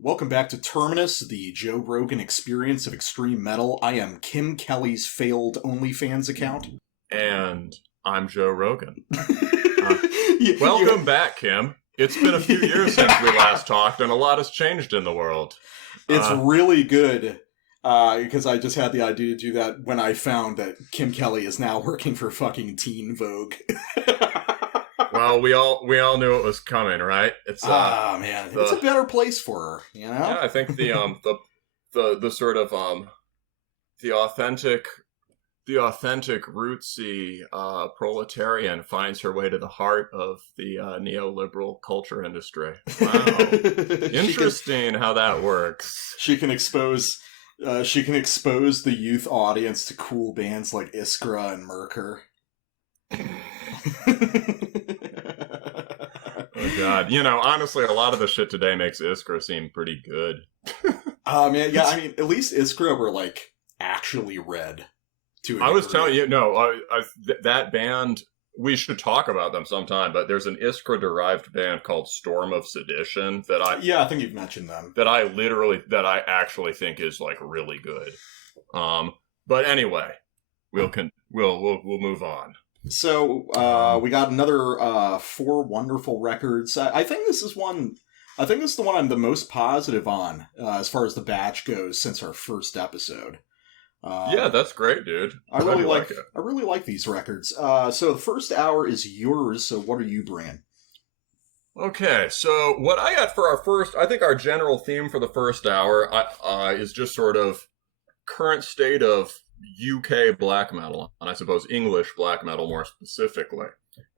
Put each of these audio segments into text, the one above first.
Welcome back to Terminus, the Joe Rogan experience of extreme metal. I am Kim Kelly's failed OnlyFans account. And I'm Joe Rogan. You- Welcome back, Kim. It's been a few years since we last talked, and a lot has changed in the world. It's really good, because I just had the idea to do that when I found that Kim Kelly is now working for fucking Teen Vogue. Well, we all knew it was coming, right? It's man, it's a better place for her, you know? Yeah, I think the sort of the authentic rootsy proletarian finds her way to the heart of the neoliberal culture industry. Wow. Interesting how that works. She can expose the youth audience to cool bands like Iskra and Merker. Oh god. You know, honestly, a lot of the shit today makes Iskra seem pretty good. Man, yeah, I mean, at least Iskra were, like, actually red. I was telling you, no, that band, we should talk about them sometime, but there's an Iskra-derived band called Storm of Sedition that I think you've mentioned them. That I actually think is, like, really good. But anyway, we'll move on. So, we got another 4 wonderful records. I think this is the one I'm the most positive on, as far as the batch goes since our first episode. Yeah, that's great, dude. I really like these records. So the first hour is yours, so what are you bringing? Okay, so what I got for I think our general theme for the first hour is just sort of current state of UK black metal, and I suppose English black metal more specifically,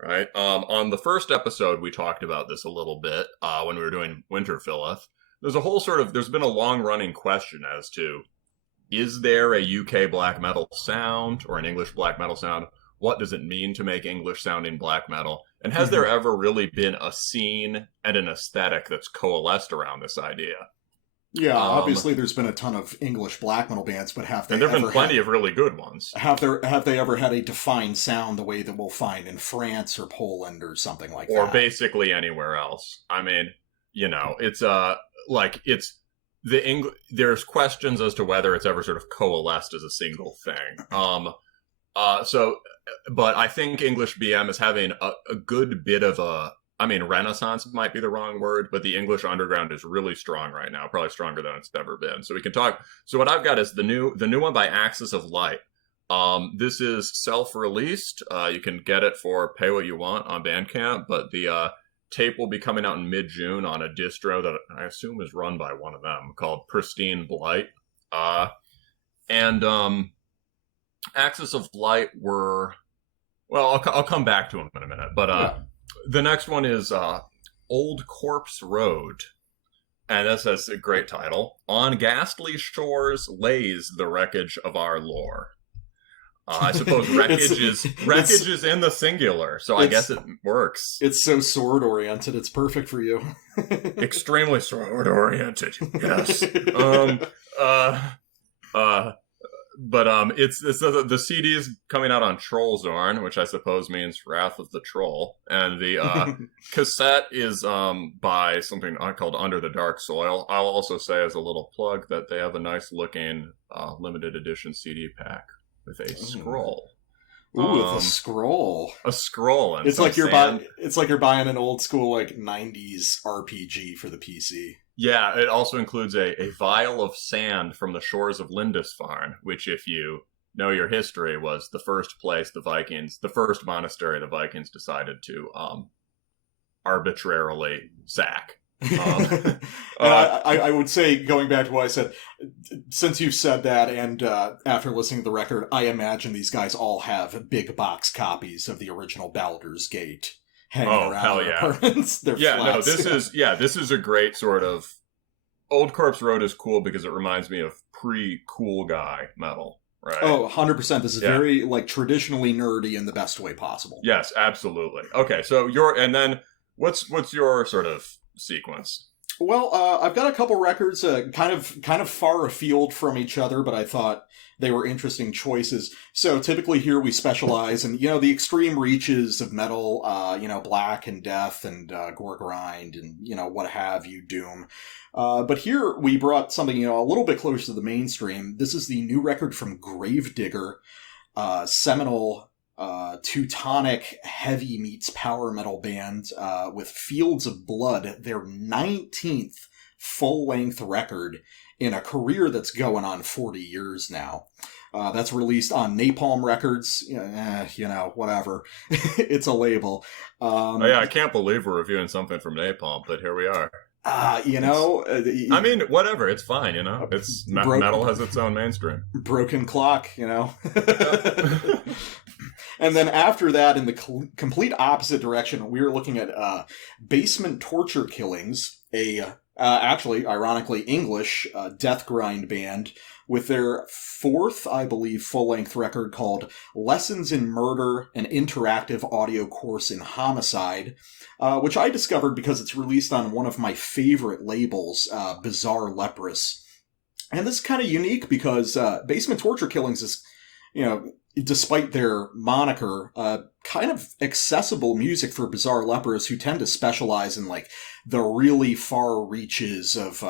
right? On the first episode, we talked about this a little bit when we were doing Winterfylleth. There's been a long-running question as to, is there a UK black metal sound or an English black metal sound? What does it mean to make English sounding black metal? And has there ever really been a scene and an aesthetic that's coalesced around this idea? Yeah, obviously there's been a ton of English black metal bands, but there've been plenty of really good ones. Have they ever had a defined sound the way that we'll find in France or Poland or something like that? Or basically anywhere else. I mean, you know, there's questions as to whether it's ever sort of coalesced as a single thing. But I think English BM is having a good bit of renaissance might be the wrong word, but the English underground is really strong right now, probably stronger than it's ever been. So we can talk. So what I've got is the new one by Axis of Light. This is self-released. You can get it for pay what you want on Bandcamp, but the tape will be coming out in mid-June on a distro that I assume is run by one of them called Pristine Blight. And Axis of Light I'll come back to them in a minute, but the next one is Old Corpse Road, and this has a great title. On ghastly shores lays the wreckage of our lore. I suppose wreckage is in the singular, so I guess it works. It's so sword-oriented, it's perfect for you. Extremely sword-oriented, yes. It's the CD is coming out on Trollzorn, which I suppose means Wrath of the Troll, and the cassette is by something called Under the Dark Soil. I'll also say as a little plug that they have a nice looking limited edition CD pack with a scroll. Ooh, with a scroll. A scroll. And it's like you're buying an old school like 90s RPG for the PC. Yeah, it also includes a vial of sand from the shores of Lindisfarne, which, if you know your history, was the first monastery the Vikings decided to arbitrarily sack. I would say, going back to what I said, since you've said that, and after listening to the record, I imagine these guys all have big box copies of the original Baldur's Gate hanging around their apartments. This is a great sort of Old Corpse Road is cool because it reminds me of pre-cool guy metal, right? Oh, 100%. This is very like traditionally nerdy in the best way possible. Yes, absolutely. Okay, so what's your sort of sequence? Well, I've got a couple records, kind of far afield from each other, but I thought they were interesting choices. So typically here we specialize in, the extreme reaches of metal, black and death and gore grind and, what have you, doom. But here we brought something, a little bit closer to the mainstream. This is the new record from Gravedigger, seminal Teutonic heavy meets power metal band with Fields of Blood, their 19th full-length record in a career that's going on 40 years now. That's released on Napalm Records, whatever. It's a label. I can't believe we're reviewing something from Napalm, but here we are. I mean, whatever, it's fine, It's metal has its own mainstream. Broken clock, And then after that, in the complete opposite direction, we were looking at Basement Torture Killings, actually, ironically, English death grind band with their fourth, I believe, full-length record called Lessons in Murder, an Interactive Audio Course in Homicide, which I discovered because it's released on one of my favorite labels, Bizarre Leprous. And this is kind of unique because Basement Torture Killings is, despite their moniker, kind of accessible music for Bizarre Lepers who tend to specialize in like the really far reaches of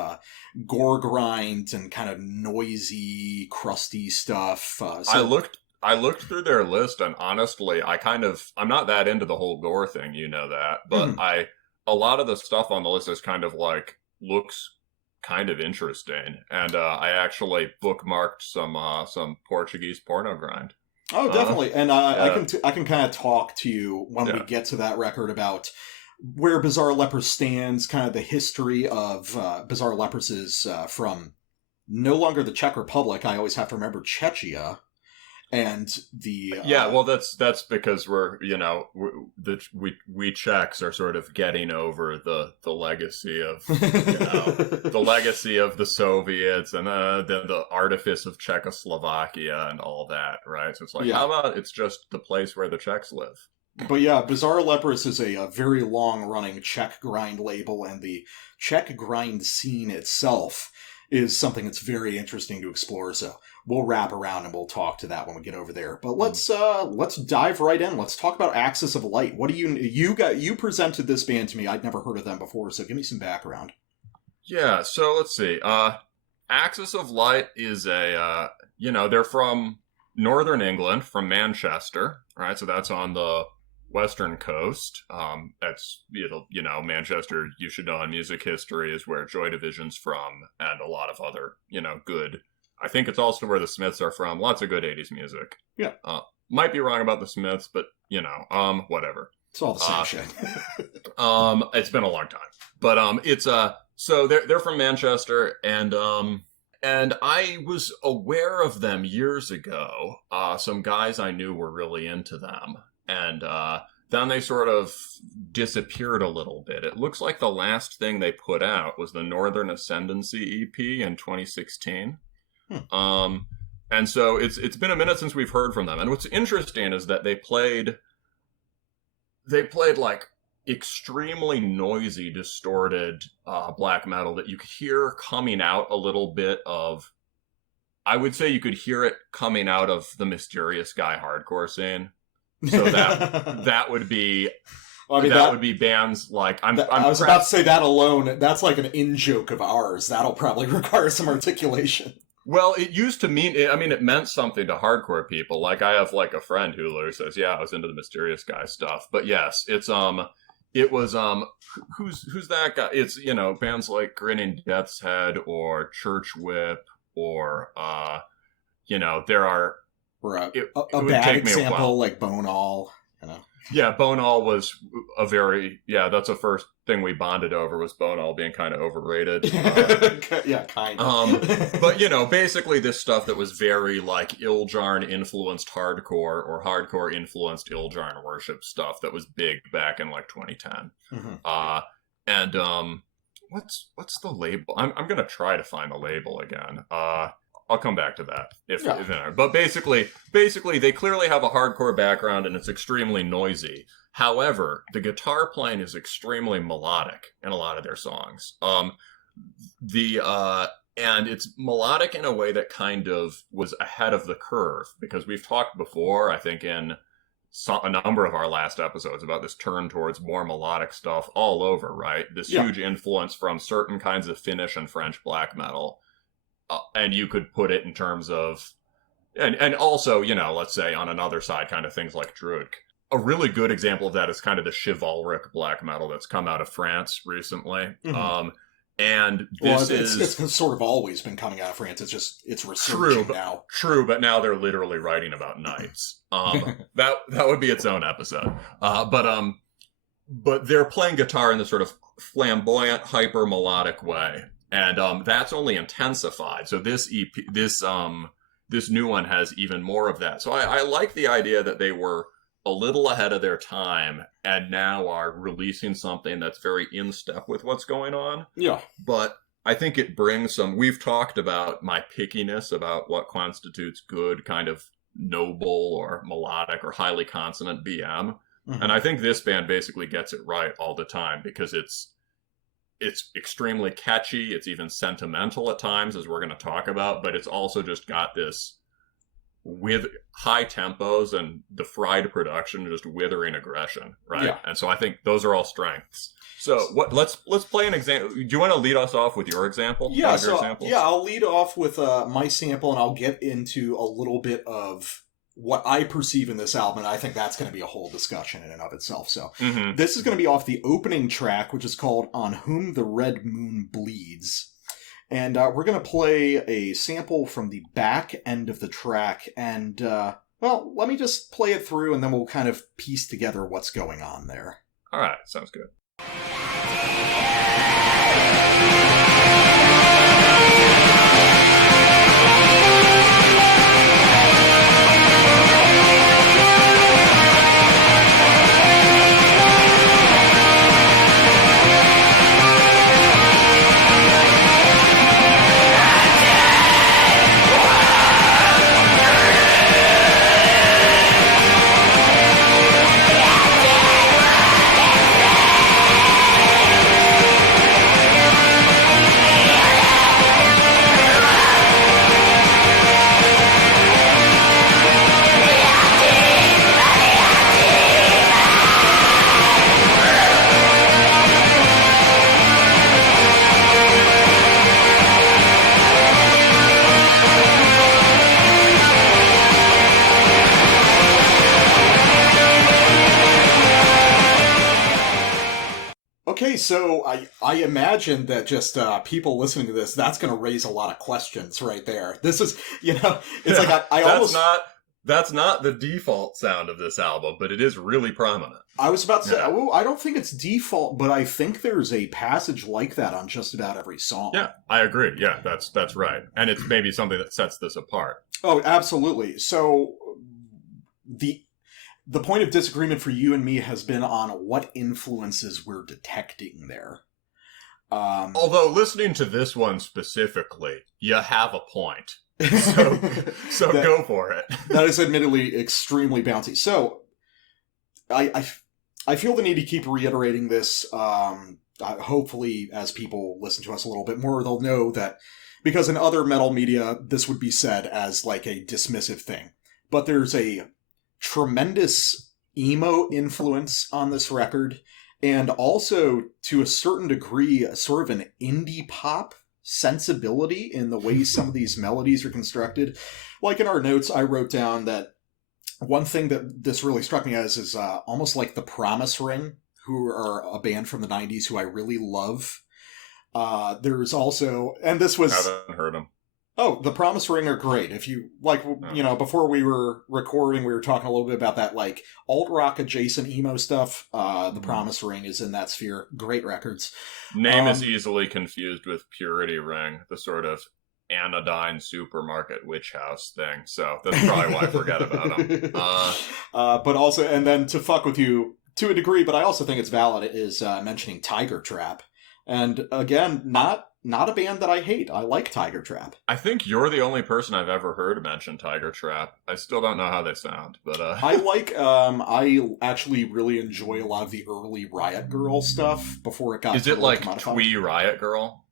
gore grind and kind of noisy, crusty stuff. I looked through their list, and honestly, I'm not that into the whole gore thing, that, but a lot of the stuff on the list is kind of like looks kind of interesting, and I actually bookmarked some Portuguese porno grind. Oh, definitely. And I can kind of talk to you when we get to that record about where Bizarre Lepers stands, kind of the history of Bizarre Lepers is from no longer the Czech Republic. I always have to remember Czechia. And the well, that's because we're we Czechs are sort of getting over the legacy of the legacy of the Soviets and the artifice of Czechoslovakia and all that, right? So it's like, how about it's just the place where the Czechs live? But yeah, Bizarre Lepers is a very long-running Czech grind label, and the Czech grind scene itself is something that's very interesting to explore. So we'll wrap around and we'll talk to that when we get over there. But let's dive right in. Let's talk about Axis of Light. What do you presented this band to me? I'd never heard of them before, so give me some background. Yeah, so let's see. Axis of Light is they're from Northern England, from Manchester, right? So that's on the western coast. That's Manchester, you should know in music history, is where Joy Division's from, and a lot of other good. I think it's also where the Smiths are from. Lots of good 80s music. Yeah. Might be wrong about the Smiths, but whatever. It's all the same shit. It's been a long time, but it's so they're from Manchester, and I was aware of them years ago. Some guys I knew were really into them. And then they sort of disappeared a little bit. It looks like the last thing they put out was the Northern Ascendancy EP in 2016. And so it's been a minute since we've heard from them. And what's interesting is that they played like extremely noisy, distorted black metal that you could hear coming out a little bit of. I would say you could hear it coming out of the Mysterious Guy hardcore scene. So that would be, would be bands like I was about to say that alone. That's like an in-joke of ours. That'll probably require some articulation. Well, it used to mean. It meant something to hardcore people. Like I have like a friend who literally says, "Yeah, I was into the Mysterious Guy stuff." But yes, it was who's that guy? It's bands like Grinning Death's Head or Church Whip or there are. Or a bad example like Bone All, Yeah, Bone All was that's the first thing we bonded over, was Bone All being kind of overrated. Yeah, kind of. But basically this stuff that was very like Ildjarn influenced hardcore or hardcore influenced Ildjarn worship stuff that was big back in like 2010. Mm-hmm. What's the label? I'm gonna try to find the label again. I'll come back to that but basically they clearly have a hardcore background and it's extremely noisy. However, the guitar playing is extremely melodic in a lot of their songs. And it's melodic in a way that kind of was ahead of the curve, because we've talked before, I think in a number of our last episodes, about this turn towards more melodic stuff all over, right? This huge influence from certain kinds of Finnish and French black metal. And you could put it in terms of, and also, let's say on another side, kind of things like Druid. A really good example of that is kind of the chivalric black metal that's come out of France recently. Mm-hmm. And this it's sort of always been coming out of France. It's resurging now. True, but now they're literally writing about knights. That would be its own episode. But they're playing guitar in this sort of flamboyant, hyper melodic way, and that's only intensified. So this EP, this new one has even more of that. So I like the idea that they were a little ahead of their time and now are releasing something that's very in step with what's going on. Yeah. But I think it brings we've talked about my pickiness about what constitutes good kind of noble or melodic or highly consonant BM. Mm-hmm. And I think this band basically gets it right all the time, because it's extremely catchy. It's even sentimental at times, as we're going to talk about, but it's also just got this, with high tempos and the fried production, just withering aggression, right? Yeah. And so I think those are all strengths. So let's play an example. Do you want to lead us off with your example? Yeah, I'll lead off with my sample, and I'll get into a little bit of what I perceive in this album, and I think that's going to be a whole discussion in and of itself. So This is going to be off the opening track, which is called On Whom the Red Moon Bleeds. And we're going to play a sample from the back end of the track. And, let me just play it through, and then we'll kind of piece together what's going on there. All right. Sounds good. So I imagine that just people listening to this, that's going to raise a lot of questions right there. This is, it's like I almost... That's not the default sound of this album, but it is really prominent. I was about to say, I don't think it's default, but I think there's a passage like that on just about every song. Yeah, I agree. Yeah, that's right. And it's maybe something that sets this apart. Oh, absolutely. So the point of disagreement for you and me has been on what influences we're detecting there. Although listening to this one specifically, you have a point. So go for it. That is admittedly extremely bouncy. So I feel the need to keep reiterating this. Hopefully, as people listen to us a little bit more, they'll know that, because in other metal media, this would be said as like a dismissive thing. But there's a tremendous emo influence on this record, and also to a certain degree sort of an indie pop sensibility in the way some of these melodies are constructed. Like in our notes, I wrote down that one thing that this really struck me as is almost like the Promise Ring, who are a band from the 90s who I really love. There's also, and this was... I haven't heard them. Oh, the Promise Ring are great. If you, before we were recording, we were talking a little bit about that, like, alt-rock adjacent emo stuff. The Promise Ring is in that sphere. Great records. Name is easily confused with Purity Ring, the sort of anodyne supermarket witch house thing. So that's probably why I forget about them. But also, and then to fuck with you to a degree, but I also think it's valid, is mentioning Tiger Trap. And again, not not a band that I hate. I like Tiger Trap. I think you're the only person I've ever heard mention Tiger Trap. I still don't know how they sound, but I like. I actually really enjoy a lot of the early Riot Girl stuff before it got. Is it like twee Riot Girl?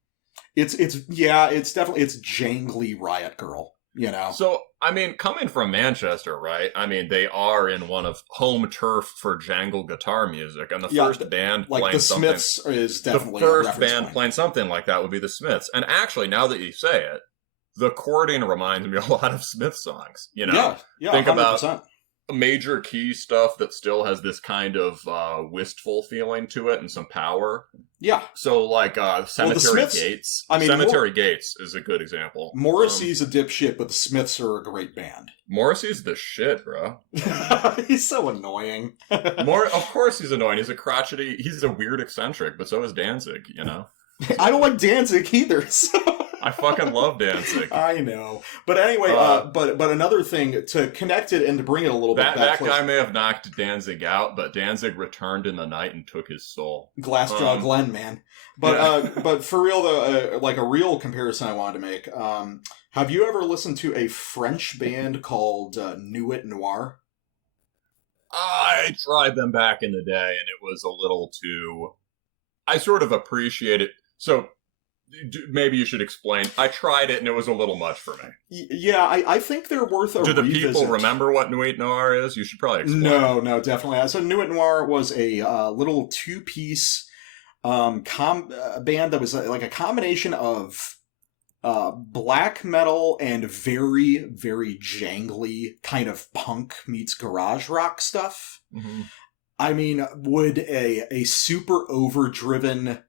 It's definitely jangly Riot Girl. You know. So I mean, coming from Manchester, right? I mean, they are in one of home turf for jangle guitar music, and the first band like playing the something, Smiths is definitely the first band playing something like that would be the Smiths. And actually, now that you say it, the chording reminds me a lot of Smith songs. You know, think 100%. about major key stuff that still has this kind of wistful feeling to it and some power. Yeah. So like Cemetery Gates. I mean, Cemetery Gates is a good example. Morrissey's a dipshit, but the Smiths are a great band. Morrissey's the shit, bro. He's so annoying. Of course he's annoying. He's a crotchety, he's a weird eccentric, but so is Danzig, you know? I don't like Danzig either, so... I fucking love Danzig. I know. But anyway, but another thing, to connect it and to bring it a little bit back... That guy may have knocked Danzig out, but Danzig returned in the night and took his soul. Glassjaw Glenn, man. But but for real, though, like a real comparison I wanted to make, have you ever listened to a French band called Nuit Noir? I tried them back in the day, and it was a little too... I sort of appreciate it. So... maybe you should explain. I tried it and it was a little much for me. Yeah, I think they're worth a revisit. Do the people remember what Nuit Noir is? You should probably explain. No, definitely. So Nuit Noir was a little two-piece band that was like a combination of black metal and very, very jangly kind of punk meets garage rock stuff. Mm-hmm. I mean, would a super overdriven...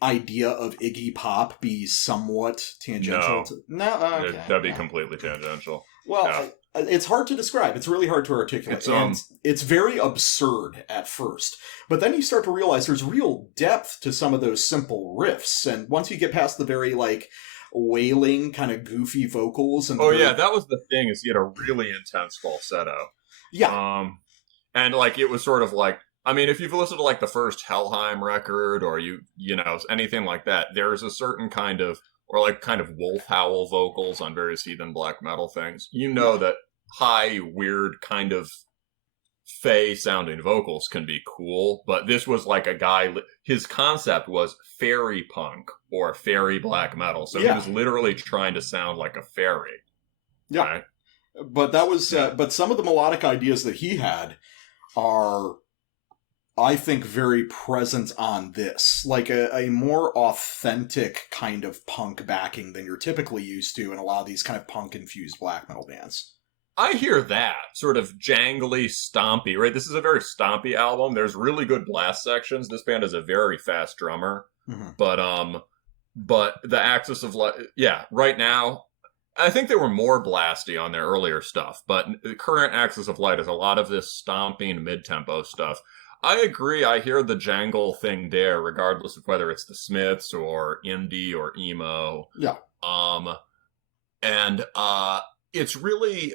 idea of Iggy Pop be somewhat tangential? No, okay, that'd be completely tangential. Well, it's hard to describe. It's really hard to articulate. It's very absurd at first, but then you start to realize there's real depth to some of those simple riffs, and once you get past the very like wailing kind of goofy vocals, and that was the thing, is he had a really intense falsetto. Yeah, and like it was sort of like. I mean, if you've listened to like the first Helheim record or you know, anything like that, there's a certain kind of wolf howl vocals on various heathen black metal things. You know that high, weird kind of fey sounding vocals can be cool, but this was like a guy, his concept was fairy punk or fairy black metal. So he was literally trying to sound like a fairy. Yeah. Right? But that was, but some of the melodic ideas that he had are, I think, very present on this. Like a more authentic kind of punk backing than you're typically used to in a lot of these kind of punk-infused black metal bands. I hear that. Sort of jangly, stompy, right? This is a very stompy album. There's really good blast sections. This band has a very fast drummer. Mm-hmm. But the Axis of Light... Yeah, right now... I think they were more blasty on their earlier stuff, but the current Axis of Light is a lot of this stomping mid-tempo stuff. I agree. I hear the jangle thing there, regardless of whether it's the Smiths or indie or emo. Yeah. And it's really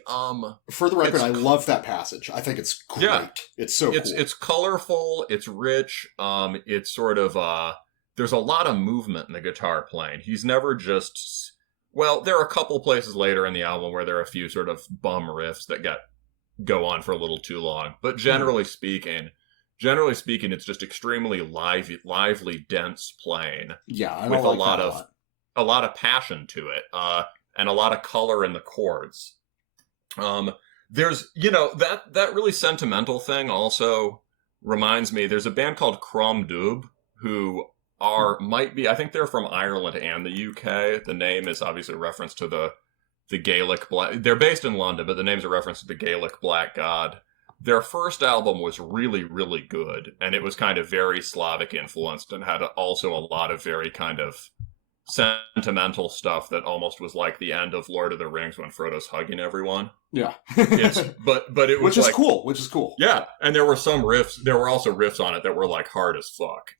for the record, I love that passage. I think it's great. Yeah. It's so cool. It's colorful. It's rich. It's sort of there's a lot of movement in the guitar playing. He's never just. Well, there are a couple places later in the album where there are a few sort of bum riffs that go on for a little too long, but generally speaking, it's just extremely lively, dense playing. Yeah, with a lot of passion to it, and a lot of color in the chords. There's, that really sentimental thing also reminds me. There's a band called Crom Dubh who I think they're from Ireland and the UK. The name is obviously a reference to the Gaelic black. They're based in London, but the name's a reference to the Gaelic black god. Their first album was really, really good, and it was kind of very Slavic influenced and had also a lot of very kind of sentimental stuff that almost was like the end of Lord of the Rings when Frodo's hugging everyone. Yeah. But it was which is cool. Yeah, and there were some riffs, there were also riffs on it that were like hard as fuck.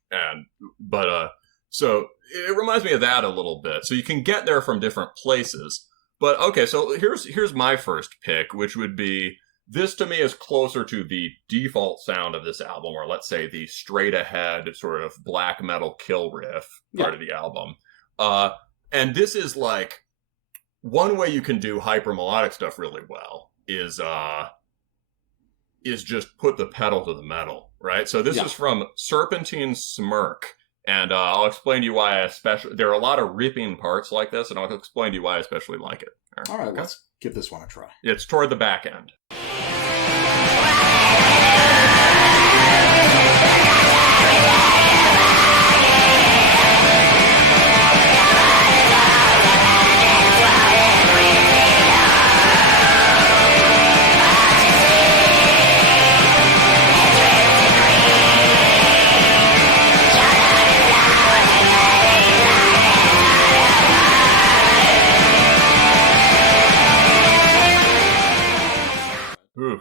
So it reminds me of that a little bit. So you can get there from different places. But okay, so here's my first pick, which would be This to me is closer to the default sound of this album, or let's say the straight ahead sort of black metal kill riff part of the album. And this is like, one way you can do hyper melodic stuff really well is just put the pedal to the metal, right? So this is from Serpentine Smirk, and I'll explain to you why there are a lot of ripping parts like this, and I'll explain to you why I especially like it. All right, let's give this one a try. It's toward the back end.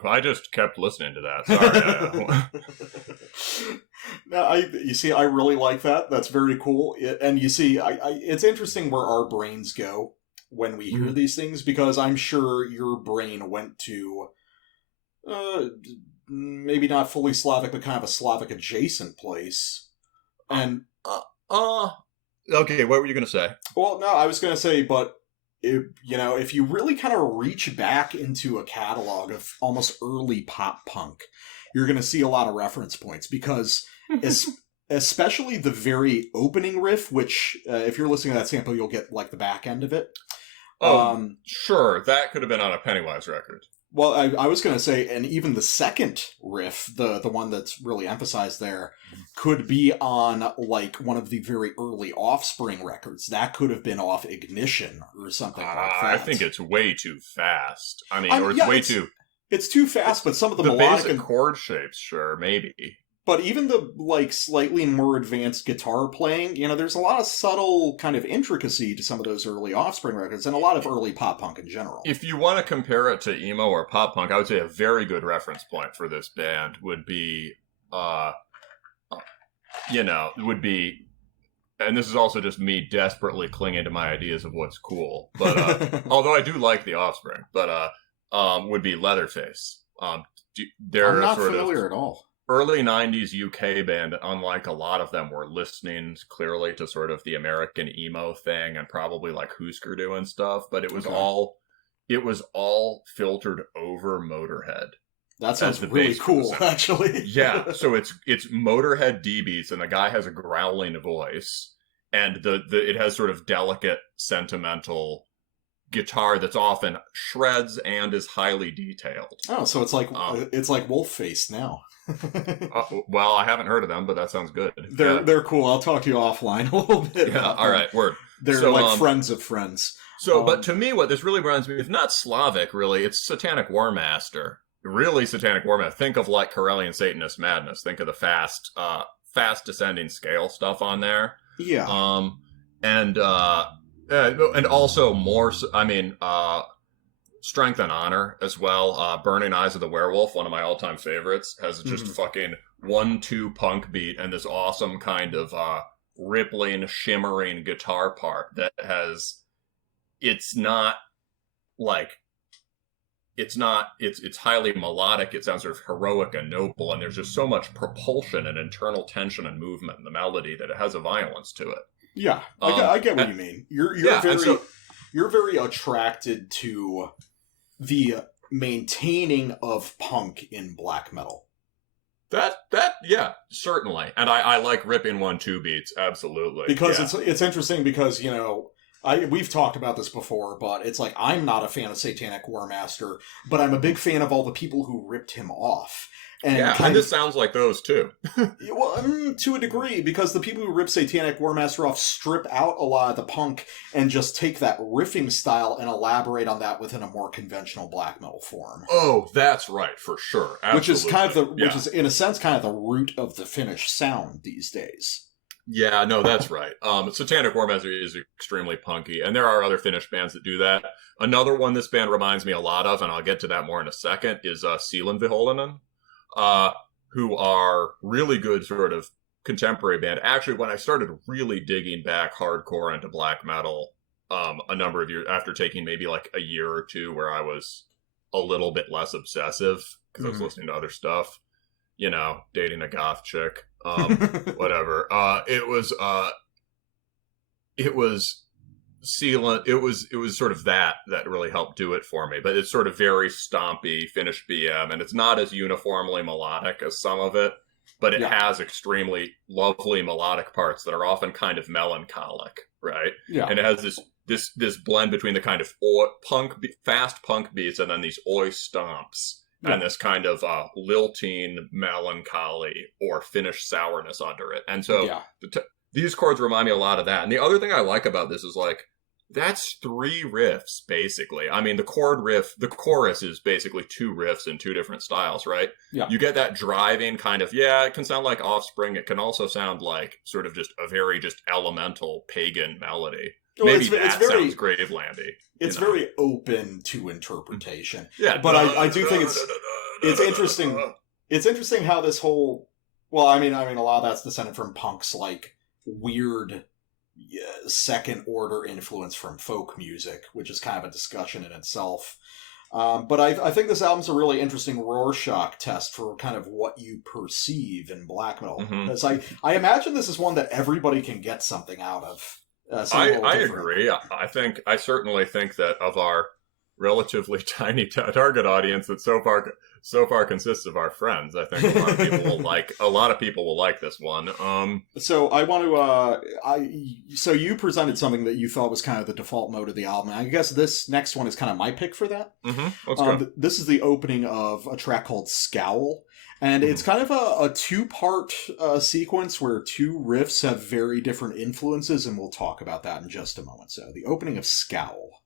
I just kept listening to that. Sorry. No, you see, I really like that. That's very cool. And you see, it's interesting where our brains go when we hear these things, because I'm sure your brain went to maybe not fully Slavic, but kind of a Slavic adjacent place. And okay, what were you going to say? Well, no, I was going to say, but if you really kind of reach back into a catalog of almost early pop punk, you're going to see a lot of reference points, because especially the very opening riff, which if you're listening to that sample, you'll get like the back end of it. Sure, that could have been on a Pennywise record. Well, I was going to say, and even the second riff, the one that's really emphasized there, could be on, like, one of the very early Offspring records. That could have been off Ignition or something like that. I think it's way too fast. It's too fast, but some of the melodic basic chord shapes, sure, maybe. But even the, like, slightly more advanced guitar playing, there's a lot of subtle kind of intricacy to some of those early Offspring records, and a lot of early pop punk in general. If you want to compare it to emo or pop punk, I would say a very good reference point for this band would be, and this is also just me desperately clinging to my ideas of what's cool, but, although I do like the Offspring, but, would be Leatherface. They're I'm not familiar at all. Early 90s UK band, unlike a lot of them, were listening clearly to sort of the American emo thing and probably like Husker Du and stuff, but it was all filtered over Motorhead. That sounds really cool, actually. Yeah, so it's Motorhead D beats, and the guy has a growling voice, and it has sort of delicate, sentimental guitar that's often shreds and is highly detailed. Oh, so it's like Wolfface now. Well, I haven't heard of them, but that sounds good. They're cool. I'll talk to you offline a little bit. Yeah, all right, word. They're like friends of friends. So, but to me, what this really reminds me of, not Slavic, really, it's Satanic War Master. Really, Satanic War Master. Think of like Corellian Satanist Madness. Think of the fast descending scale stuff on there. Yeah. And also more. Strength and Honor as well. Burning Eyes of the Werewolf, one of my all-time favorites, has just fucking 1-2 punk beat and this awesome kind of rippling, shimmering guitar part that has. It's highly melodic. It sounds sort of heroic and noble, and there's just so much propulsion and internal tension and movement in the melody that it has a violence to it. Yeah, I get what you mean. You're very attracted to the maintaining of punk in black metal. That yeah, certainly. And I like ripping 1-2 beats, absolutely. Because it's interesting because, we've talked about this before, but it's like, I'm not a fan of Satanic War Master, but I'm a big fan of all the people who ripped him off. And this sounds like those too. Well, to a degree, because the people who rip Satanic War Master off strip out a lot of the punk and just take that riffing style and elaborate on that within a more conventional black metal form. Oh, that's right, for sure. Absolutely. Which is in a sense kind of the root of the Finnish sound these days. Yeah, no, that's right. Satanic War Master is extremely punky, and there are other Finnish bands that do that. Another one this band reminds me a lot of, and I'll get to that more in a second, is Siilinvihollinen. Who are really good sort of contemporary band. Actually, when I started really digging back hardcore into black metal, a number of years after taking maybe like a year or two where I was a little bit less obsessive because I was listening to other stuff, dating a goth chick, whatever. It was sealant. It was sort of that really helped do it for me, but it's sort of very stompy, finished BM, and it's not as uniformly melodic as some of it, but it has extremely lovely melodic parts that are often kind of melancholic, right? Yeah. And it has this blend between the kind of fast punk beats and then these oi stomps and this kind of lilting melancholy or Finnish sourness under it. And so these chords remind me a lot of that. And the other thing I like about this is like, that's 3 riffs, basically. I mean, the chorus is basically 2 riffs in 2 different styles, right? Yeah. You get that driving kind of, it can sound like Offspring. It can also sound like sort of just a very just elemental pagan melody. Well, maybe that sounds Gravelandy. It's very open to interpretation. Yeah. But I do think it's interesting. It's interesting how this whole, well, I mean, a lot of that's descended from punk's like weird second order influence from folk music, which is kind of a discussion in itself. But I think this album's a really interesting Rorschach test for kind of what you perceive in black metal. Because I imagine this is one that everybody can get something out of. I agree. I certainly think that of our relatively tiny target audience that so far consists of our friends, I think a lot of people will like this one. So I want to so you presented something that you thought was kind of the default mode of the album. I guess this next one is kind of my pick for that. Let's go. This is the opening of a track called Scowl. And it's kind of a 2-part sequence where 2 riffs have very different influences, and we'll talk about that in just a moment. So, the opening of Scowl.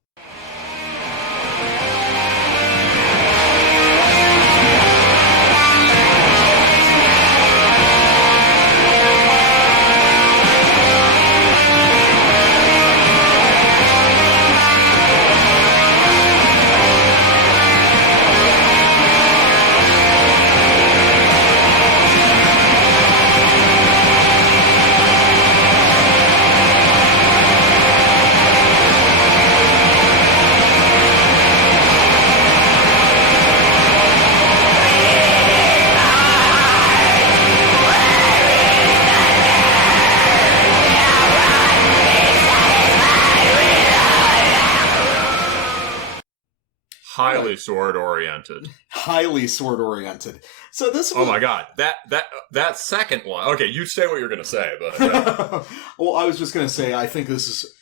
Highly sword-oriented. Highly sword-oriented. So this one... Oh my god. That second one... Okay, you say what you're going to say, but... Yeah. Well, I was just going to say, I think this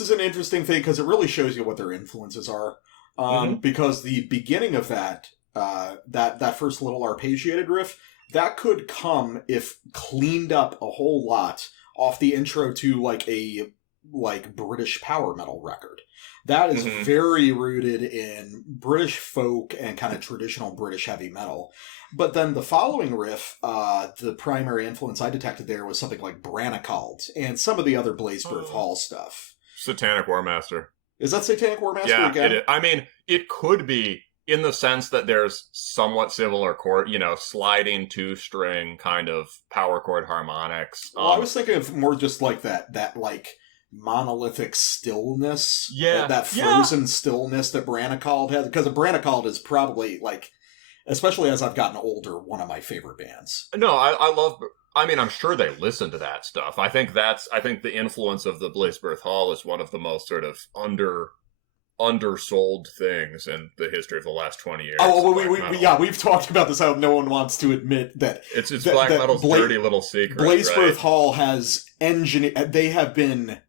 is an interesting thing, because it really shows you what their influences are. Because the beginning of that first little arpeggiated riff, that could come, if cleaned up a whole lot, off the intro to, a British power metal record. That is very rooted in British folk and kind of traditional British heavy metal. But then the following riff, the primary influence I detected there was something like Branacald and some of the other Blazebirth Hall stuff. Satanic Warmaster. Is that Satanic Warmaster again? Yeah, I mean, it could be in the sense that there's somewhat similar chord, sliding 2-string kind of power chord harmonics. Well, I was thinking of more just like that monolithic stillness, that frozen stillness that Branacald has, because Branacald is probably especially as I've gotten older, one of my favorite bands. No, I'm sure they listen to that stuff. I think the influence of the Blazebirth Hall is one of the most sort of undersold things in the history of the last 20 years. Oh, well, we've talked about this, how no one wants to admit that it's black metal's dirty little secret. Blazebirth Hall has they have been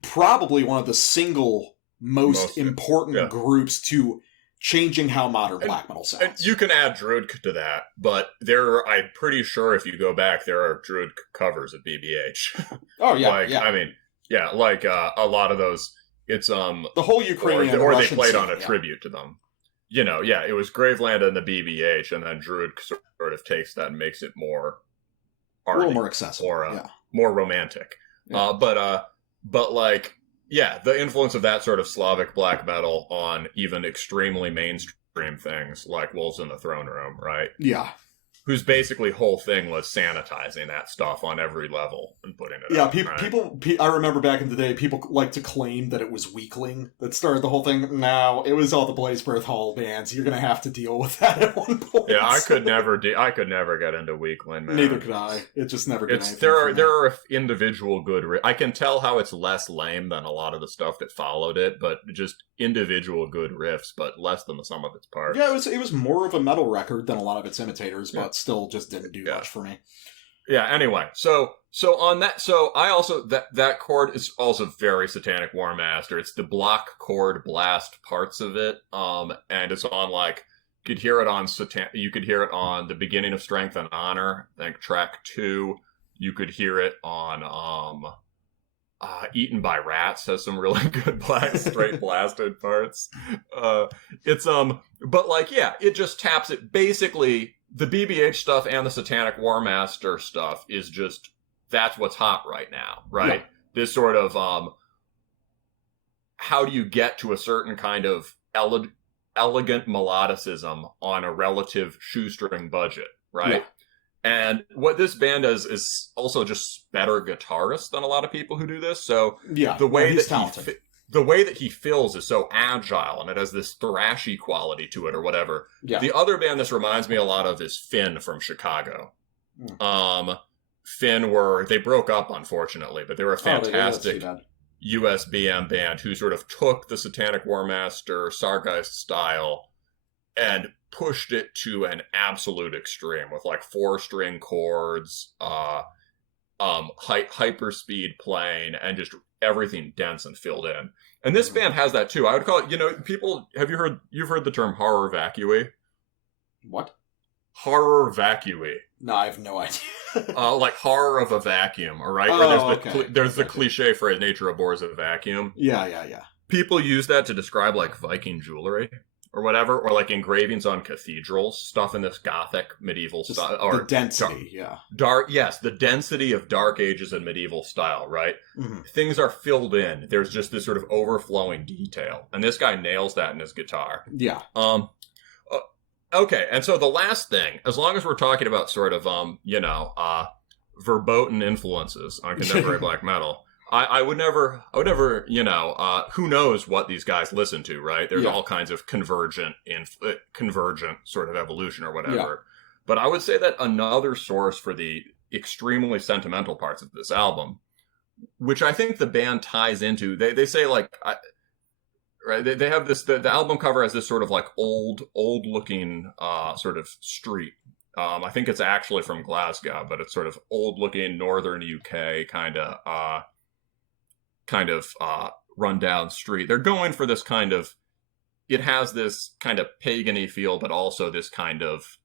probably one of the single most important groups to changing how modern black metal sounds. And you can add Druid to that, but I'm pretty sure if you go back, there are Druid covers at BBH. Oh, yeah. A lot of those, it's the whole Ukrainian or they played on a tribute to them. It was Graveland and the BBH, and then Druid sort of takes that and makes it more a little more accessible, or more romantic. Yeah. The influence of that sort of Slavic black metal on even extremely mainstream things like Wolves in the Throne Room, right? Yeah. whose basically whole thing was sanitizing that stuff on every level and putting it Yeah, up, right? people, I remember back in the day, people like to claim that it was Weakling that started the whole thing. No, it was all the Blazebirth Hall bands. You're going to have to deal with that at one point. Yeah, I could never get into Weakling, man. Neither could I. It just never did anything. There are individual good I can tell how it's less lame than a lot of the stuff that followed it, but just individual good riffs, but less than the sum of its parts. Yeah, it was more of a metal record than a lot of its imitators, but still just didn't do much for me. Yeah, anyway, so on that, so I also, that chord is also very Satanic War Master. It's the block chord blast parts of it, and it's on, like, you could hear it on the beginning of Strength and Honor, I think track 2. You could hear it on, Eaten by Rats has some really good straight blasted parts. But like, yeah, it just taps it. Basically, the BBH stuff and the Satanic War Master stuff is just, that's what's hot right now, right? Yeah. This sort of, how do you get to a certain kind of elegant melodicism on a relative shoestring budget, right? Yeah. And what this band does is also just better guitarists than a lot of people who do this. So the way that he fills is so agile, and it has this thrashy quality to it, or whatever. Yeah. The other band this reminds me a lot of is Finn from Chicago. Finn they broke up, unfortunately, but they were a fantastic USBM band who sort of took the Satanic War Master Sargeist style and pushed it to an absolute extreme with like 4-string chords, hyperspeed playing, and just everything dense and filled in. And this band has that too. I would call it, you've heard the term horror vacui? What? Horror vacui. No, I have no idea. Like horror of a vacuum, all right? There's the cliche phrase, nature abhors a vacuum. Yeah. People use that to describe like Viking jewelry or whatever, or like engravings on cathedrals, stuff in this Gothic medieval style. Or the density, the density of Dark Ages and medieval style, right? Mm-hmm. Things are filled in. There's just this sort of overflowing detail. And this guy nails that in his guitar. Yeah. Okay, and so the last thing, as long as we're talking about sort of, verboten influences on contemporary black metal, I would never, who knows what these guys listen to, right? There's all kinds of convergent sort of evolution or whatever. Yeah. But I would say that another source for the extremely sentimental parts of this album, which I think the band ties into, they say like, right? They have this, the album cover has this sort of like old looking sort of street. I think it's actually from Glasgow, but it's sort of old looking northern UK kind of rundown street. They're going for this kind of, it has this kind of pagan-y feel, but also this kind of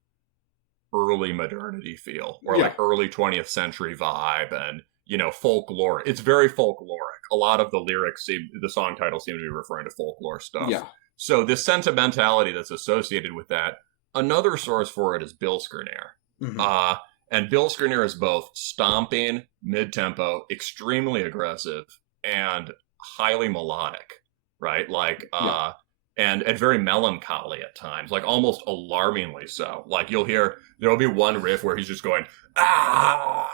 early modernity feel, or like early 20th century vibe, and, folklore. It's very folkloric. A lot of the lyrics the song titles seem to be referring to folklore stuff. Yeah. So this sentimentality that's associated with that, another source for it is Bill Skrnir. Mm-hmm. And Bill Skrnir is both stomping, mid-tempo, extremely aggressive, and highly melodic, right? Like, and very melancholy at times, like almost alarmingly so. Like there'll be one riff where he's just going, ah!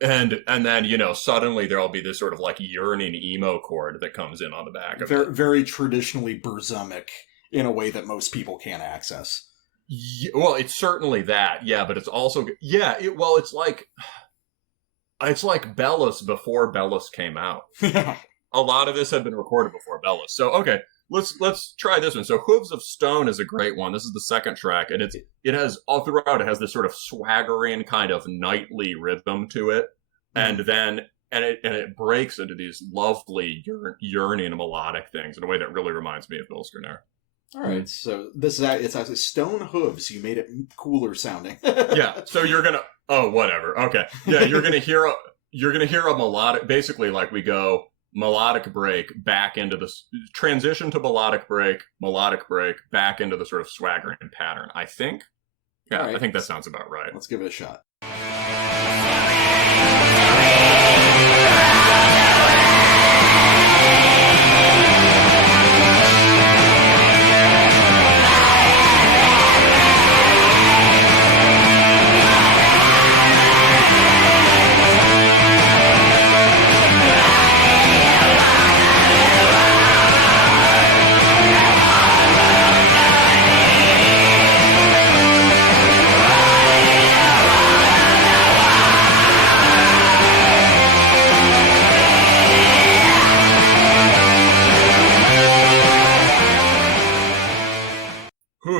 And then, suddenly there'll be this sort of like yearning emo chord that comes in on the back of it. Very traditionally Berzumic in a way that most people can't access. Yeah, well, it's certainly that, yeah, but it's also, it's like Bellis before Bellis came out. A lot of this had been recorded before Bellis. So, okay, let's try this one. So, Hooves of Stone is a great one. This is the second track, and it has all throughout. It has this sort of swaggering kind of knightly rhythm to it, and then it breaks into these lovely yearning melodic things in a way that really reminds me of Bill Skrnir. All right, so it's actually Stone Hooves. You made it cooler sounding. Yeah, so you're gonna. Oh, whatever. Okay. Yeah, you're gonna hear a melodic. Basically, like we go melodic break back into the transition to melodic break, back into the sort of swaggering pattern. I think. Yeah, right. I think that sounds about right. Let's give it a shot.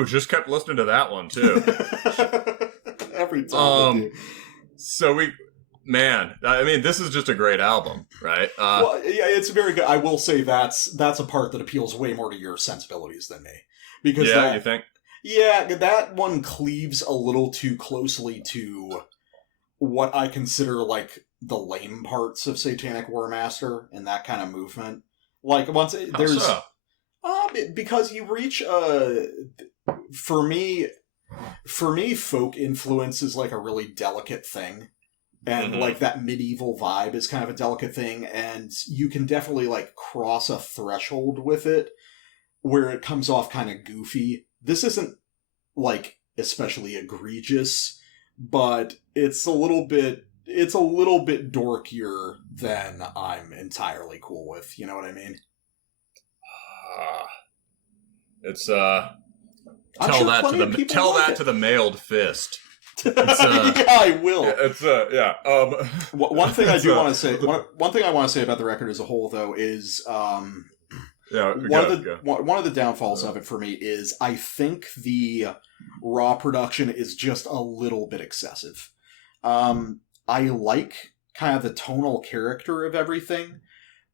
Ooh, just kept listening to that one too. Every time. So this is just a great album, right? Well, yeah, it's very good. I will say that's a part that appeals way more to your sensibilities than me. Because you think? Yeah, that one cleaves a little too closely to what I consider, like, the lame parts of Satanic Warmaster and that kind of movement. Like, once there's... So? Because you reach, for me, folk influence is, like, a really delicate thing. And, like, that medieval vibe is kind of a delicate thing, and you can definitely, like, cross a threshold with it where it comes off kind of goofy. This isn't, like, especially egregious, but it's a little bit dorkier than I'm entirely cool with. You know what I mean? It's tell that to the mailed fist. Yeah, I will. One thing I do want to say. One thing I want to say about the record as a whole, though, is one of the downfalls of it for me is I think the raw production is just a little bit excessive. I like kind of the tonal character of everything,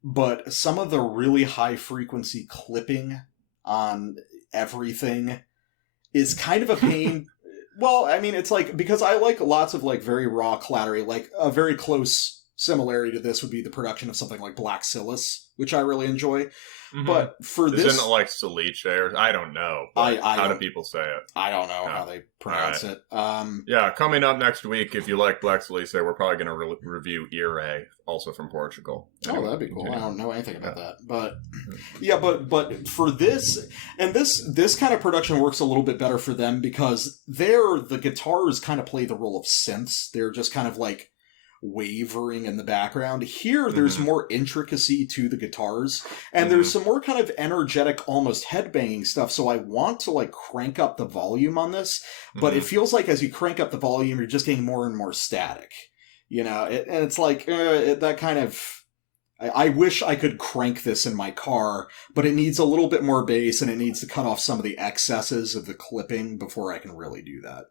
but some of the really high frequency clipping on everything is kind of a pain. Well, I mean, it's like, because I like lots of, like, very raw clattery, like, a very close similarity to this would be the production of something like Black Silas, which I really enjoy. Mm-hmm. But for this... Isn't it like Saliche, or I don't know. How do people say it? I don't know how they pronounce it. Coming up next week, if you like Black Siliche, we're probably going to review Ire, also from Portugal. Anyway, that'd be cool. I don't know anything about that. But, yeah, but for this, and this kind of production works a little bit better for them because the guitars kind of play the role of synths. They're just kind of, like, wavering in the background. Here, there's more intricacy to the guitars, and there's some more kind of energetic, almost headbanging stuff, so I want to, like, crank up the volume on this, but it feels like as you crank up the volume, you're just getting more and more static. You know, and it's like, that kind of... I wish I could crank this in my car, but it needs a little bit more bass, and it needs to cut off some of the excesses of the clipping before I can really do that.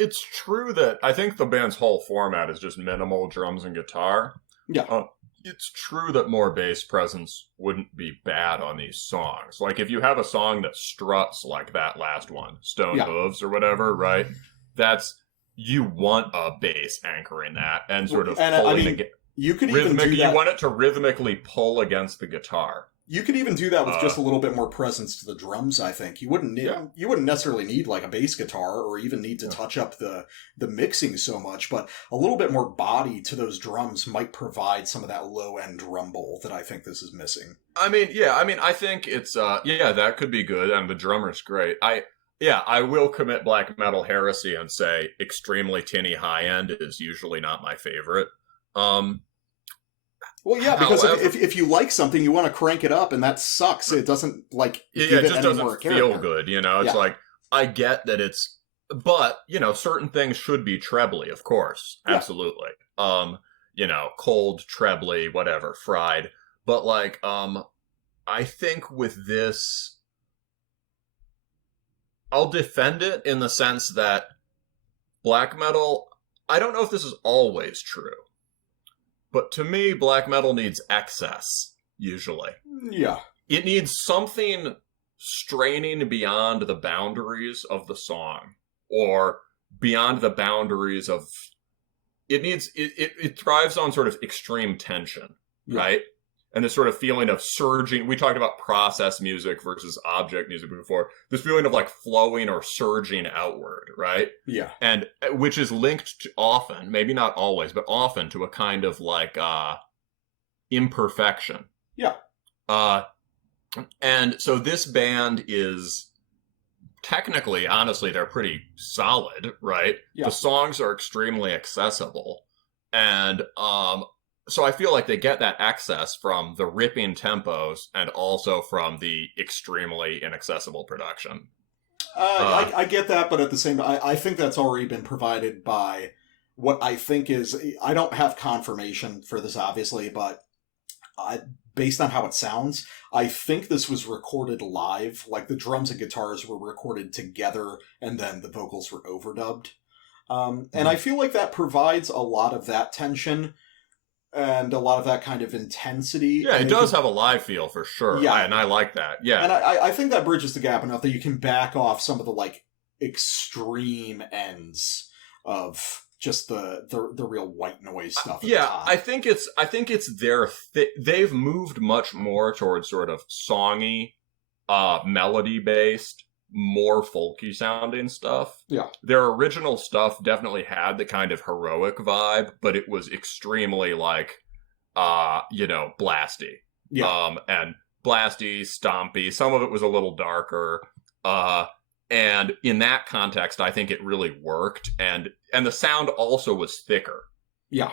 It's true that I think the band's whole format is just minimal drums and guitar. Yeah. It's true that more bass presence wouldn't be bad on these songs. Like, if you have a song that struts like that last one, Stone Hooves or whatever, right? You want a bass anchoring that and sort of pulling you could even do that. You want it to rhythmically pull against the guitar. You could even do that with just a little bit more presence to the drums, I think. You wouldn't necessarily need, like, a bass guitar or even need to touch up the mixing so much, but a little bit more body to those drums might provide some of that low-end rumble that I think this is missing. I think it's, that could be good, and the drummer's great. I will commit black metal heresy and say extremely tinny high-end is usually not my favorite. Well, yeah, because if you like something, you want to crank it up, and that sucks. It doesn't, like, give it any more character. Feel good, you know? It's like, I get that it's... But, you know, certain things should be trebly, of course. Absolutely. Cold, trebly, whatever, fried. But, like, I think with this... I'll defend it in the sense that black metal... I don't know if this is always true. But to me, black metal needs excess, usually. Yeah. It needs something straining beyond the boundaries of the song, or beyond the boundaries of... It thrives on sort of extreme tension, right? And this sort of feeling of surging... We talked about process music versus object music before. This feeling of, like, flowing or surging outward, right? Yeah. And which is linked to often, maybe not always, but often to a kind of, like, imperfection. Yeah. And so this band is... Technically, honestly, they're pretty solid, right? Yeah. The songs are extremely accessible. And... So I feel like they get that access from the ripping tempos and also from the extremely inaccessible production. I get that, but at the same time, I think that's already been provided by what I think is... I don't have confirmation for this, obviously, but based on how it sounds, I think this was recorded live. Like, the drums and guitars were recorded together, and then the vocals were overdubbed. And I feel like that provides a lot of that tension and a lot of that kind of intensity. Yeah, it does have a live feel for sure. Yeah, and I like that. Yeah, and I think that bridges the gap enough that you can back off some of the like extreme ends of just the real white noise stuff. I think it's their they've moved much more towards sort of songy, melody based, more folky sounding stuff. Yeah. Their original stuff definitely had the kind of heroic vibe, but it was extremely like blasty. Yeah. And blasty, stompy. Some of it was a little darker. And in that context, I think it really worked, and the sound also was thicker. Yeah.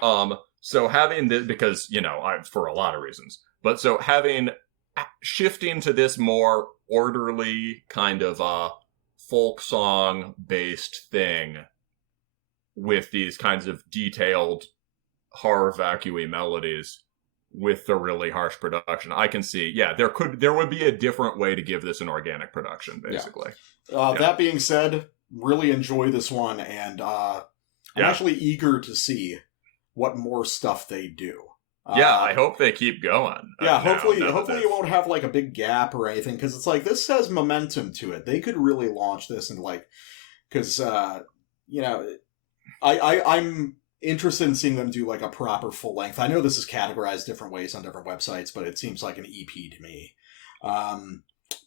So having this, because for a lot of reasons, but so shifting to this more orderly kind of folk song based thing with these kinds of detailed horror vacuum melodies with the really harsh production, I can see, there would be a different way to give this an organic production, basically. That being said, really enjoy this one, and I'm actually eager to see what more stuff they do. I hope they keep going. Hopefully you won't have like a big gap or anything, because it's like this has momentum to it. They could really launch this and because I'm interested in seeing them do like a proper full length. I know this is categorized different ways on different websites, but it seems like an EP to me.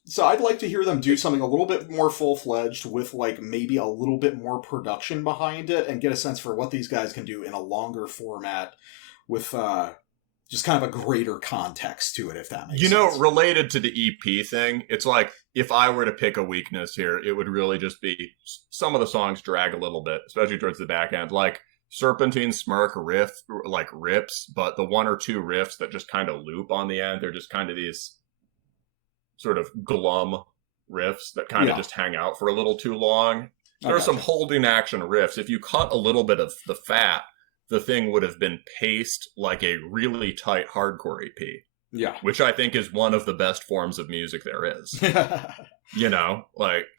So I'd like to hear them do something a little bit more full-fledged with like maybe a little bit more production behind it, and get a sense for what these guys can do in a longer format with just kind of a greater context to it, if that makes sense. Related to the EP thing, it's like, if I were to pick a weakness here, it would really just be some of the songs drag a little bit, especially towards the back end. Like, Serpentine Smirk rips, but the one or two riffs that just kind of loop on the end, they're just kind of these sort of glum riffs that kind of just hang out for a little too long. There are some holding action riffs. If you cut a little bit of the fat, the thing would have been paced like a really tight hardcore EP. Yeah. Which I think is one of the best forms of music there is.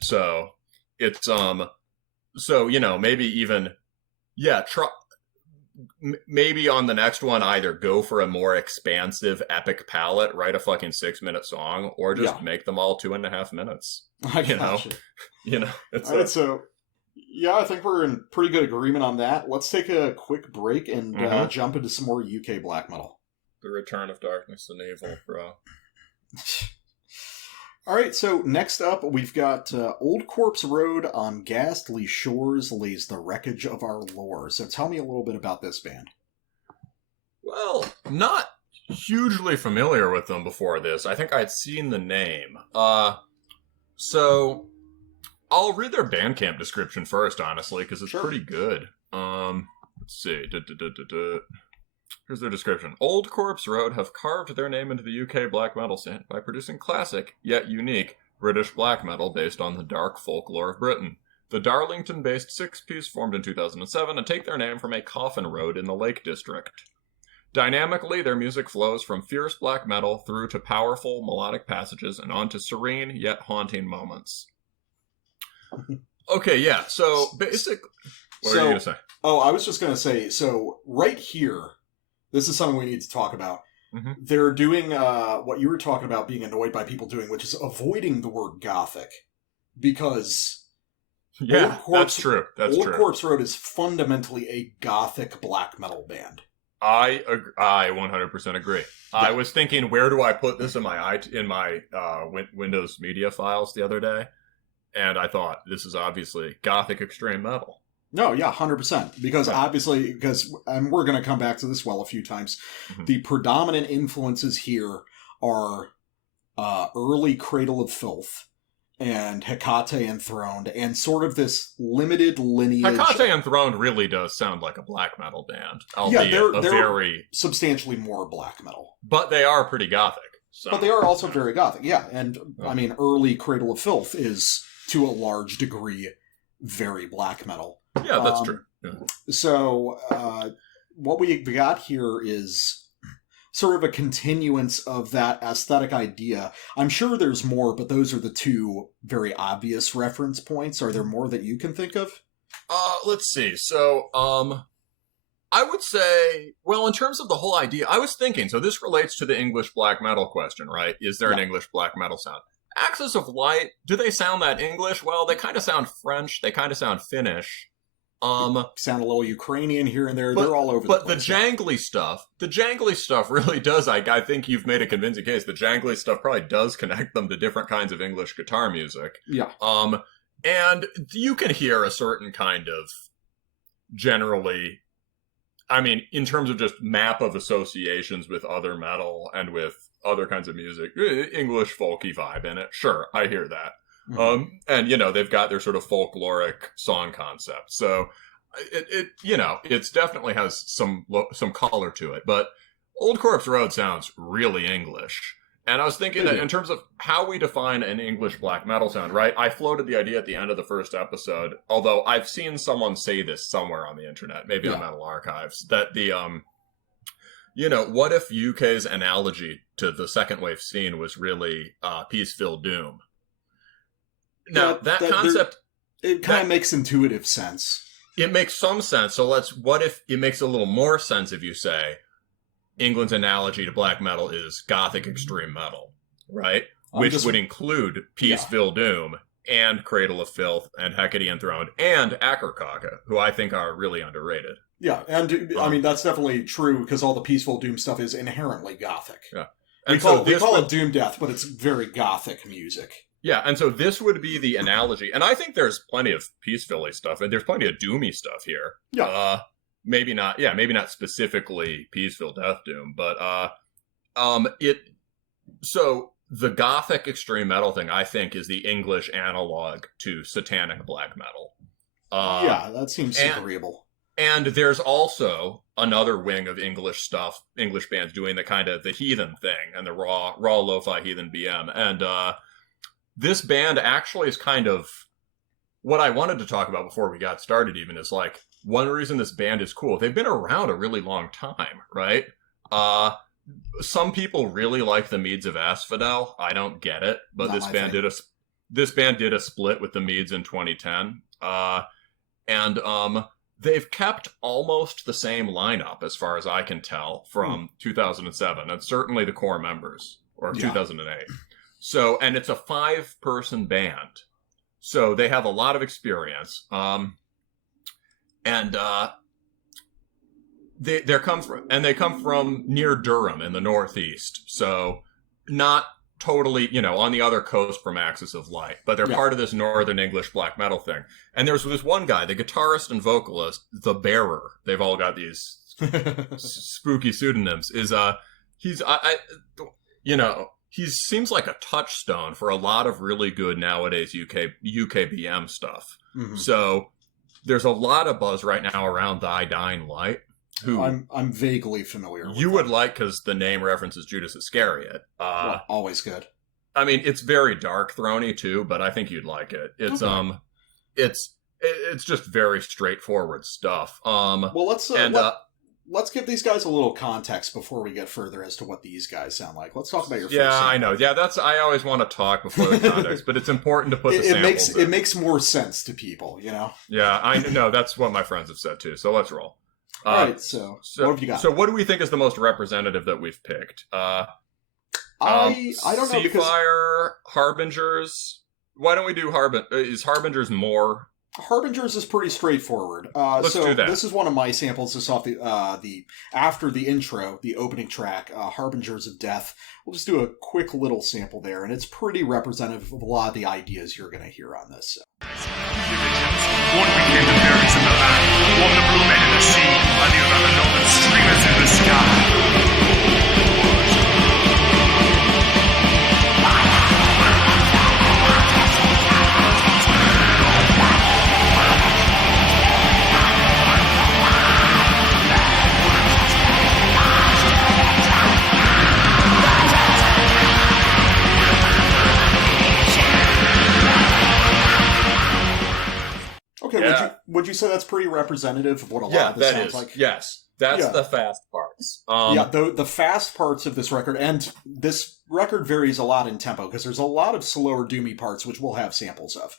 So it's, maybe even, maybe on the next one, either go for a more expansive epic palette, write a fucking 6-minute song, or just make them all 2.5 minutes. I think we're in pretty good agreement on that. Let's take a quick break and jump into some more UK black metal. The Return of Darkness and Evil, bro. All right, so next up, we've got Old Corpse Road on Ghastly Shores lays the wreckage of our lore. So tell me a little bit about this band. Well, not hugely familiar with them before this. I think I'd seen the name. So I'll read their Bandcamp description first, honestly, because it's pretty good. Let's see. Here's their description. Old Corpse Road have carved their name into the UK black metal scene by producing classic, yet unique, British black metal based on the dark folklore of Britain. The Darlington-based six-piece formed in 2007 and take their name from a coffin road in the Lake District. Dynamically, their music flows from fierce black metal through to powerful melodic passages and onto serene yet haunting moments. Okay, yeah, so basically... What are you going to say? Oh, I was just going to say, so right here... This is something we need to talk about. Mm-hmm. They're doing what you were talking about being annoyed by people doing, which is avoiding the word gothic. Because... that's true. Old Corpse Road is fundamentally a gothic black metal band. I 100% agree. Yeah. I was thinking, where do I put this in my Windows Media files the other day? And I thought, this is obviously gothic extreme metal. No, yeah, 100%. Because and we're going to come back to this a few times, the predominant influences here are early Cradle of Filth and Hecate Enthroned, and sort of this limited lineage. Hecate Enthroned really does sound like a black metal band. They're very substantially more black metal. But they are pretty gothic. So. But they are also very gothic, yeah. And, I mean, early Cradle of Filth is, to a large degree, very black metal. Yeah, that's true. Yeah. So, what we got here is... sort of a continuance of that aesthetic idea. I'm sure there's more, but those are the two very obvious reference points. Are there more that you can think of? Let's see. So, I would say, well, in terms of the whole idea, I was thinking, so this relates to the English black metal question, right? Is there an English black metal sound? Axis of Light, do they sound that English? Well, they kind of sound French. They kind of sound Finnish. Sound a little Ukrainian here and there. They're all over the place. But the jangly stuff really does, I think you've made a convincing case. The jangly stuff probably does connect them to different kinds of English guitar music. Yeah. And you can hear a certain kind of generally, I mean, in terms of just map of associations with other metal and with other kinds of music, English folky vibe in it. Sure, I hear that. Mm-hmm. And, they've got their sort of folkloric song concept. So it's definitely has some color to it. But Old Corpse Road sounds really English. And I was thinking that in terms of how we define an English black metal sound, right? I floated the idea at the end of the first episode, although I've seen someone say this somewhere on the internet, maybe on Metal Archives, that the, what if UK's analogy to the second wave scene was really peace-filled doom? Now, that concept... It kind of makes intuitive sense. It makes some sense. So what if it makes a little more sense if you say England's analogy to black metal is Gothic extreme metal, right? Which would include Peaceville Doom and Cradle of Filth and Hecate Enthroned and Akerkaka, who I think are really underrated. Yeah, and I mean, that's definitely true because all the Peaceful Doom stuff is inherently Gothic. Yeah. We call it Doom Death, but it's very Gothic music. Yeah, and so this would be the analogy. And I think there's plenty of Peaceville stuff, and there's plenty of doomy stuff here. Yeah. Maybe not specifically Peaceville Death Doom, but so the Gothic extreme metal thing, I think, is the English analog to satanic black metal. That seems agreeable. And there's also another wing of English stuff, English bands doing the heathen thing and the raw lo-fi heathen BM. And this band actually is kind of what I wanted to talk about before we got started even is like, one reason this band is cool, they've been around a really long time, right? Some people really like the Meads of Asphodel. I don't get it, but this band did a split with the Meads in 2010. And they've kept almost the same lineup, as far as I can tell, from 2007, and certainly the core members, or 2008. So, and it's a 5-person band. So they have a lot of experience. And they come from near Durham in the Northeast. So not totally, on the other coast from Axis of Light, but they're part of this Northern English black metal thing. And there's this one guy, the guitarist and vocalist, The Bearer. They've all got these spooky pseudonyms. He seems like a touchstone for a lot of really good nowadays UKBM stuff. Mm-hmm. So there's a lot of buzz right now around Thy Dying Light. Who I'm vaguely familiar with. You would like because the name references Judas Iscariot. Always good. I mean, it's very dark throny too, but I think you'd like it. It's it's just very straightforward stuff. Well, let's give these guys a little context before we get further as to what these guys sound like. Let's talk about your first sample. I know. Yeah, I always want to talk before the context, but it's important to put the samples in. It makes more sense to people, Yeah, I know. That's what my friends have said too. So let's roll. All right, so what have you got? So what do we think is the most representative that we've picked? I don't know because Seafire, Harbingers. Why don't we do is Harbingers more? Harbingers is pretty straightforward. Let's do that. This is one of my samples. This is off the after the intro, the opening track, Harbingers of Death. We'll just do a quick little sample there, and it's pretty representative of a lot of the ideas you're going to hear on this. One became the berries in the land, one the blue men in the sea, and the other the northern streamers in the sky. Okay, would you say that's pretty representative of what a lot of this sounds like? Yes. That's the fast parts. The fast parts of this record, and this record varies a lot in tempo, because there's a lot of slower, doomy parts, which we'll have samples of.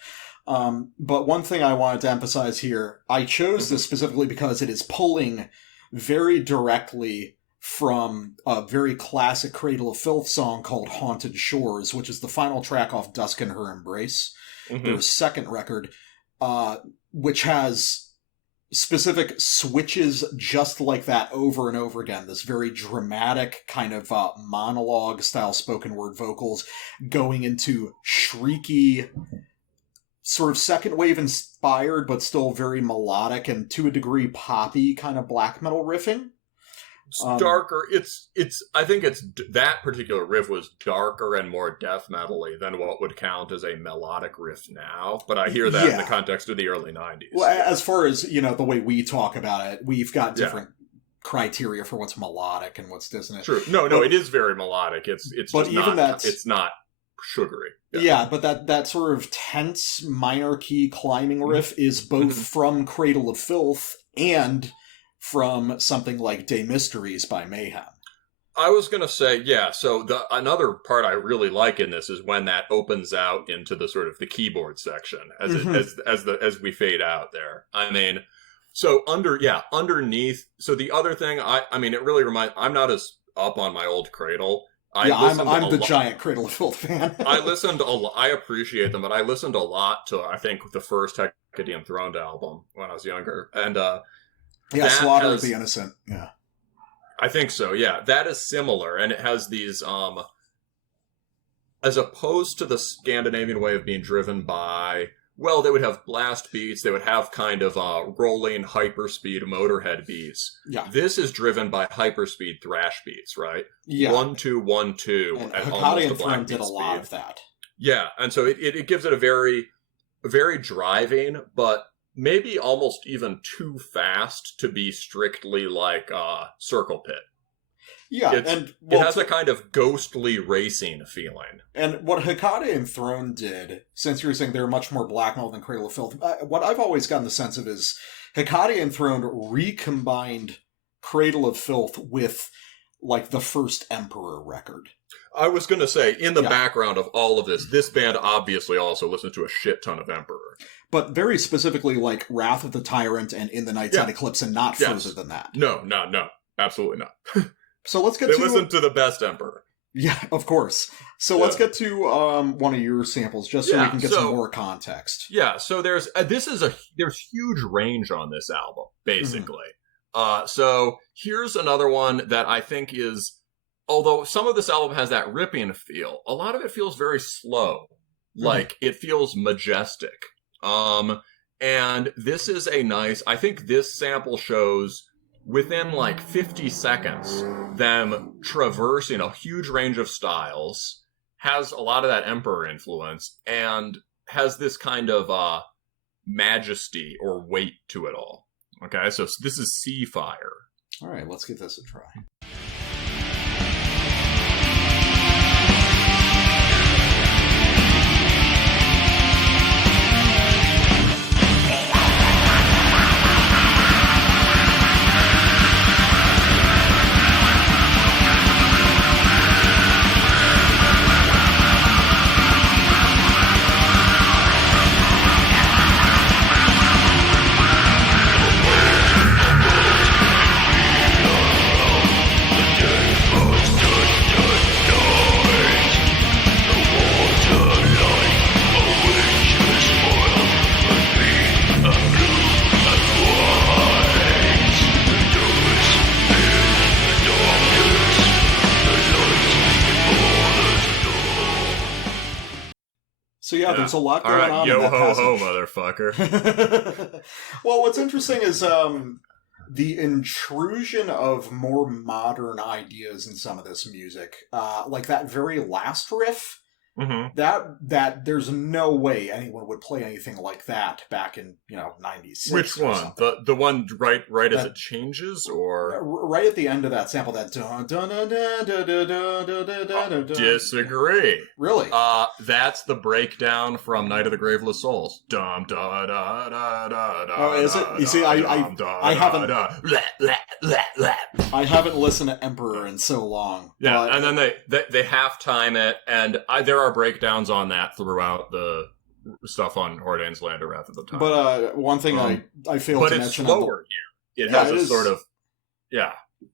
But one thing I wanted to emphasize here, I chose this specifically because it is pulling very directly from a very classic Cradle of Filth song called Haunted Shores, which is the final track off Dusk in Her Embrace, their second record, which has specific switches just like that over and over again. This very dramatic kind of monologue style spoken word vocals going into shrieky, sort of second wave inspired, but still very melodic and to a degree poppy kind of black metal riffing. It's darker. I think that particular riff was darker and more death metal-y than what would count as a melodic riff now. But I hear that in the context of the early 90s. Well, as far as, the way we talk about it, we've got different criteria for what's melodic and what's dissonant. True. No, it is very melodic. It's not sugary. Yeah, but that sort of tense minor key climbing riff is both from Cradle of Filth and from something like Day Mysteries by Mayhem. I was going to say, so another part I really like in this is when that opens out into the sort of the keyboard section as we fade out there. I mean, so underneath, so the other thing, it really reminds, I'm not as up on my old Cradle. I'm the giant Cradle of Filth fan. I appreciate them, but I listened a lot to, I think, the first Hecadium Throned album when I was younger. And, Slaughter of the Innocent. Yeah. I think so, yeah. That is similar, and it has these, as opposed to the Scandinavian way of being driven by, well, they would have blast beats, they would have kind of rolling hyperspeed Motorhead beats. Yeah. This is driven by hyperspeed thrash beats, right? Yeah. 1-2, 1-2. And Hecadium Throne did a lot of that. Yeah, and so it gives it a very, very driving, but maybe almost even too fast to be strictly like Circle Pit. Yeah, it has a kind of ghostly racing feeling. And what Hecadium Throne did, since you were saying they're much more black metal than Cradle of Filth, what I've always gotten the sense of is Hecadium Throne recombined Cradle of Filth with, like, the first Emperor record. I was going to say, in the background of all of this band obviously also listens to a shit ton of Emperor. But very specifically, like, Wrath of the Tyrant and In the Night Side Eclipse, and not further than that. No. Absolutely not. So let's get They listen to the best Emperor. Yeah, of course. So let's get to one of your samples, just so we can get some more context. Yeah, so there's huge range on this album, basically. So here's another one that I think is, although some of this album has that ripping feel, a lot of it feels very slow. Like, it feels majestic. And this is I think this sample shows within like 50 seconds them traversing a huge range of styles, has a lot of that Emperor influence, and has this kind of majesty or weight to it all. Okay, so this is Sea Fire. All right, let's give this a try. So there's a lot going on. Yo ho ho, motherfucker. Well, what's interesting is the intrusion of more modern ideas in some of this music. Like that very last riff Mm-hmm. That there's no way anyone would play anything like that back in 96. Which one? The one right as it changes, or right at the end of that sample? That disagree. Really? That's the breakdown from Night of the Graveless Souls. Dum da da da da da. Oh, is it? You see, I haven't. I haven't listened to Emperor in so long. Yeah, and then they half time it, and there are breakdowns on that throughout the stuff on Hordane's Land of Wrath at the time. But one thing I failed to mention, but it's slower here. It has a sort of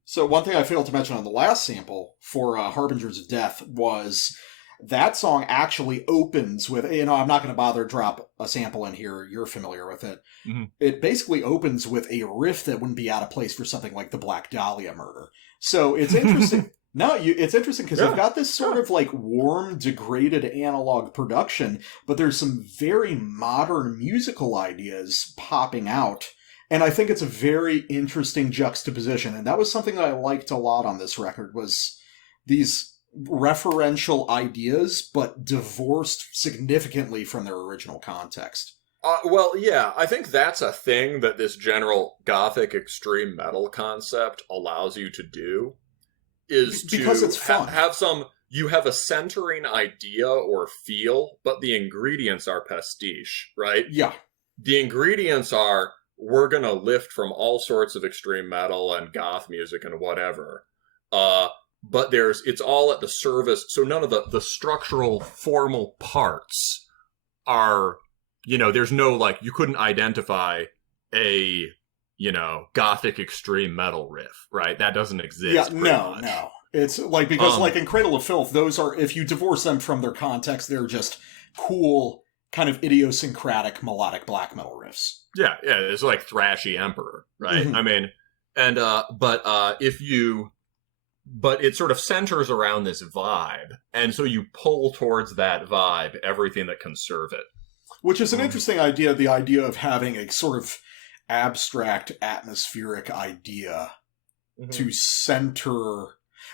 So one thing I failed to mention on the last sample for Harbingers of Death was that song actually opens with, I'm not going to bother to drop a sample in here. You're familiar with it. Mm-hmm. It basically opens with a riff that wouldn't be out of place for something like the Black Dahlia murder. So it's interesting. It's interesting because they've got this sort of like warm, degraded analog production, but there's some very modern musical ideas popping out. And I think it's a very interesting juxtaposition. And that was something that I liked a lot on this record, was these referential ideas, but divorced significantly from their original context. I think that's a thing that this general gothic extreme metal concept allows you to do, is because to it's fun. You have a centering idea or feel, but the ingredients are pastiche, right? Yeah. The ingredients are, we're going to lift from all sorts of extreme metal and goth music and whatever. But it's all at the service, so none of the structural, formal parts are, there's no, you couldn't identify a, gothic extreme metal riff, right? That doesn't exist. Yeah, no. It's because in Cradle of Filth, those are, if you divorce them from their context, they're just cool, kind of idiosyncratic melodic black metal riffs. Yeah, it's like thrashy Emperor, right? Mm-hmm. I mean, and, but it sort of centers around this vibe, and so you pull towards that vibe everything that can serve it. Which is an interesting idea, the idea of having a sort of abstract, atmospheric idea to center,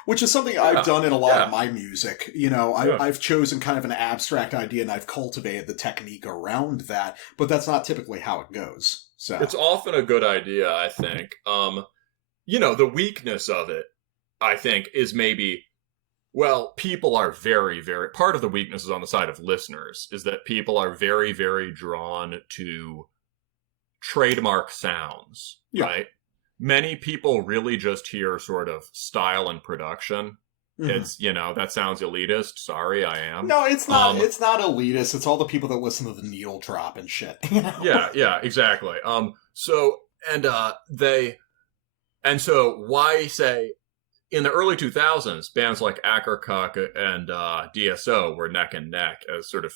which is something I've done in a lot of my music. I've chosen kind of an abstract idea, and I've cultivated the technique around that, but that's not typically how it goes. So it's often a good idea, I think. The weakness of it, I think, is maybe, people are very, very... Part of the weakness is on the side of listeners, is that people are very, very drawn to trademark sounds, right? Many people really just hear sort of style and production. It's, that sounds elitist. Sorry, I am. No, it's not. It's not elitist. It's all the people that listen to the needle drop and shit. Yeah, exactly. So why say... In the early 2000s, bands like Akerkak and DSO were neck and neck as sort of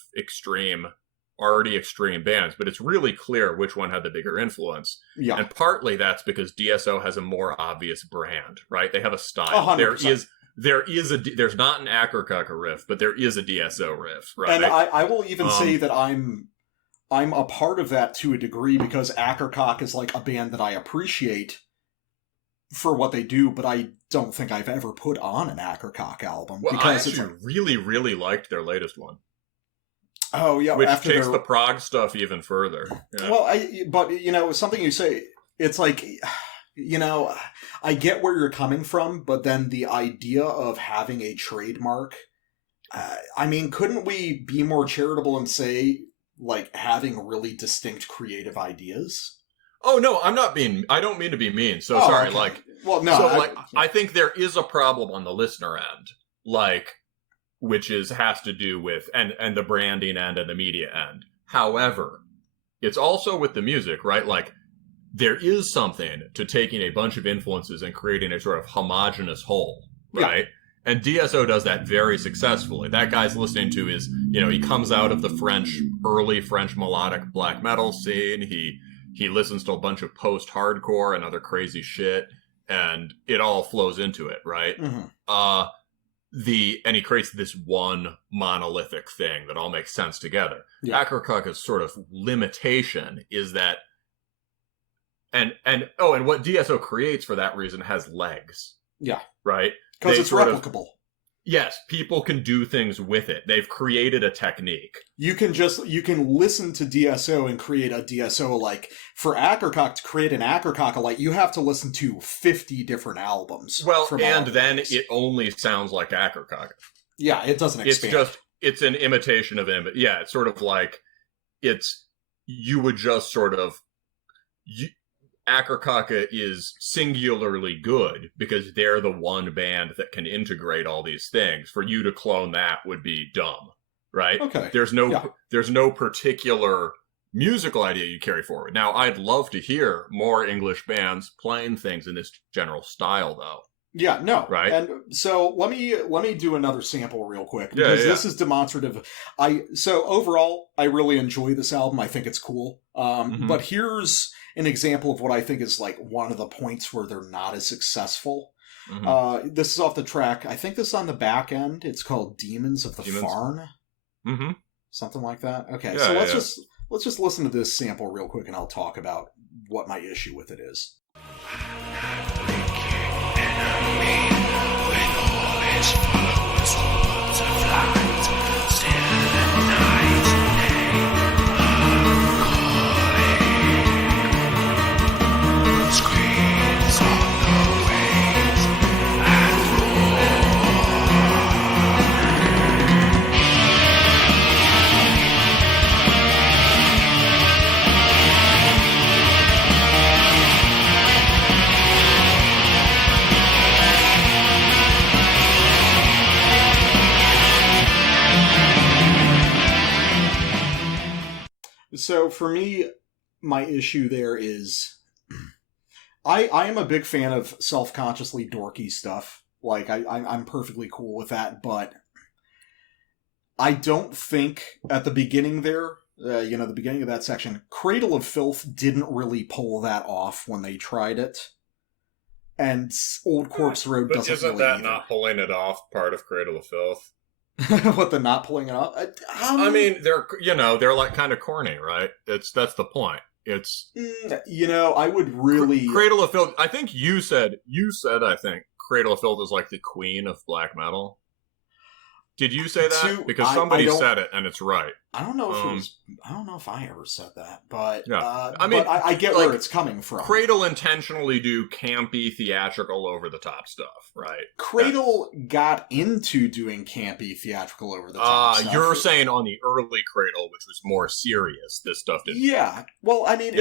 already extreme bands, but it's really clear which one had the bigger influence. Yeah. And partly that's because DSO has a more obvious brand, right? They have a style. 100%. There's not an Akerkak riff, but there is a DSO riff, right? And I will even say that I'm a part of that to a degree, because Akerkak is like a band that I appreciate for what they do, but I don't think I've ever put on an Akerkak album. Well, because I actually really, really liked their latest one. Oh, yeah. Which takes the prog stuff even further. Yeah. Well, something you say, it's like, I get where you're coming from, but then the idea of having a trademark, couldn't we be more charitable and say, having really distinct creative ideas? Oh, no, I don't mean to be mean. So sorry. Okay. I think there is a problem on the listener end, which has to do with, and the branding end and the media end. However, it's also with the music, right? There is something to taking a bunch of influences and creating a sort of homogenous whole, right? Yeah. And DSO does that very successfully. That guy's listening to is, he comes out of the early French melodic black metal scene. He listens to a bunch of post-hardcore and other crazy shit, and it all flows into it, right? Mm-hmm. And he creates this one monolithic thing that all makes sense together. Yeah. Akerkak's sort of limitation is that, and what DSO creates for that reason has legs. Yeah. Right? Because it's replicable. Yes, people can do things with it. They've created a technique. You can listen to DSO and create a DSO alike. For Akercock, to create an Akercock alike, you have to listen to 50 different albums. Well, and then it only sounds like Akercock. Yeah, it doesn't expand. It's an imitation of him. Yeah, it's sort of like, you would just sort of... Akercock is singularly good because they're the one band that can integrate all these things. For you to clone that would be dumb, right? Okay. There's no particular musical idea you carry forward. Now, I'd love to hear more English bands playing things in this general style, though. Yeah, no. Right. And so let me do another sample real quick, because this is demonstrative. So overall, I really enjoy this album. I think it's cool. But here's an example of what I think is like one of the points where they're not as successful. This is off the track. I think this is on the back end. It's called Demons of the Farn. Something like that. Okay, so let's just listen to this sample real quick, and I'll talk about what my issue with it is. With all his followers, hordes of light, still the night, calling, screams on the waves and So for me, my issue there is I am a big fan of self-consciously dorky stuff. Like, I'm perfectly cool with that, but I don't think at the beginning there, the beginning of that section, Cradle of Filth didn't really pull that off when they tried it. And Old Corpse Road doesn't really Isn't that either. not pulling it off part of Cradle of Filth? What, the not pulling it off? I mean, they're like kind of corny, right? That's the point. It's I would really Cradle of Filth. I think you said I think Cradle of Filth is like the queen of black metal. Did you say that? Because somebody said it, and it's right. I don't know if it was. I don't know if I ever said that, but yeah. I get where it's coming from. Cradle intentionally do campy, theatrical, over the top stuff, right? Cradle got into doing campy, theatrical, over the top stuff. You're saying on the early Cradle, which was more serious, this stuff didn't. Yeah. Well, I mean,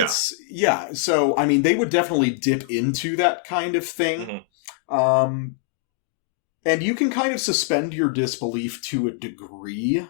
So, I mean, they would definitely dip into that kind of thing. And you can kind of suspend your disbelief to a degree,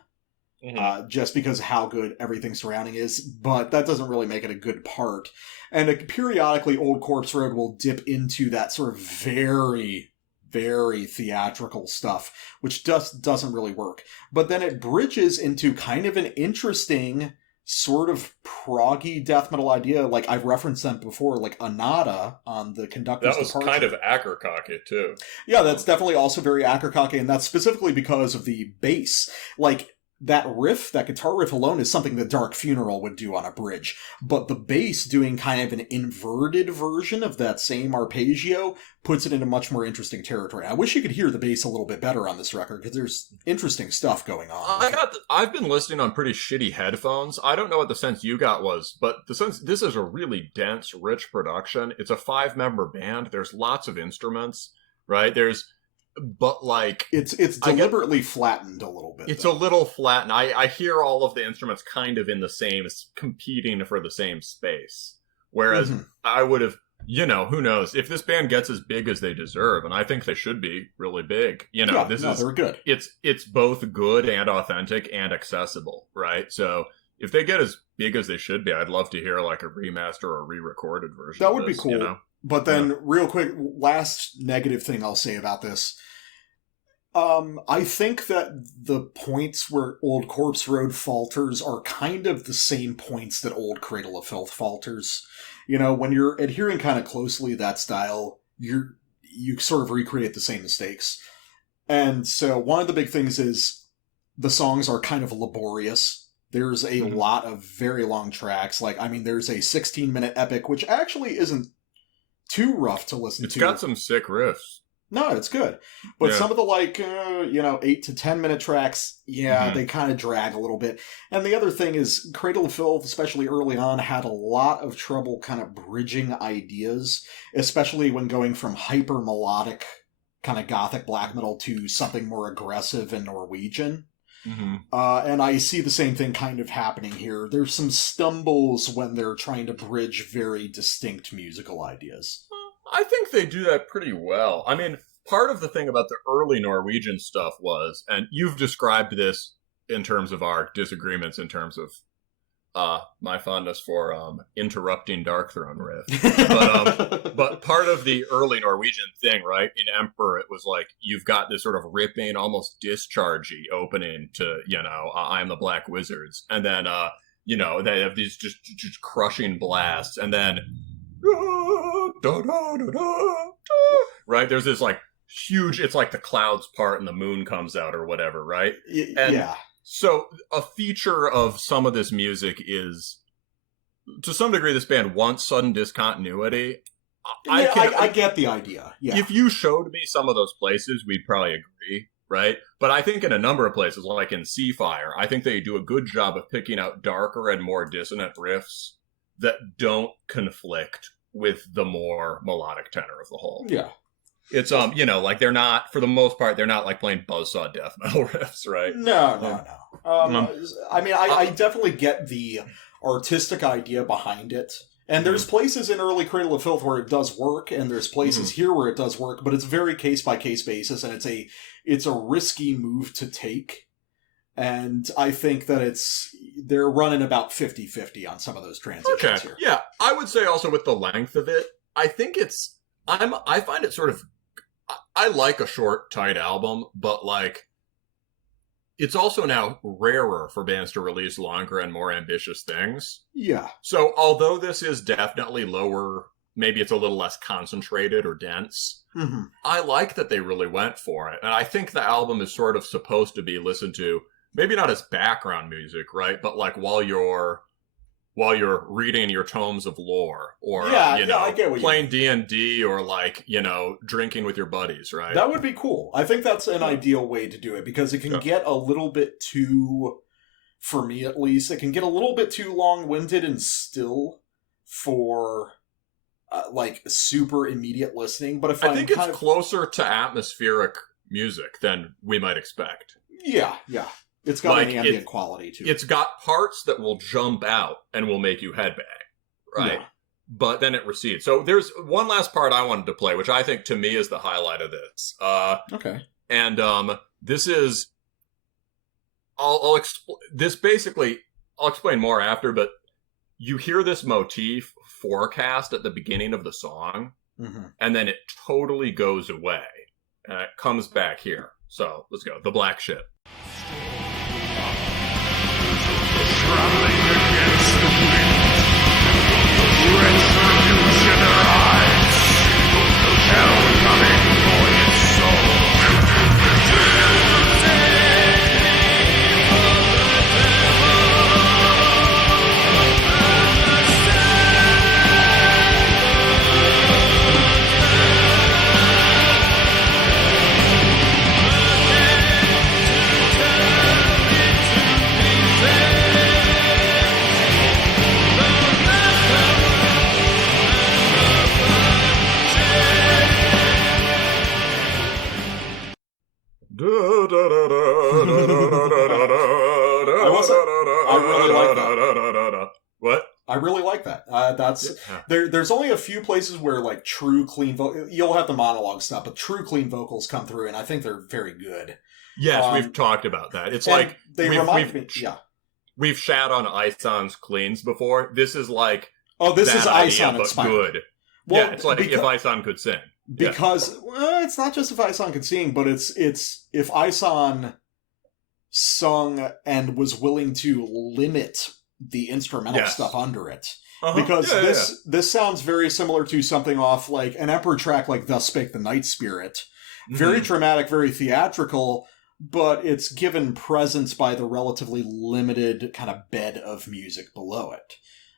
just because of how good everything surrounding is, but that doesn't really make it a good part. And periodically, Old Corpse Road will dip into that sort of very, very theatrical stuff, which doesn't really work. But then it bridges into kind of an interesting sort of proggy death metal idea. Like, I've referenced them before, like Anada on the Conductor's That was Departure. kind of Akercocky, too. Yeah, that's definitely also very Akercocky, and that's specifically because of the bass. Like, that riff, that guitar riff alone is something that Dark Funeral would do on a bridge. But the bass doing kind of an inverted version of that same arpeggio puts it into much more interesting territory. I wish you could hear the bass a little bit better on this record, because there's interesting stuff going on. I've been listening on pretty shitty headphones. I don't know what the sense you got was, but the sense this is a really dense, rich production. It's a 5-member band. There's lots of instruments, right? But like it's deliberately flattened a little bit. It's a little flattened. I hear all of the instruments kind of in the same, competing for the same space. Whereas I would have, who knows, if this band gets as big as they deserve, and I think they should be really big. They're good. It's both good and authentic and accessible, right? So if they get as big as they should be, I'd love to hear like a remaster or a re-recorded version. That would be cool. But then, real quick, last negative thing I'll say about this. I think that the points where Old Corpse Road falters are kind of the same points that Old Cradle of Filth falters. When you're adhering kind of closely to that style, you sort of recreate the same mistakes. And so one of the big things is the songs are kind of laborious. There's a lot of very long tracks. Like, I mean, there's a 16-minute epic, which actually isn't too rough to listen to. It's got some sick riffs. No, it's good. But Yeah. some of the, 8 to 10 minute tracks, they kind of drag a little bit. And the other thing is, Cradle of Filth, especially early on, had a lot of trouble kind of bridging ideas, especially when going from hyper melodic kind of gothic black metal to something more aggressive and Norwegian. Mm-hmm. And I see the same thing kind of happening here. There's some stumbles when they're trying to bridge very distinct musical ideas. I think they do that pretty well. I mean, part of the thing about the early Norwegian stuff was, and you've described this in terms of our disagreements, in terms of my fondness for interrupting Darkthrone riff. But part of the early Norwegian thing, right, in Emperor, it was like, you've got this sort of ripping, almost dischargey opening to, I Am the Black Wizards. And then, they have these just crushing blasts. And then, right, there's this like huge, it's like the clouds part and the moon comes out or whatever, right? Yeah. So a feature of some of this music is, to some degree, this band wants sudden discontinuity. I get the idea. Yeah. If you showed me some of those places, we'd probably agree, right? But I think in a number of places, like in Seafire, I think they do a good job of picking out darker and more dissonant riffs that don't conflict with the more melodic tenor of the whole. Yeah. It's, they're not, for the most part, they're not like playing buzzsaw death metal riffs, right? No. I mean, I definitely get the artistic idea behind it. And there's places in early Cradle of Filth where it does work, and there's places here where it does work, but it's very case-by-case basis, and it's a risky move to take. And I think that they're running about 50-50 on some of those transitions here. Yeah, I would say also with the length of it, I think I find it sort of, I like a short, tight album, but like, it's also now rarer for bands to release longer and more ambitious things. Yeah. So although this is definitely lower, maybe it's a little less concentrated or dense, I like that they really went for it. And I think the album is sort of supposed to be listened to, maybe not as background music, right? But like while you're reading your tomes of lore, or I get what playing D&D, or like drinking with your buddies, right? That would be cool. I think that's an ideal way to do it, because it can get a little bit too, for me at least, it can get a little bit too long-winded and still for super immediate listening. But I think it's closer to atmospheric music than we might expect. Yeah. It's got an ambient quality to it. It's got parts that will jump out and will make you headbang, right? Yeah. But then it recedes. So there's one last part I wanted to play, which I think to me is the highlight of this. Okay. And this is, I'll explain more after, but you hear this motif forecast at the beginning of the song, and then it totally goes away, and it comes back here. So let's go. The Black Ship. Traveling against the wind, retribution in their eyes, hell coming for its soul. What? I really like that. There's only a few places where like true clean you'll have the monologue stuff, but true clean vocals come through, and I think they're very good. Yes, we've talked about that. It's like we've shat on Ison's cleans before. This is like this is Ison inspired. Good. Well, yeah, it's like if Ison could sing. Because it's not just if Ison could sing, but it's if Ison sung and was willing to limit the instrumental stuff under it. Because this sounds very similar to something off like an Emperor track like Thus Spake the Night Spirit. Very dramatic, very theatrical, but it's given presence by the relatively limited kind of bed of music below it.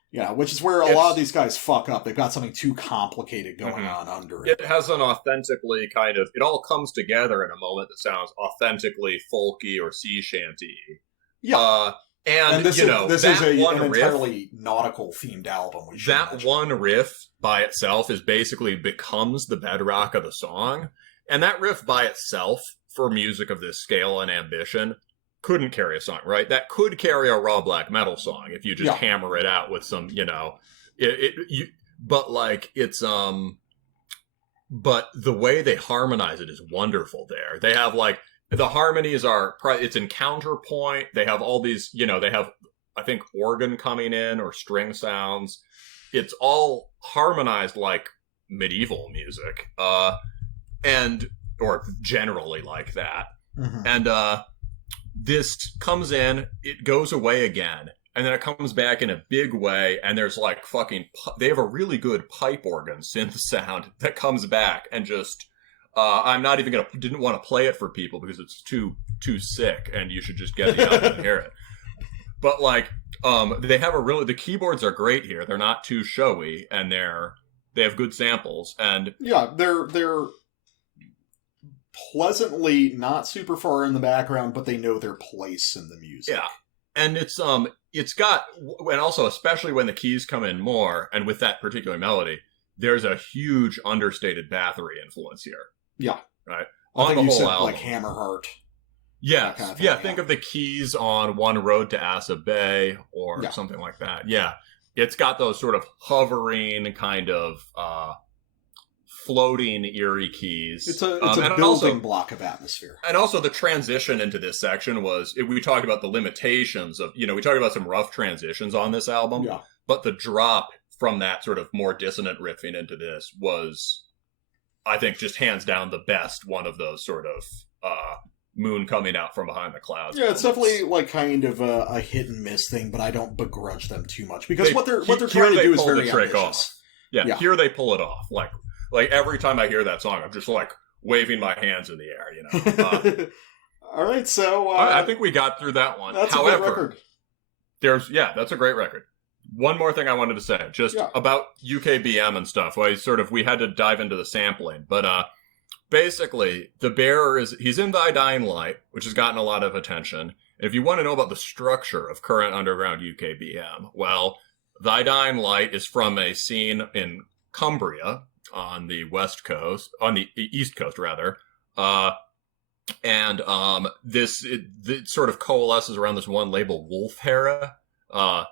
Yeah, which is where a lot of these guys fuck up. They've got something too complicated going on under it. It has an authentically kind of... It all comes together in a moment that sounds authentically folky or sea shanty. Yeah. And this is an entirely riff, nautical-themed album. That one riff by itself basically becomes the bedrock of the song. And that riff by itself, for music of this scale and ambition, couldn't carry a song, right? That could carry a raw black metal song if you just hammer it out with some, but the way they harmonize it is wonderful there. They have the harmonies it's in counterpoint. They have all these, they have, I think, organ coming in or string sounds. It's all harmonized like medieval music, or generally like that. Mm-hmm. And, this comes in, it goes away again, and then it comes back in a big way, and there's they have a really good pipe organ synth sound that comes back, and just, I'm not even didn't want to play it for people because it's too sick, and you should just get the album and hear it. But, they have the keyboards are great here, they're not too showy, and they have good samples, and... Yeah, they're pleasantly not super far in the background, but they know their place in the music. Yeah. And it's got, and also especially when the keys come in more, and with that particular melody, there's a huge understated Bathory influence here. Yeah. Right? On the whole album. Like Hammerheart. Yeah. Kind of thing, think of the keys on One Road to Asa Bay, or something like that. Yeah. It's got those sort of hovering kind of, floating eerie keys. It's a building block of atmosphere. And also the transition into this section we talked about the limitations of, we talked about some rough transitions on this album, but the drop from that sort of more dissonant riffing into this was, I think, just hands down the best one of those sort of moon coming out from behind the clouds. Yeah, it's definitely kind of a hit and miss thing, but I don't begrudge them too much because what they're trying to do is very ambitious. Yeah, here they pull it off. Like every time I hear that song, I'm just waving my hands in the air, All right, so I think we got through that one. That's a good record. That's a great record. One more thing I wanted to say, just about UKBM and stuff. We had to dive into the sampling, but basically the bearer he's in Thy Dying Light, which has gotten a lot of attention. And if you want to know about the structure of current underground UKBM, well, Thy Dying Light is from a scene in Cumbria, on the east coast rather, and it sort of coalesces around this one label, Wulfhere, Wulfhere.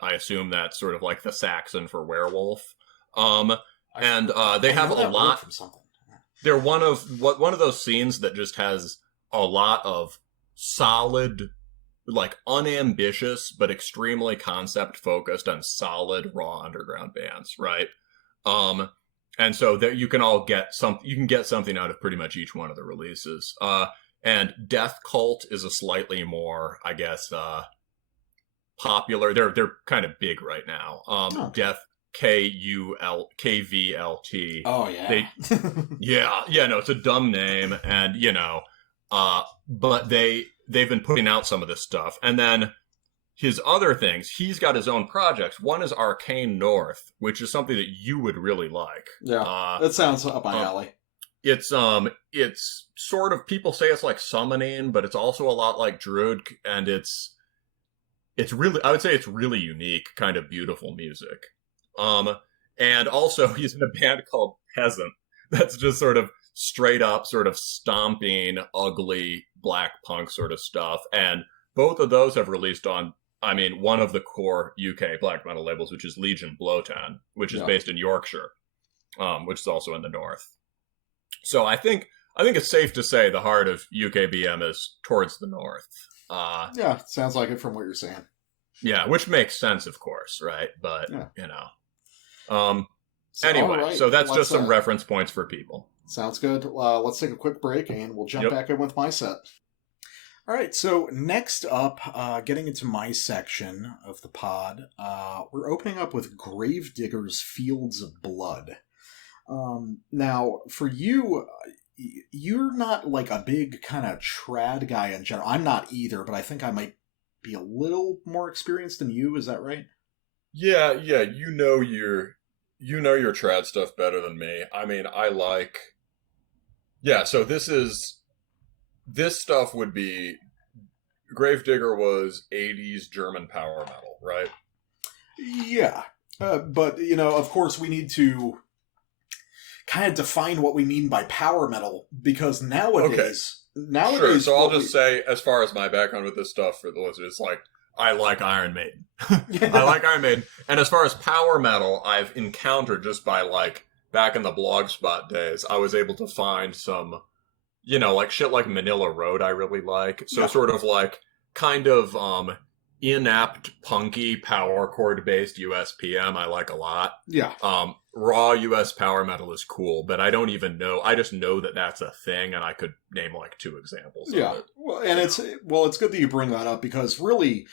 I assume that's sort of like the Saxon for werewolf. And they have a lot. From something. They're one of those scenes that just has a lot of solid, unambitious, but extremely concept-focused and solid, raw underground bands, right? And so that you can get something out of pretty much each one of the releases. And Death Cult is a slightly more, I guess, popular. They're kind of big right now. Death, KVLT. Oh, yeah. It's a dumb name, and, but they've been putting out some of this stuff. And then his other things, he's got his own projects. One is Arcane North, which is something that you would really like. Yeah, that sounds up my alley. It's sort of, people say it's like summoning, but it's also a lot like Druid, and it's really, I would say it's really unique, kind of beautiful music. And also he's in a band called Peasant that's just sort of straight up sort of stomping, ugly black punk sort of stuff. And both of those have released on, one of the core UK black metal labels, which is Legion Blowtown, which is based in Yorkshire, which is also in the north. So I think it's safe to say the heart of UKBM is towards the north. Sounds like it from what you're saying. Yeah, which makes sense, of course, right? But, anyway, right. So that's just some reference points for people. Sounds good. Let's take a quick break, and we'll jump back in with my set. All right, so next up, getting into my section of the pod, we're opening up with Gravedigger's Fields of Blood. Now, for you, you're not like a big kind of trad guy in general. I'm not either, but I think I might be a little more experienced than you. Is that right? Yeah. You know your trad stuff better than me. I mean, so this stuff would be, Gravedigger was 80s German power metal, right? Yeah. But, of course we need to kind of define what we mean by power metal, because nowadays... Sure, so I'll just say, as far as my background with this stuff for the listeners, it's like, I like Iron Maiden. I like Iron Maiden. And as far as power metal, I've encountered just by, like, back in the Blogspot days, I was able to find some, like shit like Manila Road I really like. So sort of like, kind of, inept, punky, power chord-based USPM I like a lot. Yeah. Raw US power metal is cool, but I don't even know. I just know that that's a thing, and I could name like 2 examples of it. Well, and it's good that you bring that up, because really,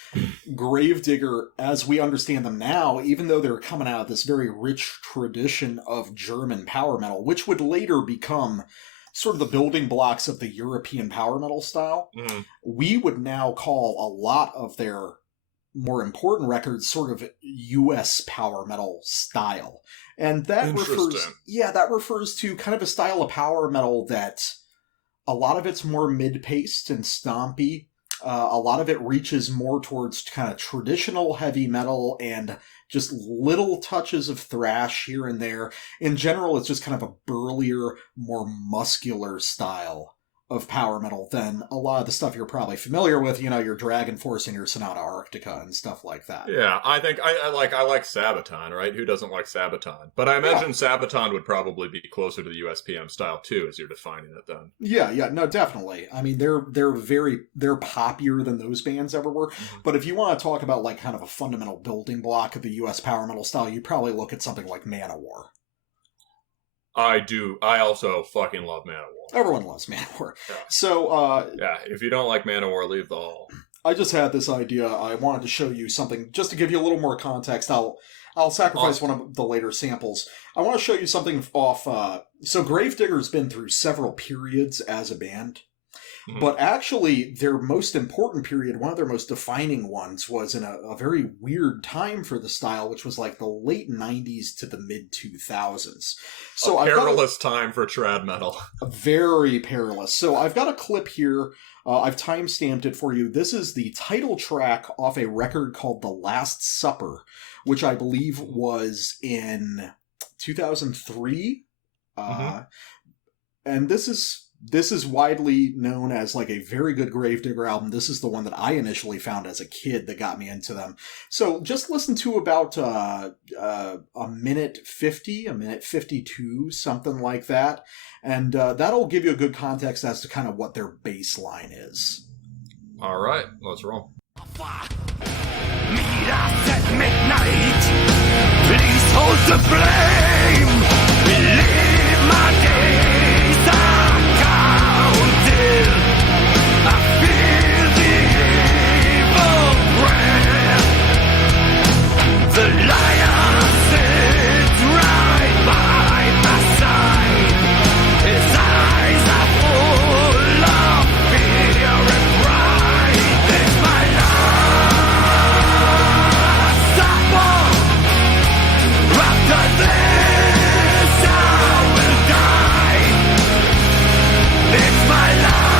Gravedigger, as we understand them now, even though they're coming out of this very rich tradition of German power metal, which would later become sort of the building blocks of the European power metal style, we would now call a lot of their more important records sort of US power metal style. And that refers to kind of a style of power metal that a lot of it's more mid-paced and stompy. A lot of it reaches more towards kind of traditional heavy metal and just little touches of thrash here and there. In general, it's just kind of a burlier, more muscular style of power metal than a lot of the stuff you're probably familiar with, your Dragon Force and your Sonata Arctica and stuff like that. Yeah, I think I like Sabaton, right? Who doesn't like Sabaton? But I imagine Sabaton would probably be closer to the USPM style too, as you're defining it then. Yeah, no, definitely. I mean, they're poppier than those bands ever were. Mm-hmm. But if you want to talk about like kind of a fundamental building block of the US power metal style, you'd probably look at something like Manowar. I do. I also fucking love Manowar. Everyone loves Manowar. Yeah. So, if you don't like Manowar, leave the hall. I just had this idea. I wanted to show you something, just to give you a little more context. I'll sacrifice one of the later samples. I want to show you something off... so Gravedigger's been through several periods as a band. Mm-hmm. But actually, their most important period, one of their most defining ones, was in a very weird time for the style, which was like the late 90s to the mid-2000s. So a perilous time for trad metal. Very perilous. So I've got a clip here. I've time-stamped it for you. This is the title track off a record called The Last Supper, which I believe was in 2003. And this is widely known as like a very good Gravedigger album. This is the one that I initially found as a kid that got me into them. So just listen to about a minute 50, a minute 52, something like that. And that'll give you a good context as to kind of what their bass line is. All right, let's roll. Meet us at midnight. Please hold the flame. Believe my days are counted. I feel the evil breath. The lion sits right by my side. His eyes are full of fear and pride. It's my last supper. After this I will die. It's my last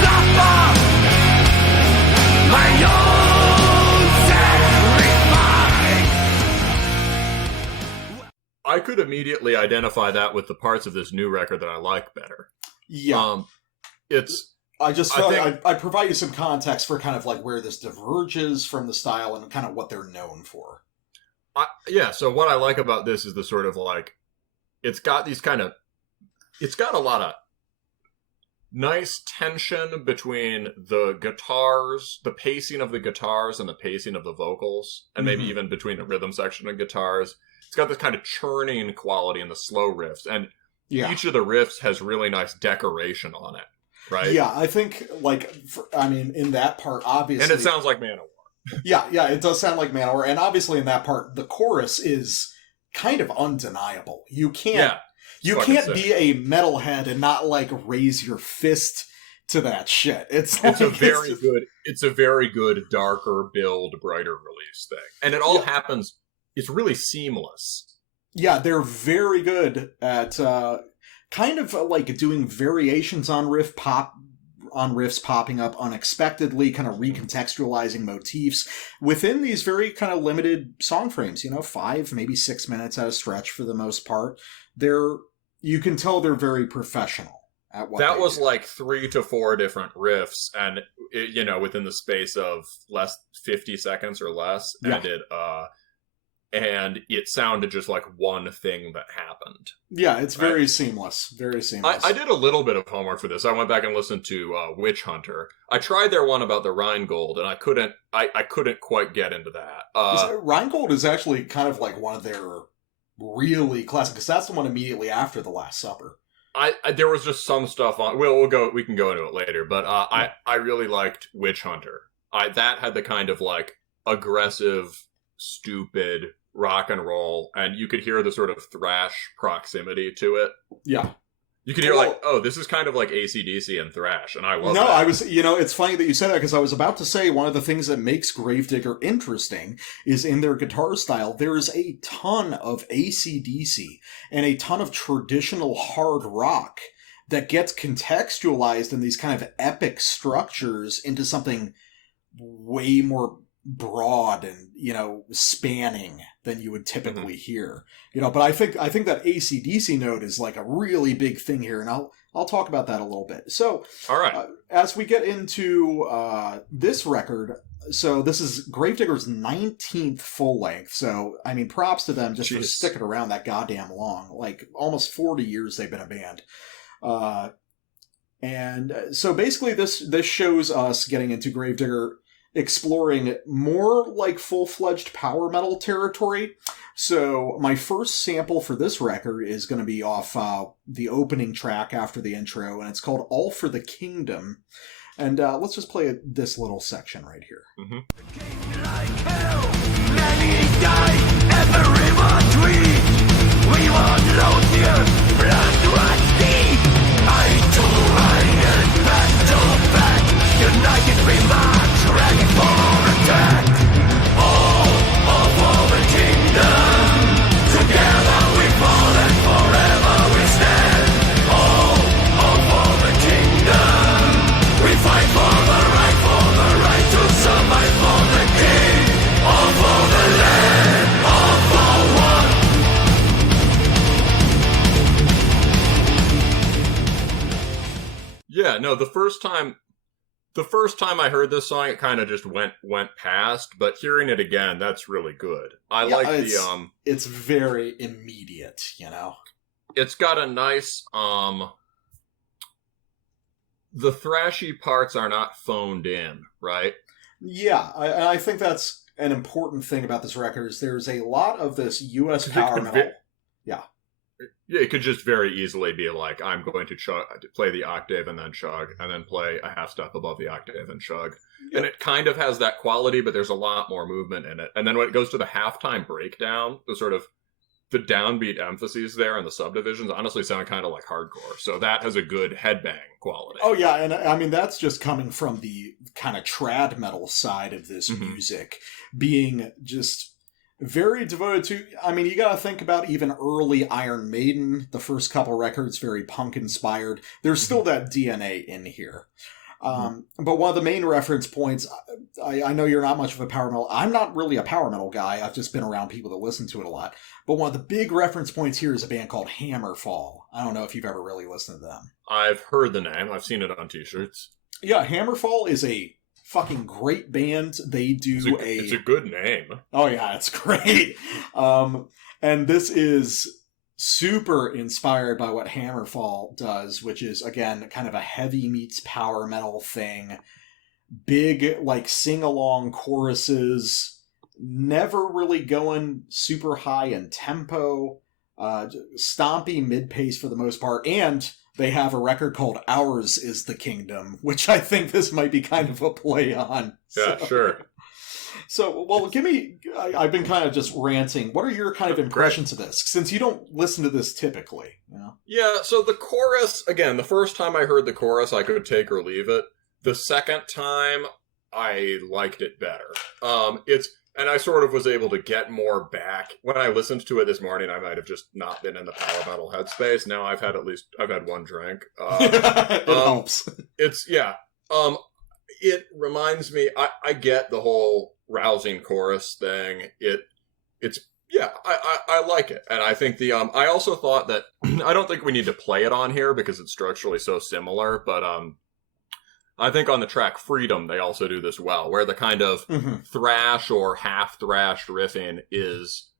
supper. My own sacrifice. I could immediately identify that with the parts of this new record that I like better. Yeah. I just felt I'd provide you some context for kind of like where this diverges from the style and kind of what they're known for. So what I like about this is the sort of like, it's got a lot of nice tension between the guitars, the pacing of the guitars and the pacing of the vocals, and maybe even between the rhythm section and guitars. It's got this kind of churning quality in the slow riffs, and each of the riffs has really nice decoration on it, right? Yeah, I think, in that part, obviously... And it sounds like Manowar. Yeah, it does sound like Manowar, and obviously in that part, the chorus is kind of undeniable. You can't be a metalhead and not, like, raise your fist to that shit. It's a very good darker build, brighter release thing. And it all happens, it's really seamless. Yeah, they're very good at kind of like doing variations on riffs popping up unexpectedly, kind of recontextualizing motifs within these very kind of limited song frames, 5, maybe 6 minutes at a stretch for the most part. You can tell they're very professional at what that was do. Like 3 to 4 different riffs, and within the space of 50 seconds or less, and it sounded just like one thing that happened. Yeah, it's very seamless. Very seamless. I did a little bit of homework for this. I went back and listened to Witch Hunter. I tried their one about the Rheingold, and I couldn't quite get into that. Rheingold is actually kind of like one of their really classic, because that's the one immediately after The Last Supper. There was just some stuff on. We can go into it later, but I really liked Witch Hunter. That had the kind of like aggressive, stupid rock and roll, and you could hear the sort of thrash proximity to it. Yeah. You could hear this is kind of like AC/DC and thrash, and I love that. No, I was, it's funny that you said that, because I was about to say one of the things that makes Gravedigger interesting is in their guitar style, there is a ton of AC/DC and a ton of traditional hard rock that gets contextualized in these kind of epic structures into something way more broad and, spanning than you would typically hear. But I think that AC/DC note is like a really big thing here, and I'll talk about that a little bit. So, all right, as we get into this record, so this is Gravedigger's 19th full length. So, I mean, props to them just for sticking around that goddamn long. Like almost 40 years they've been a band. And so basically this shows us getting into Gravedigger exploring more like full-fledged power metal territory. So my first sample for this record is going to be off the opening track after the intro, and it's called All for the Kingdom. And let's just play this little section right here. Mm-hmm. Like hell, many die, everyone we want load here, bloodthirsty. Eye to eye and back to back, united we march, ready for attack. All for the kingdom, together we fall and forever we stand. All for the kingdom, we fight for the right to survive for the king. All for the land, all for one. Yeah, no, the first time I heard this song, it kind of just went past, but hearing it again, that's really good. It's very immediate, It's got a nice, the thrashy parts are not phoned in, right? Yeah, I think that's an important thing about this record, is there's a lot of this U.S. power metal. Yeah, it could just very easily be like, I'm going to play the octave and then chug, and then play a half step above the octave and chug. Yep. And it kind of has that quality, but there's a lot more movement in it. And then when it goes to the halftime breakdown, the sort of the downbeat emphases there and the subdivisions honestly sound kind of like hardcore. So that has a good headbang quality. Oh, yeah, and I mean, that's just coming from the kind of trad metal side of this music, being just very devoted to, I mean, you gotta think about even early Iron Maiden, the first couple records, very punk-inspired. There's still that DNA in here. But one of the main reference points, I know you're not much of a power metal, I'm not really a power metal guy, I've just been around people that listen to it a lot. But one of the big reference points here is a band called Hammerfall. I don't know if you've ever really listened to them. I've heard the name, I've seen it on t-shirts. Yeah, Hammerfall is a fucking great band. They do it's a good name. Oh yeah, it's great. And this is super inspired by what Hammerfall does, which is again kind of a heavy meets power metal thing. Big like sing-along choruses, never really going super high in tempo, stompy mid-pace for the most part, and they have a record called Ours is the Kingdom, which I think this might be kind of a play on. Yeah, sure. So, well, give me. I've been kind of just ranting. What are your kind of impressions of this? Since you don't listen to this typically, you know? Yeah. So the chorus again. The first time I heard the chorus, I could take or leave it. The second time, I liked it better. And I sort of was able to get more back. When I listened to it this morning, I might have just not been in the power metal headspace. Now I've had one drink. It helps. It reminds me, I get the whole rousing chorus thing. I like it. And I think I also thought that, I don't think we need to play it on here because it's structurally so similar, but, I think on the track Freedom, they also do this well, where the kind of thrash or half-thrashed riffing is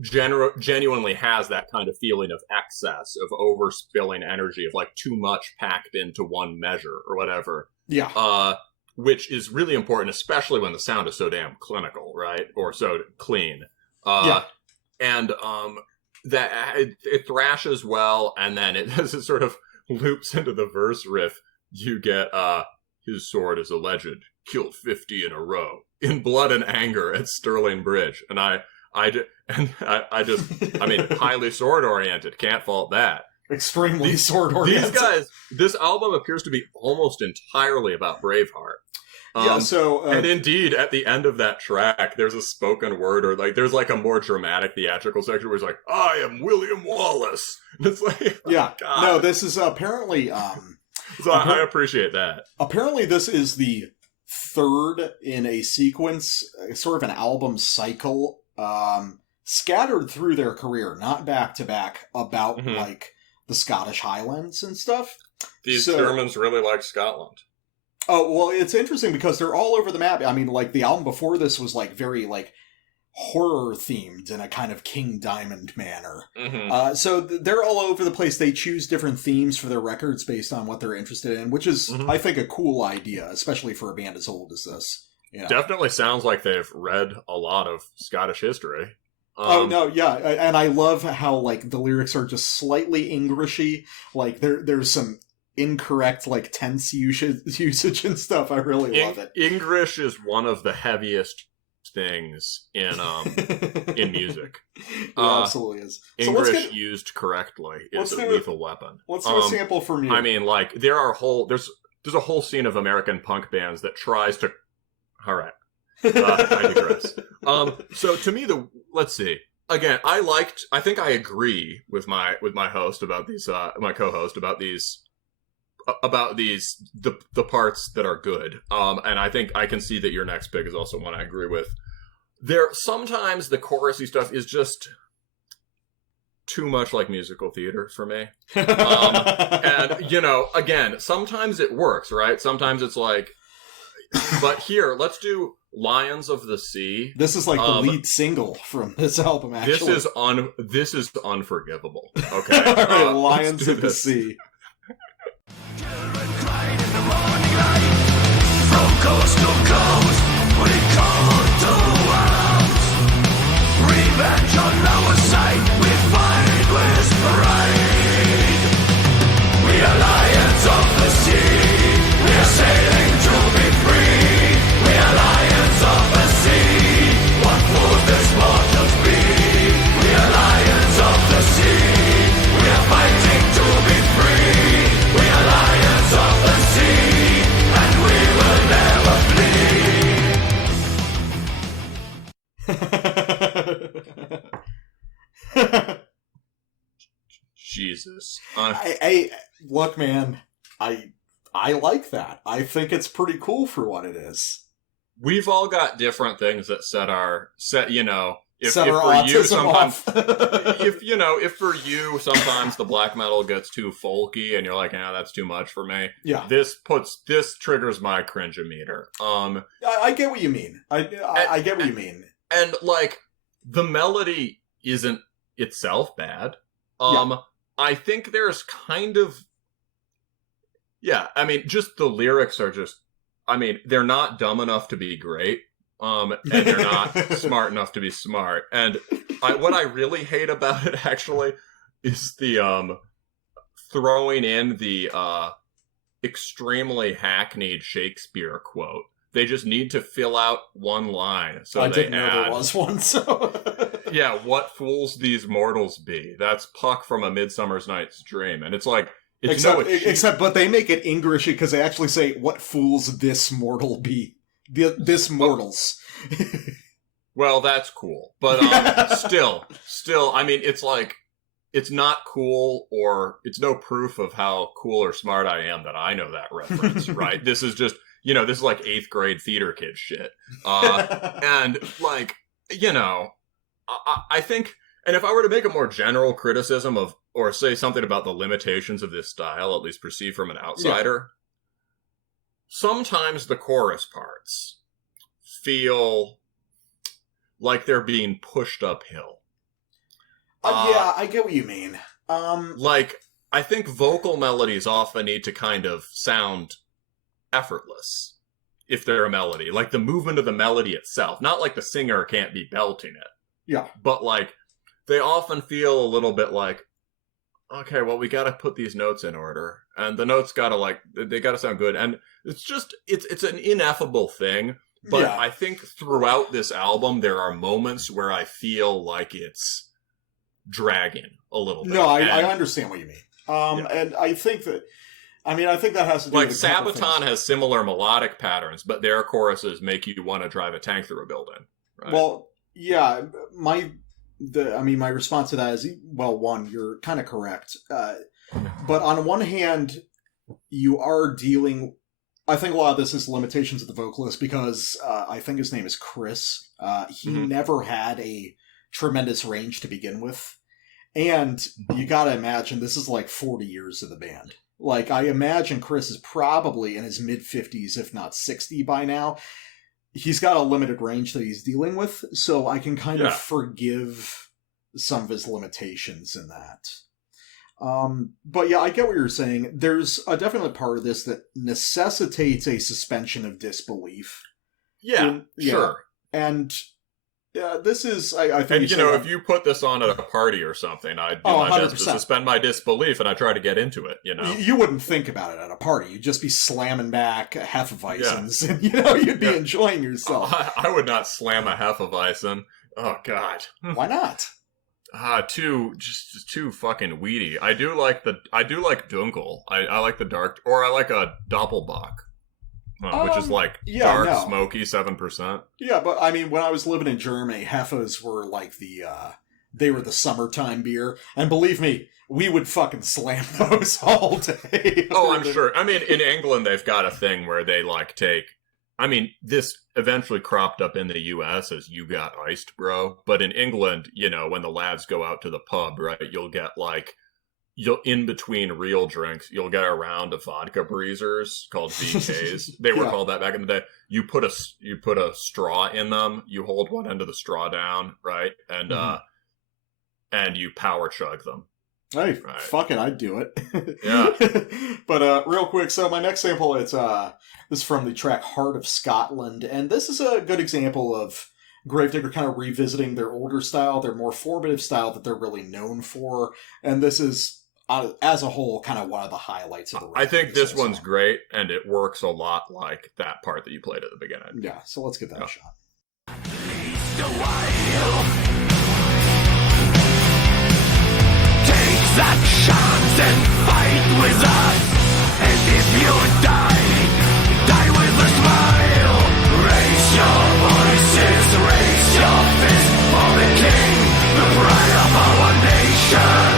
genuinely has that kind of feeling of excess, of overspilling energy, of like too much packed into one measure or whatever. Yeah. Which is really important, especially when the sound is so damn clinical, right? Or so clean. And that it thrashes well, and then as it sort of loops into the verse riff, you get, his sword is alleged, killed 50 in a row, in blood and anger at Stirling Bridge. And I mean, highly sword-oriented, can't fault that. Extremely sword-oriented. These guys, this album appears to be almost entirely about Braveheart. And indeed, at the end of that track, there's a spoken word, or like, there's like a more dramatic theatrical section where it's like, I am William Wallace. And it's like, yeah. God. No, this is apparently, so I appreciate that. Apparently, this is the third in a sequence, sort of an album cycle, scattered through their career, not back to back, about like the Scottish Highlands and stuff. These Germans really like Scotland. Oh, well, it's interesting because they're all over the map. I mean, like, the album before this was like very like horror themed in a kind of King Diamond manner. So they're all over the place. They choose different themes for their records based on what they're interested in, which is, I think, a cool idea, especially for a band as old as this. You know? Definitely sounds like they've read a lot of Scottish history. And I love how like the lyrics are just slightly Englishy. Like there's some incorrect like tense usage and stuff. I really love it. English is one of the heaviest things in music. It absolutely is. English used correctly is a lethal weapon. Let's do a sample from you. I mean, like there's a whole scene of American punk bands that tries to. All right, I digress. So to me, let's see. Again, I think I agree with my host about these, my co-host about these. The parts that are good. And I think I can see that your next pick is also one I agree with. Sometimes the chorusy stuff is just too much like musical theater for me. And, again, sometimes it works, right? Sometimes it's like, but here, let's do Lions of the Sea. This is like the lead single from this album, actually. This is unforgivable. Okay. All right, Lions of the Sea. Children crying in the morning light. From coast to coast, we call to arms. Revenge on our side, we fight with pride. We are lions of the sea, we are sailing to be free. We are lions of the sea, what would this mortals be? We are lions of the sea, we are fighting to be free. We are lions of the sea, and we will never flee. Jesus. I look, man, I like that. I think it's pretty cool for what it is. We've all got different things that set our if for you sometimes off. if for you sometimes the black metal gets too folky and you're like, that's too much for me. Yeah. This triggers my cringe-o-meter. I get what you mean. I get what you mean. And like the melody isn't itself bad. I think there's kind of I mean, just the lyrics are just they're not dumb enough to be great. And they're not smart enough to be smart. And what I really hate about it, actually, is the throwing in the extremely hackneyed Shakespeare quote They just need to fill out one line. So I they didn't know there was one, so... Yeah, what fools these mortals be? That's Puck from A Midsummer's Night's Dream. And it's like... But they make it Englishy because they actually say, what fools this mortal be? This mortals. Well, that's cool. But still, I mean, it's like, it's not cool, or it's no proof of how cool or smart I am that I know that reference, right? This is just, this is like 8th grade theater kid shit. And like, I think, and if I were to make a more general criticism of, or say something about the limitations of this style, at least perceived from an outsider, sometimes the chorus parts feel like they're being pushed uphill. Yeah, I get what you mean. Like, I think vocal melodies often need to kind of sound effortless if they're a melody. Like the movement of the melody itself. Not like the singer can't be belting it. Yeah. But like, they often feel a little bit like, okay, well, we gotta put these notes in order. And the notes gotta they gotta sound good. And it's just, it's an ineffable thing. But I think throughout this album, there are moments where I feel like it's dragging a little bit. No, I understand what you mean. And I think that has to do with... Like, Sabaton has similar melodic patterns, but their choruses make you want to drive a tank through a building. Right? Well, yeah, my response to that is, well, one, you're kind of correct. But on one hand, you are dealing... I think a lot of this is limitations of the vocalist, because I think his name is Chris. He never had a tremendous range to begin with. And you gotta imagine, this is like 40 years of the band. Like, I imagine Chris is probably in his mid-50s, if not 60 by now. He's got a limited range that he's dealing with, so I can kind of forgive some of his limitations in that. But yeah, I get what you're saying. There's a definite part of this that necessitates a suspension of disbelief. Yeah, sure. And this is, I think... And, if you put this on at a party or something, I'd do my 100%. Best to suspend my disbelief, and I try to get into it, You wouldn't think about it at a party. You'd just be slamming back a Hefeweizens, and, you'd be enjoying yourself. I would not slam a Hefeweizen. Oh, God. Why not? Too fucking weedy. I do like Dunkel. I like the dark, or I like a Doppelbock. Which is like dark, smoky, 7%. Yeah, but I mean, when I was living in Germany, Hefes were like they were the summertime beer. And believe me, we would fucking slam those all day. Oh, I'm sure. I mean, in England, they've got a thing where they this eventually cropped up in the US as "you got iced, bro." But in England, when the lads go out to the pub, right, you'll get in between real drinks, you'll get a round of vodka breezers called VKs. They were called that back in the day. You put a straw in them. You hold one end of the straw down, right, and and you power chug them. Hey, fucking, I'd do it. Yeah. But real quick, so my next sample is this is from the track "Heart of Scotland," and this is a good example of Gravedigger kind of revisiting their older style, their more formative style that they're really known for, and this is, as a whole, kind of one of the highlights of the record. I think this one's great, and it works a lot like that part that you played at the beginning. Yeah, so let's give that a shot. Take that chance and fight with us, and if you die with a smile. Raise your voices, raise your fist for the king, the pride of our nation.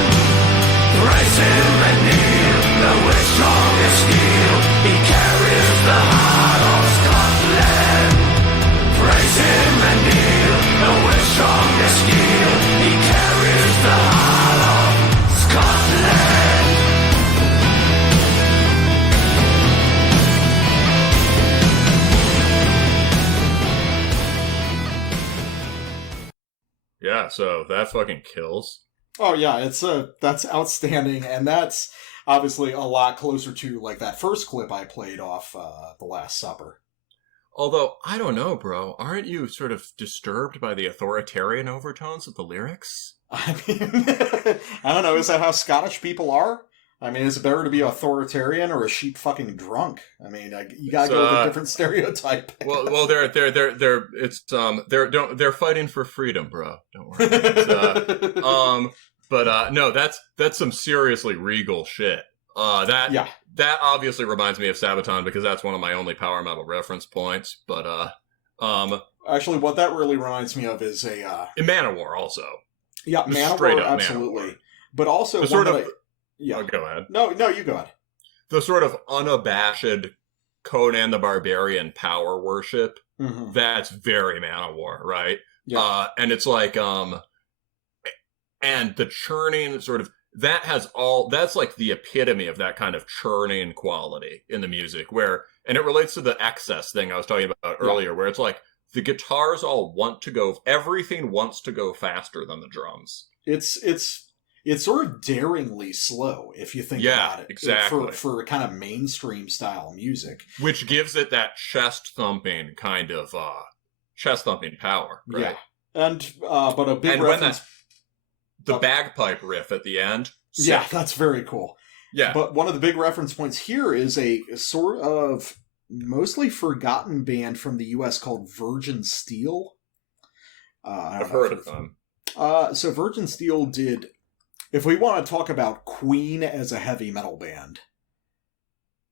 Praise him and kneel, the way strong as steel. He carries the heart of Scotland. Praise him and kneel, the way strong as steel. He carries the heart of Scotland. Yeah, so that fucking kills. Oh yeah, that's outstanding, and that's obviously a lot closer to like that first clip I played off The Last Supper. Although, I don't know, bro. Aren't you sort of disturbed by the authoritarian overtones of the lyrics? I mean, I don't know, is that how Scottish people are? I mean, is it better to be authoritarian or a sheep fucking drunk? I mean, you gotta go with a different stereotype. well, they're fighting for freedom, bro. Don't worry. No, that's some seriously regal shit. That obviously reminds me of Sabaton because that's one of my only power metal reference points. But actually, what that really reminds me of is in Manowar also. Yeah, Manowar, absolutely. Manowar. But also the sort of. Yeah. Oh, go ahead. No, you go ahead. The sort of unabashed Conan the Barbarian power worship. Mm-hmm. That's very Manowar, right? Yeah. And it's like, and the churning sort of, that's like the epitome of that kind of churning quality in the music and it relates to the excess thing I was talking about earlier, where it's like the guitars all everything wants to go faster than the drums. It's sort of daringly slow, if you think about it. Exactly. For kind of mainstream style music. Which gives it that chest-thumping kind of, chest-thumping power, right? Yeah. And, but a big reference... The bagpipe riff at the end. Sick. Yeah, that's very cool. Yeah. But one of the big reference points here is a sort of mostly forgotten band from the US called Virgin Steel. I've heard of them. So Virgin Steel did... If we want to talk about Queen as a heavy metal band,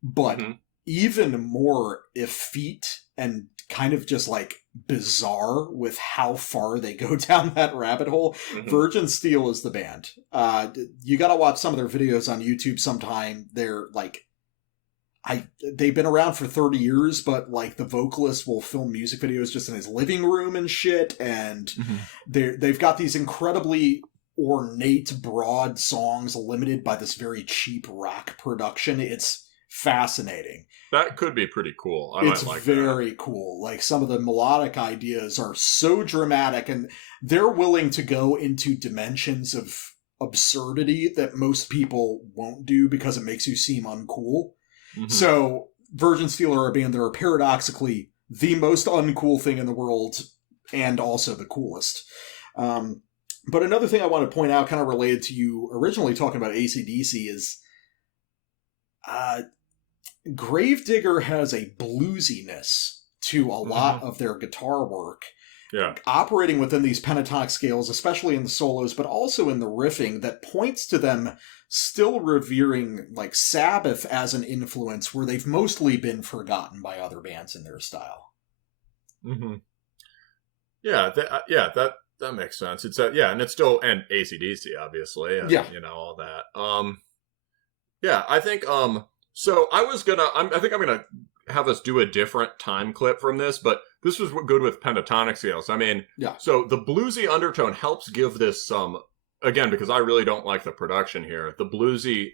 but even more effete and kind of just like bizarre with how far they go down that rabbit hole, Virgin Steel is the band. You gotta watch some of their videos on YouTube sometime. They're like, they've been around for 30 years, but like the vocalist will film music videos just in his living room and shit, and they've got these incredibly ornate, broad songs limited by this very cheap rock production. It's fascinating. That could be pretty cool. It's very cool. Like, some of the melodic ideas are so dramatic, and they're willing to go into dimensions of absurdity that most people won't do because it makes you seem uncool. So Virgin Steel are a band that are paradoxically the most uncool thing in the world and also the coolest. But another thing I want to point out, kind of related to you originally talking about AC/DC, is Gravedigger has a bluesiness to a lot of their guitar work. Yeah. Operating within these pentatonic scales, especially in the solos, but also in the riffing, that points to them still revering like Sabbath as an influence where they've mostly been forgotten by other bands in their style. Yeah, that makes sense. It's and it's still, and AC/DC obviously, and, you know, all that. I think so I think I'm gonna have us do a different time clip from this, but this was good with pentatonic scales. I mean, so the bluesy undertone helps give this some, again, because I really don't like the production here, the bluesy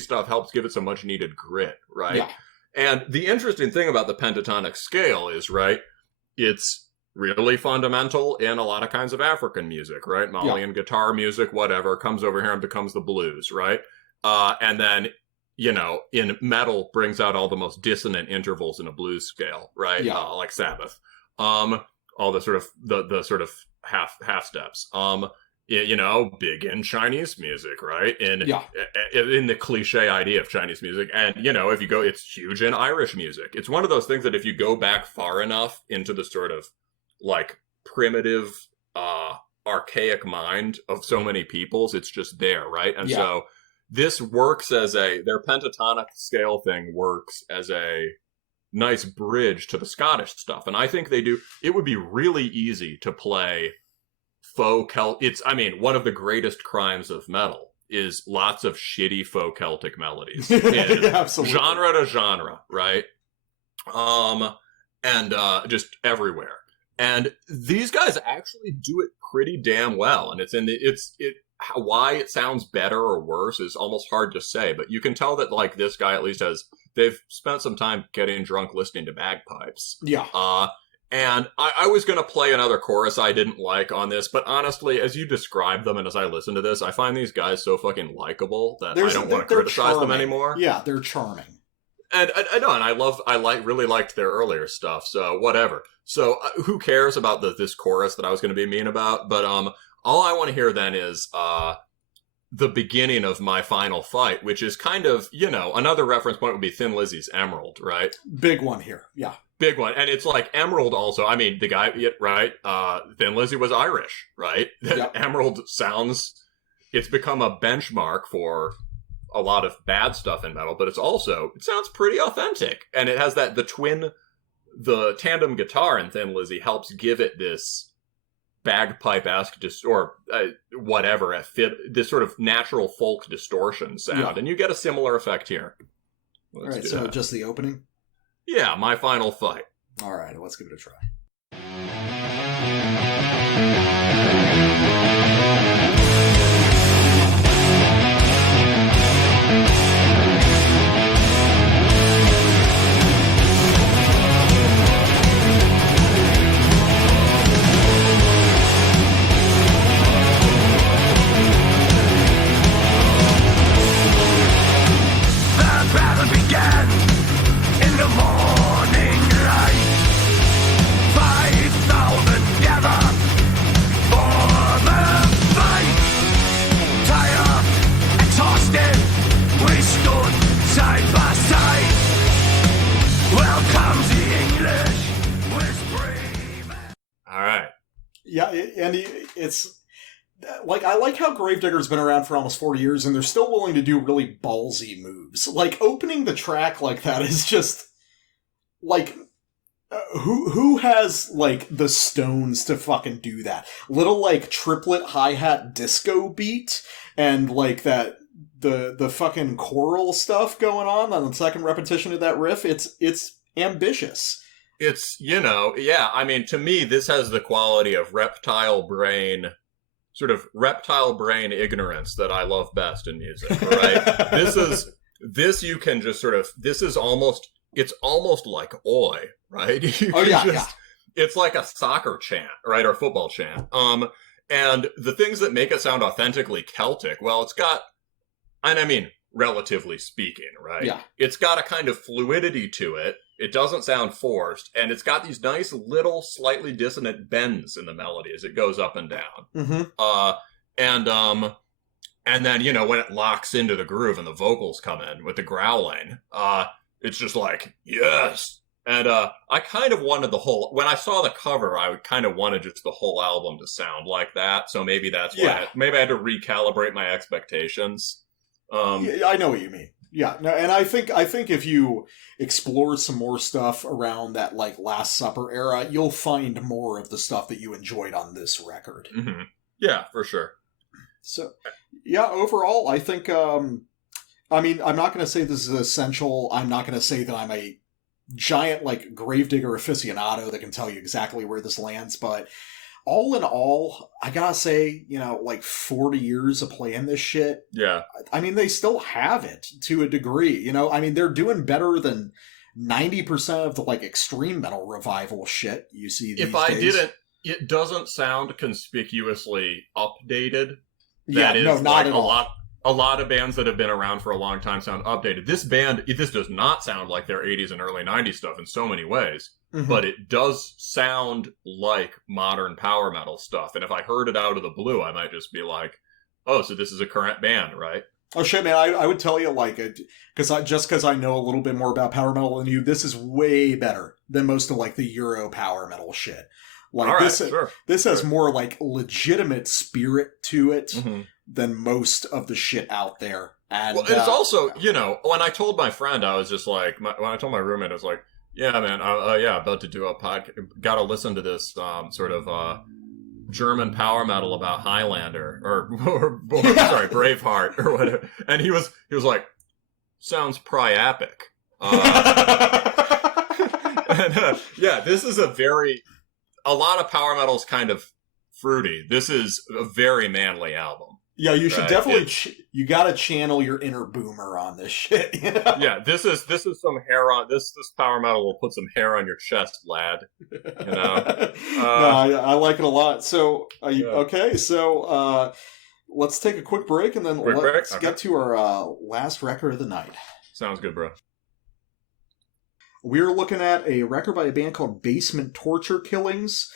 stuff helps give it some much needed grit, right? Yeah. And the interesting thing about the pentatonic scale is, right, it's really fundamental in a lot of kinds of African music, right? Malian guitar music, whatever, comes over here and becomes the blues, right? And then, you know, in metal brings out all the most dissonant intervals in a blues scale, right? Like Sabbath. All the sort of the sort of half steps. You know, big in Chinese music, right? In the cliche idea of Chinese music. And, you know, if you go, it's huge in Irish music. It's one of those things that if you go back far enough into the sort of like primitive, archaic mind of so many peoples, it's just there, right? And so this works as their pentatonic scale thing works as a nice bridge to the Scottish stuff. And I think they do, it would be really easy to play faux Celtic. One of the greatest crimes of metal is lots of shitty faux Celtic melodies. Absolutely. Genre to genre, right? And just everywhere. And these guys actually do it pretty damn well. And why it sounds better or worse is almost hard to say, but you can tell that, like, this guy at least they've spent some time getting drunk listening to bagpipes. Yeah. And I was going to play another chorus I didn't like on this, but honestly, as you describe them and as I listen to this, I find these guys so fucking likable that I don't want to criticize them anymore. Yeah, they're charming. And I know, and I really liked their earlier stuff, so whatever. So who cares about this chorus that I was going to be mean about? But all I want to hear then is the beginning of my final fight, which is kind of, another reference point would be Thin Lizzy's Emerald, right? Big one here, yeah. Big one. And it's like Emerald also, I mean, the guy, right? Thin Lizzy was Irish, right? Yep. Emerald it's become a benchmark for a lot of bad stuff in metal, but it sounds pretty authentic. And it has the tandem guitar in Thin Lizzy helps give it this bagpipe-esque whatever, this sort of natural folk distortion sound. Yeah. And you get a similar effect here. All right, so just the opening? Yeah, my final fight. All right, let's give it a try. Yeah, and it's like, I like how Gravedigger's been around for almost 40 years and they're still willing to do really ballsy moves. Like, opening the track like that is just, like, who has, like, the stones to fucking do that? Little, like, triplet hi-hat disco beat and, like, that, the fucking choral stuff going on the second repetition of that riff, it's ambitious. It's, I mean, to me, this has the quality of reptile brain ignorance that I love best in music, right? It's almost like oi, right? It's like a soccer chant, right? Or football chant. And the things that make it sound authentically Celtic, well, it's got, and I mean, relatively speaking, right? Yeah. It's got a kind of fluidity to it. It doesn't sound forced, and it's got these nice little slightly dissonant bends in the melody as it goes up and down. Mm-hmm. And then, when it locks into the groove and the vocals come in with the growling, it's just like, yes. And I kind of wanted when I saw the cover, I kind of wanted just the whole album to sound like that. So maybe that's why maybe I had to recalibrate my expectations. Yeah, I know what you mean. Yeah, no, and I think if you explore some more stuff around that, like, Last Supper era, you'll find more of the stuff that you enjoyed on this record. Mm-hmm. Yeah, for sure. So, yeah, overall, I think, I mean, I'm not going to say this is essential. I'm not going to say that I'm a giant, like, Gravedigger aficionado that can tell you exactly where this lands, but all in all, I gotta say, like 40 years of playing this shit. Yeah. I mean, they still have it to a degree, I mean, they're doing better than 90% of the, like, extreme metal revival shit you see these days. It doesn't sound conspicuously updated. Not at all. A lot of bands that have been around for a long time sound updated. This does not sound like their 80s and early 90s stuff in so many ways. Mm-hmm. But it does sound like modern power metal stuff. And if I heard it out of the blue, I might just be like, oh, so this is a current band, right? Oh, shit, man. I would tell you, like, because I know a little bit more about power metal than you, this is way better than most of, like, the Euro power metal shit. Like, this has more, like, legitimate spirit to it than most of the shit out there. And it's also, when I told my friend, I was just like, when I told my roommate, I was like, yeah, man, about to do a podcast. Got to listen to this sort of German power metal about Highlander or sorry, Braveheart or whatever. And he was like, sounds priapic. This is a lot of power metal is kind of fruity. This is a very manly album. Yeah, you should definitely. You got to channel your inner boomer on this shit. Yeah, this is some hair on this power metal will put some hair on your chest, lad. No, I like it a lot. So, okay? So, let's take a quick break and then let's get to our last record of the night. Sounds good, bro. We're looking at a record by a band called Basement Torture Killings.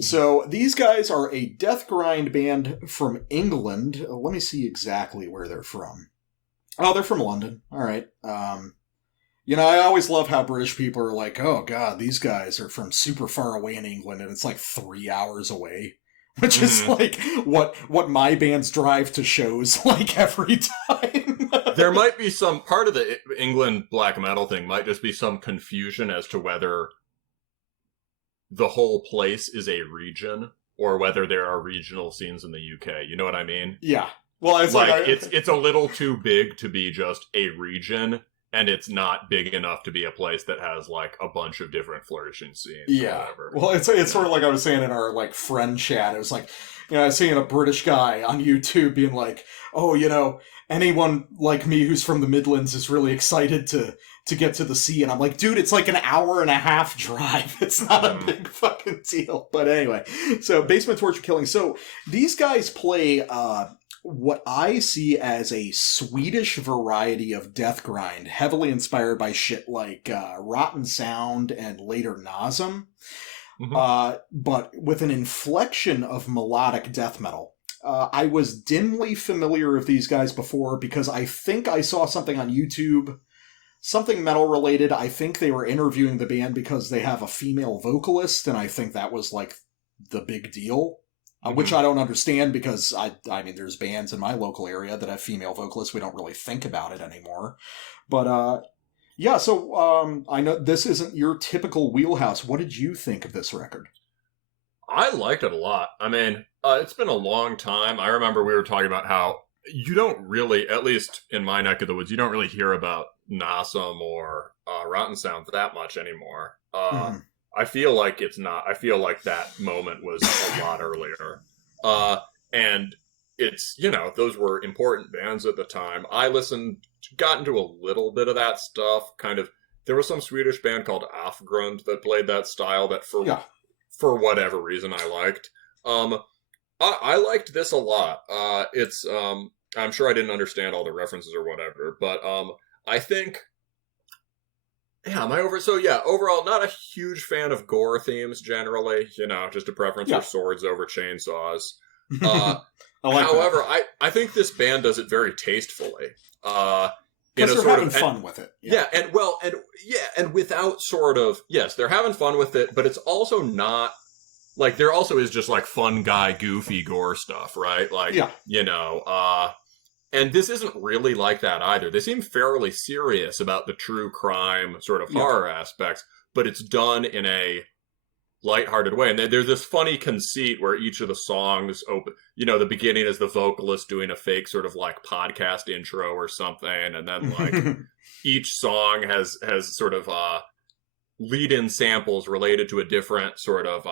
So these guys are a death grind band from England. Let me see exactly where they're from. Oh, they're from London. All right. I always love how British people are like, oh god, these guys are from super far away in England, and it's like 3 hours away. Which is like what my bands drive to shows like every time. There might be some part of the England black metal thing might just be some confusion as to whether the whole place is a region or whether there are regional scenes in the UK. You know what I mean? Yeah. Well, it's it's a little too big to be just a region, and it's not big enough to be a place that has like a bunch of different flourishing scenes. Yeah. Or whatever. Well, it's sort of like I was saying in our like friend chat. It was like, I was seeing a British guy on YouTube being like, oh, anyone like me who's from the Midlands is really excited to get to the sea. And I'm like, dude, it's like an hour and a half drive. It's not a big fucking deal. But anyway, so Basement Torture Killing. So these guys play what I see as a Swedish variety of death grind, heavily inspired by shit like Rotten Sound and later Nasum, but with an inflection of melodic death metal. I was dimly familiar with these guys before because I think I saw something on YouTube, something metal related. I think they were interviewing the band because they have a female vocalist, and I think that was like the big deal. Which I don't understand because, I mean, there's bands in my local area that have female vocalists. We don't really think about it anymore. But, yeah, so I know this isn't your typical wheelhouse. What did you think of this record? I liked it a lot. I mean, it's been a long time. I remember we were talking about how you don't really, at least in my neck of the woods, you don't really hear about Nasum or Rotten Sound that much anymore. I feel like it's not. I feel like that moment was a lot earlier. And it's, those were important bands at the time. I got into a little bit of that stuff, kind of. There was some Swedish band called Afgrund that played that style that for whatever reason I liked. I liked this a lot. I'm sure I didn't understand all the references or whatever, but I think... Yeah, overall, not a huge fan of gore themes generally. Just a preference for swords over chainsaws. However, I think this band does it very tastefully. Because they're having fun with it. And without sort of, yes, they're having fun with it, but it's also not, like, there also is just, like, fun guy, goofy gore stuff, right? Like, and this isn't really like that either. They seem fairly serious about the true crime sort of horror aspects, but it's done in a lighthearted way. And there's this funny conceit where each of the songs open, the beginning is the vocalist doing a fake sort of like podcast intro or something. And then like each song has sort of lead-in samples related to a different sort of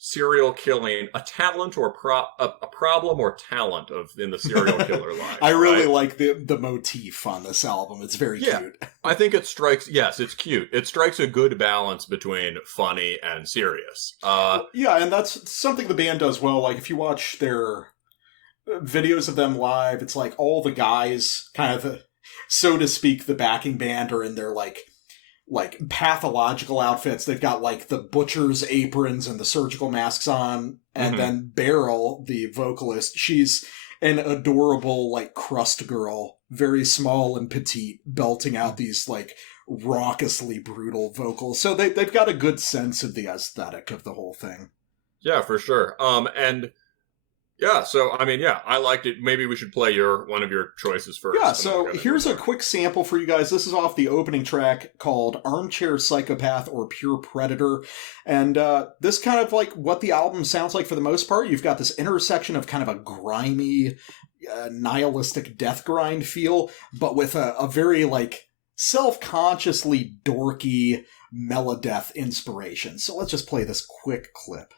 serial killing, a talent or a problem or talent in the serial killer line. I really like the motif on this album. It's very cute. I think it strikes, it's cute. It strikes a good balance between funny and serious. And that's something the band does well. Like if you watch their videos of them live, it's like all the guys, kind of, so to speak, the backing band are in their like pathological outfits. They've got like the butcher's aprons and the surgical masks on. And then Beryl, the vocalist, she's an adorable like crust girl, very small and petite, belting out these like raucously brutal vocals. So they've got a good sense of the aesthetic of the whole thing. Yeah, for sure. I liked it. Maybe we should play one of your choices first. Yeah, so here's a quick sample for you guys. This is off the opening track called Armchair Psychopath or Pure Predator. And this kind of like what the album sounds like for the most part. You've got this intersection of kind of a grimy, nihilistic death grind feel, but with a very like self-consciously dorky melodeath inspiration. So let's just play this quick clip.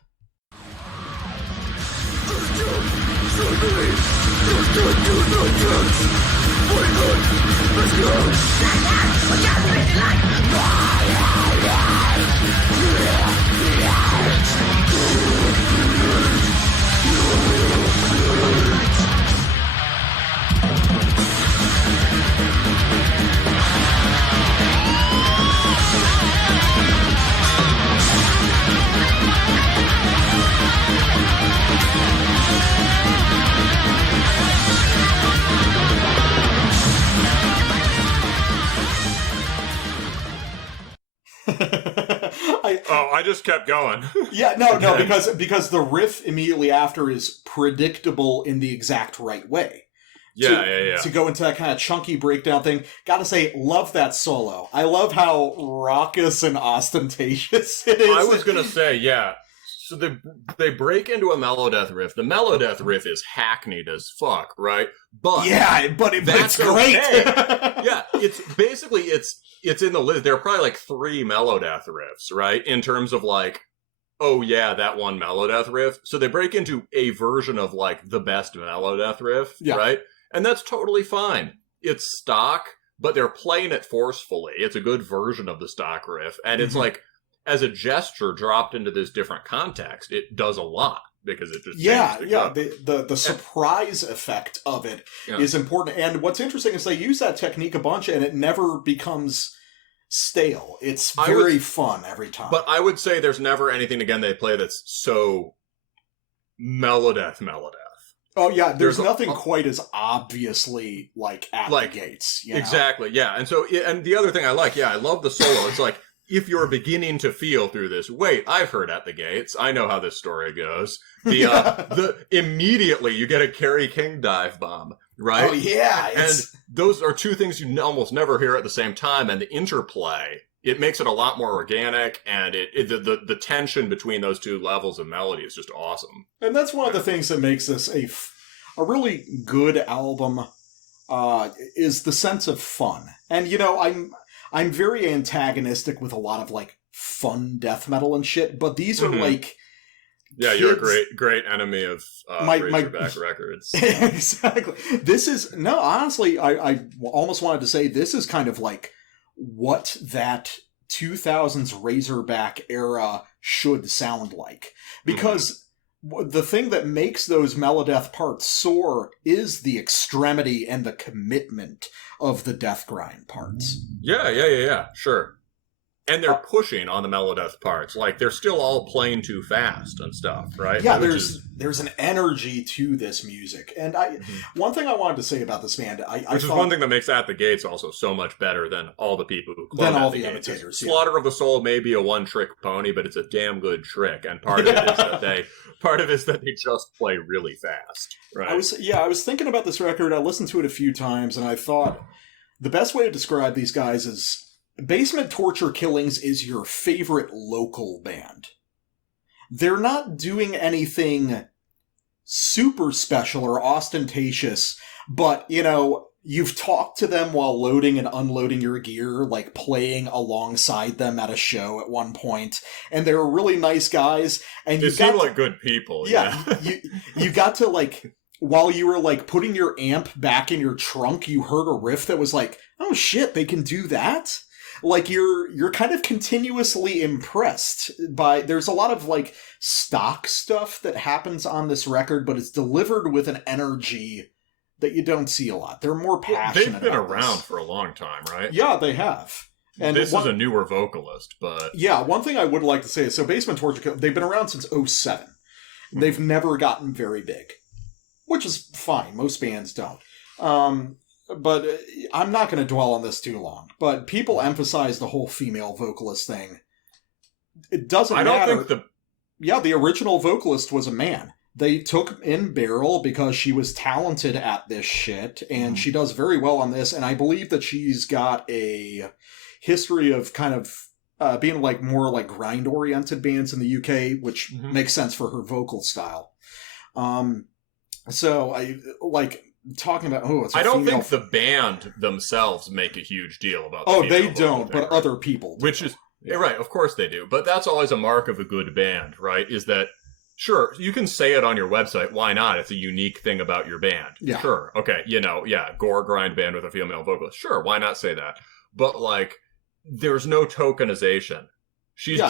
I just kept going. Yeah, no, because the riff immediately after is predictable in the exact right way. To go into that kind of chunky breakdown thing. Gotta say, love that solo. I love how raucous and ostentatious it is. I was gonna say, yeah. So they break into a melodeath riff. The melodeath riff is hackneyed as fuck, right? But it's great. Okay. Yeah, it's basically it's in the list. There are probably like 3 melodeath riffs, right? In terms of like, oh yeah, that one melodeath riff. So they break into a version of like the best melodeath riff, right? And that's totally fine. It's stock, but they're playing it forcefully. It's a good version of the stock riff, and it's like, as a gesture dropped into this different context, it does a lot because it just the surprise effect of it is important. And what's interesting is they use that technique a bunch, and it never becomes stale. It's very fun every time. But I would say there's never anything again they play that's so melodeath. Oh yeah, there's nothing quite as obviously like the gates. You know? Exactly, yeah. And so, and the other thing I like, I love the solo. It's like, if you're beginning to feel through this, wait, I've heard At the Gates. I know how this story goes. The immediately you get a Kerry King dive bomb, right? Oh yeah, and those are 2 things you almost never hear at the same time, and the interplay, it makes it a lot more organic, and the tension between those 2 levels of melody is just awesome. And that's one of the things that makes this a really good album, is the sense of fun. And you know, I'm very antagonistic with a lot of like fun death metal and shit, but these are like, you're a great enemy of Razorback Records. Exactly. This is honestly, I almost wanted to say this is kind of like what that 2000s Razorback era should sound like, because the thing that makes those melodeath parts soar is the extremity and the commitment of the death grind parts. Yeah, sure. And they're pushing on the melodeath parts. Like, they're still all playing too fast and stuff, right? Yeah, there's an energy to this music. And one thing I wanted to say about this band, which is one thing that makes At the Gates also so much better than all the people who clone At the Gates. Imitators. Slaughter of the Soul may be a one-trick pony, but it's a damn good trick. And part of it is that they just play really fast, right? I was thinking about this record. I listened to it a few times, and I thought the best way to describe these guys is Basement Torture Killings is your favorite local band. They're not doing anything super special or ostentatious, but, you know, you've talked to them while loading and unloading your gear, like playing alongside them at a show at one point, and they're really nice guys. And they seem like good people. Yeah, you got to, like, while you were, like, putting your amp back in your trunk, you heard a riff that was like, oh shit, they can do that? Like, you're kind of continuously impressed by... There's a lot of, like, stock stuff that happens on this record, but it's delivered with an energy that you don't see a lot. They're more passionate. They've been around for a long time, right? Yeah, they have. And this is a newer vocalist, but... Yeah, one thing I would like to say is, so Basement Torture, they've been around since 2007. They've never gotten very big, which is fine. Most bands don't. But I'm not going to dwell on this too long. But people emphasize the whole female vocalist thing. It doesn't matter. I don't think the original vocalist was a man. They took in Beryl because she was talented at this shit, and she does very well on this, and I believe that she's got a history of kind of being like more like grind-oriented bands in the UK, which makes sense for her vocal style. So I like... talking about I don't think the band themselves make a huge deal about they don't, but other people do. Which is right, of course they do, but that's always a mark of a good band, right? Is that sure, you can say it on your website, why not? It's a unique thing about your band. Sure, okay, gore grind band with a female vocalist, sure, why not say that? But like, there's no tokenization. She's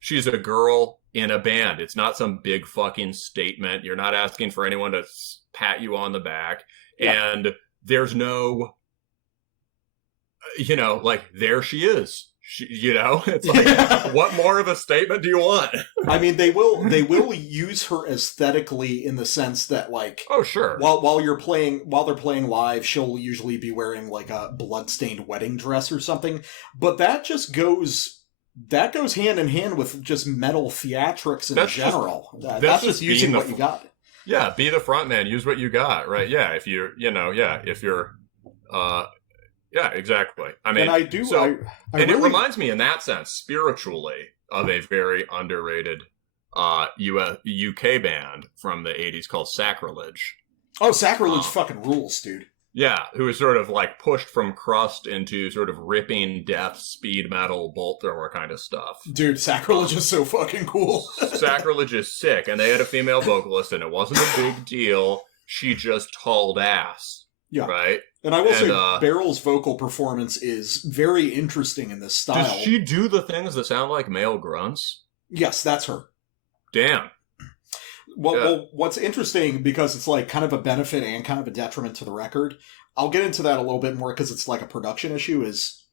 she's a girl in a band. It's not some big fucking statement. You're not asking for anyone to pat you on the back, and there's no, like, there she is. You know, it's like, what more of a statement do you want? I mean, they will use her aesthetically in the sense that, like, oh sure, while they're playing live, she'll usually be wearing like a bloodstained wedding dress or something. But that goes hand in hand with just metal theatrics in general. That's just using what you got. Yeah, be the front man. Use what you got, right? Yeah, if you're, yeah, exactly. I mean, and I do. So, and it reminds me, in that sense, spiritually, of a very underrated UK band from the '80s called Sacrilege. Oh, Sacrilege fucking rules, dude. Yeah, who was sort of like pushed from crust into sort of ripping death, speed metal, bolt thrower kind of stuff. Dude, Sacrilege is so fucking cool. Sacrilege is sick, and they had a female vocalist, and it wasn't a big deal. She just hauled ass. Yeah. Right? And I will say, Beryl's vocal performance is very interesting in this style. Does she do the things that sound like male grunts? Yes, that's her. Damn. Well, what's interesting, because it's like kind of a benefit and kind of a detriment to the record, I'll get into that a little bit more because it's like a production issue, is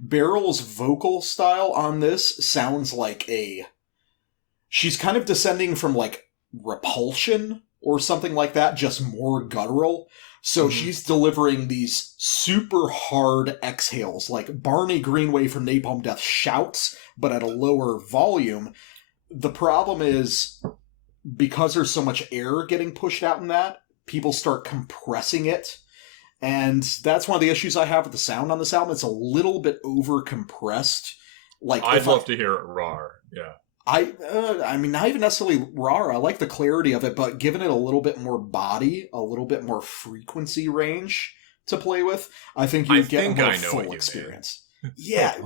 Beryl's vocal style on this sounds like she's kind of descending from like Repulsion or something like that, just more guttural. So she's delivering these super hard exhales, like Barney Greenway from Napalm Death shouts, but at a lower volume. The problem is, because there's so much air getting pushed out in that, people start compressing it. And that's one of the issues I have with the sound on this album. It's a little bit over compressed. Like, I'd love to hear it raw. Yeah. I mean, not even necessarily raw. I like the clarity of it, but giving it a little bit more body, a little bit more frequency range to play with, I think you'd get a more full experience. Yeah.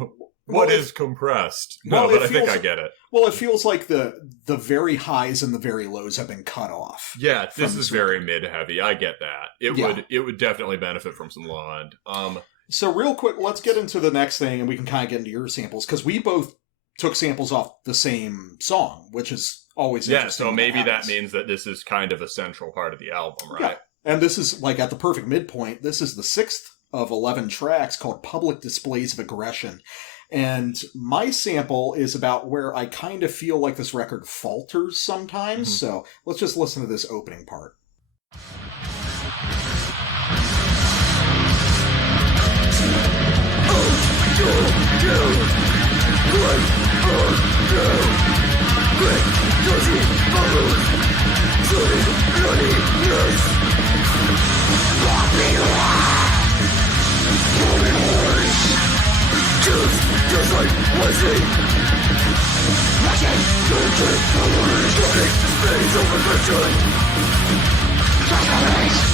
What is compressed? No, but I think I get it. Well, it feels like the very highs and the very lows have been cut off. Yeah, this is very mid-heavy. I get that. It would definitely benefit from some low end. So real quick, let's get into the next thing, and we can kind of get into your samples, because we both took samples off the same song, which is always interesting. Yeah, so maybe that means that this is kind of a central part of the album, right? Yeah. And this is, like, at the perfect midpoint. This is the 6th of 11 tracks called Public Displays of Aggression. And my sample is about where I kind of feel like this record falters sometimes. Mm-hmm. So let's just listen to this opening part. Just like Wesley, rushing to the space of aggression. Transformation,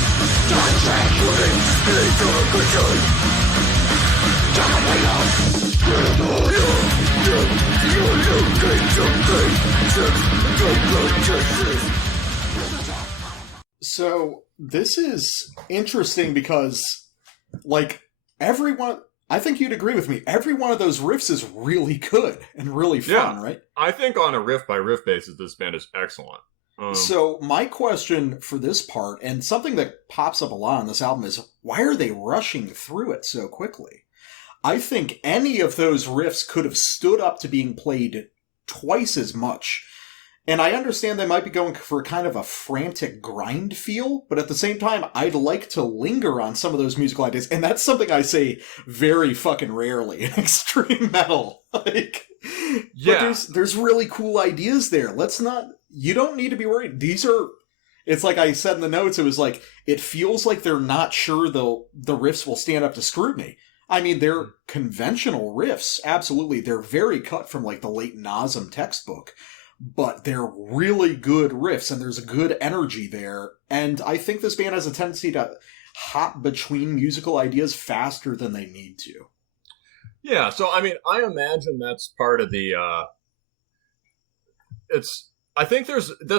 running space of aggression. So this is interesting because, like, everyone, I think you'd agree with me, every one of those riffs is really good and really fun, right? I think on a riff-by-riff basis, this band is excellent. So my question for this part, and something that pops up a lot on this album, is why are they rushing through it so quickly? I think any of those riffs could have stood up to being played twice as much. And I understand they might be going for kind of a frantic grind feel, but at the same time, I'd like to linger on some of those musical ideas. And that's something I say very fucking rarely in extreme metal. Like, yeah, but there's really cool ideas there. You don't need to be worried. It's like I said in the notes, it was like, it feels like they're not sure the riffs will stand up to scrutiny. I mean, they're conventional riffs, absolutely. They're very cut from like the late Nazem textbook. But they're really good riffs, and there's a good energy there. And I think this band has a tendency to hop between musical ideas faster than they need to. Yeah, so I mean, I imagine that's part of the. That's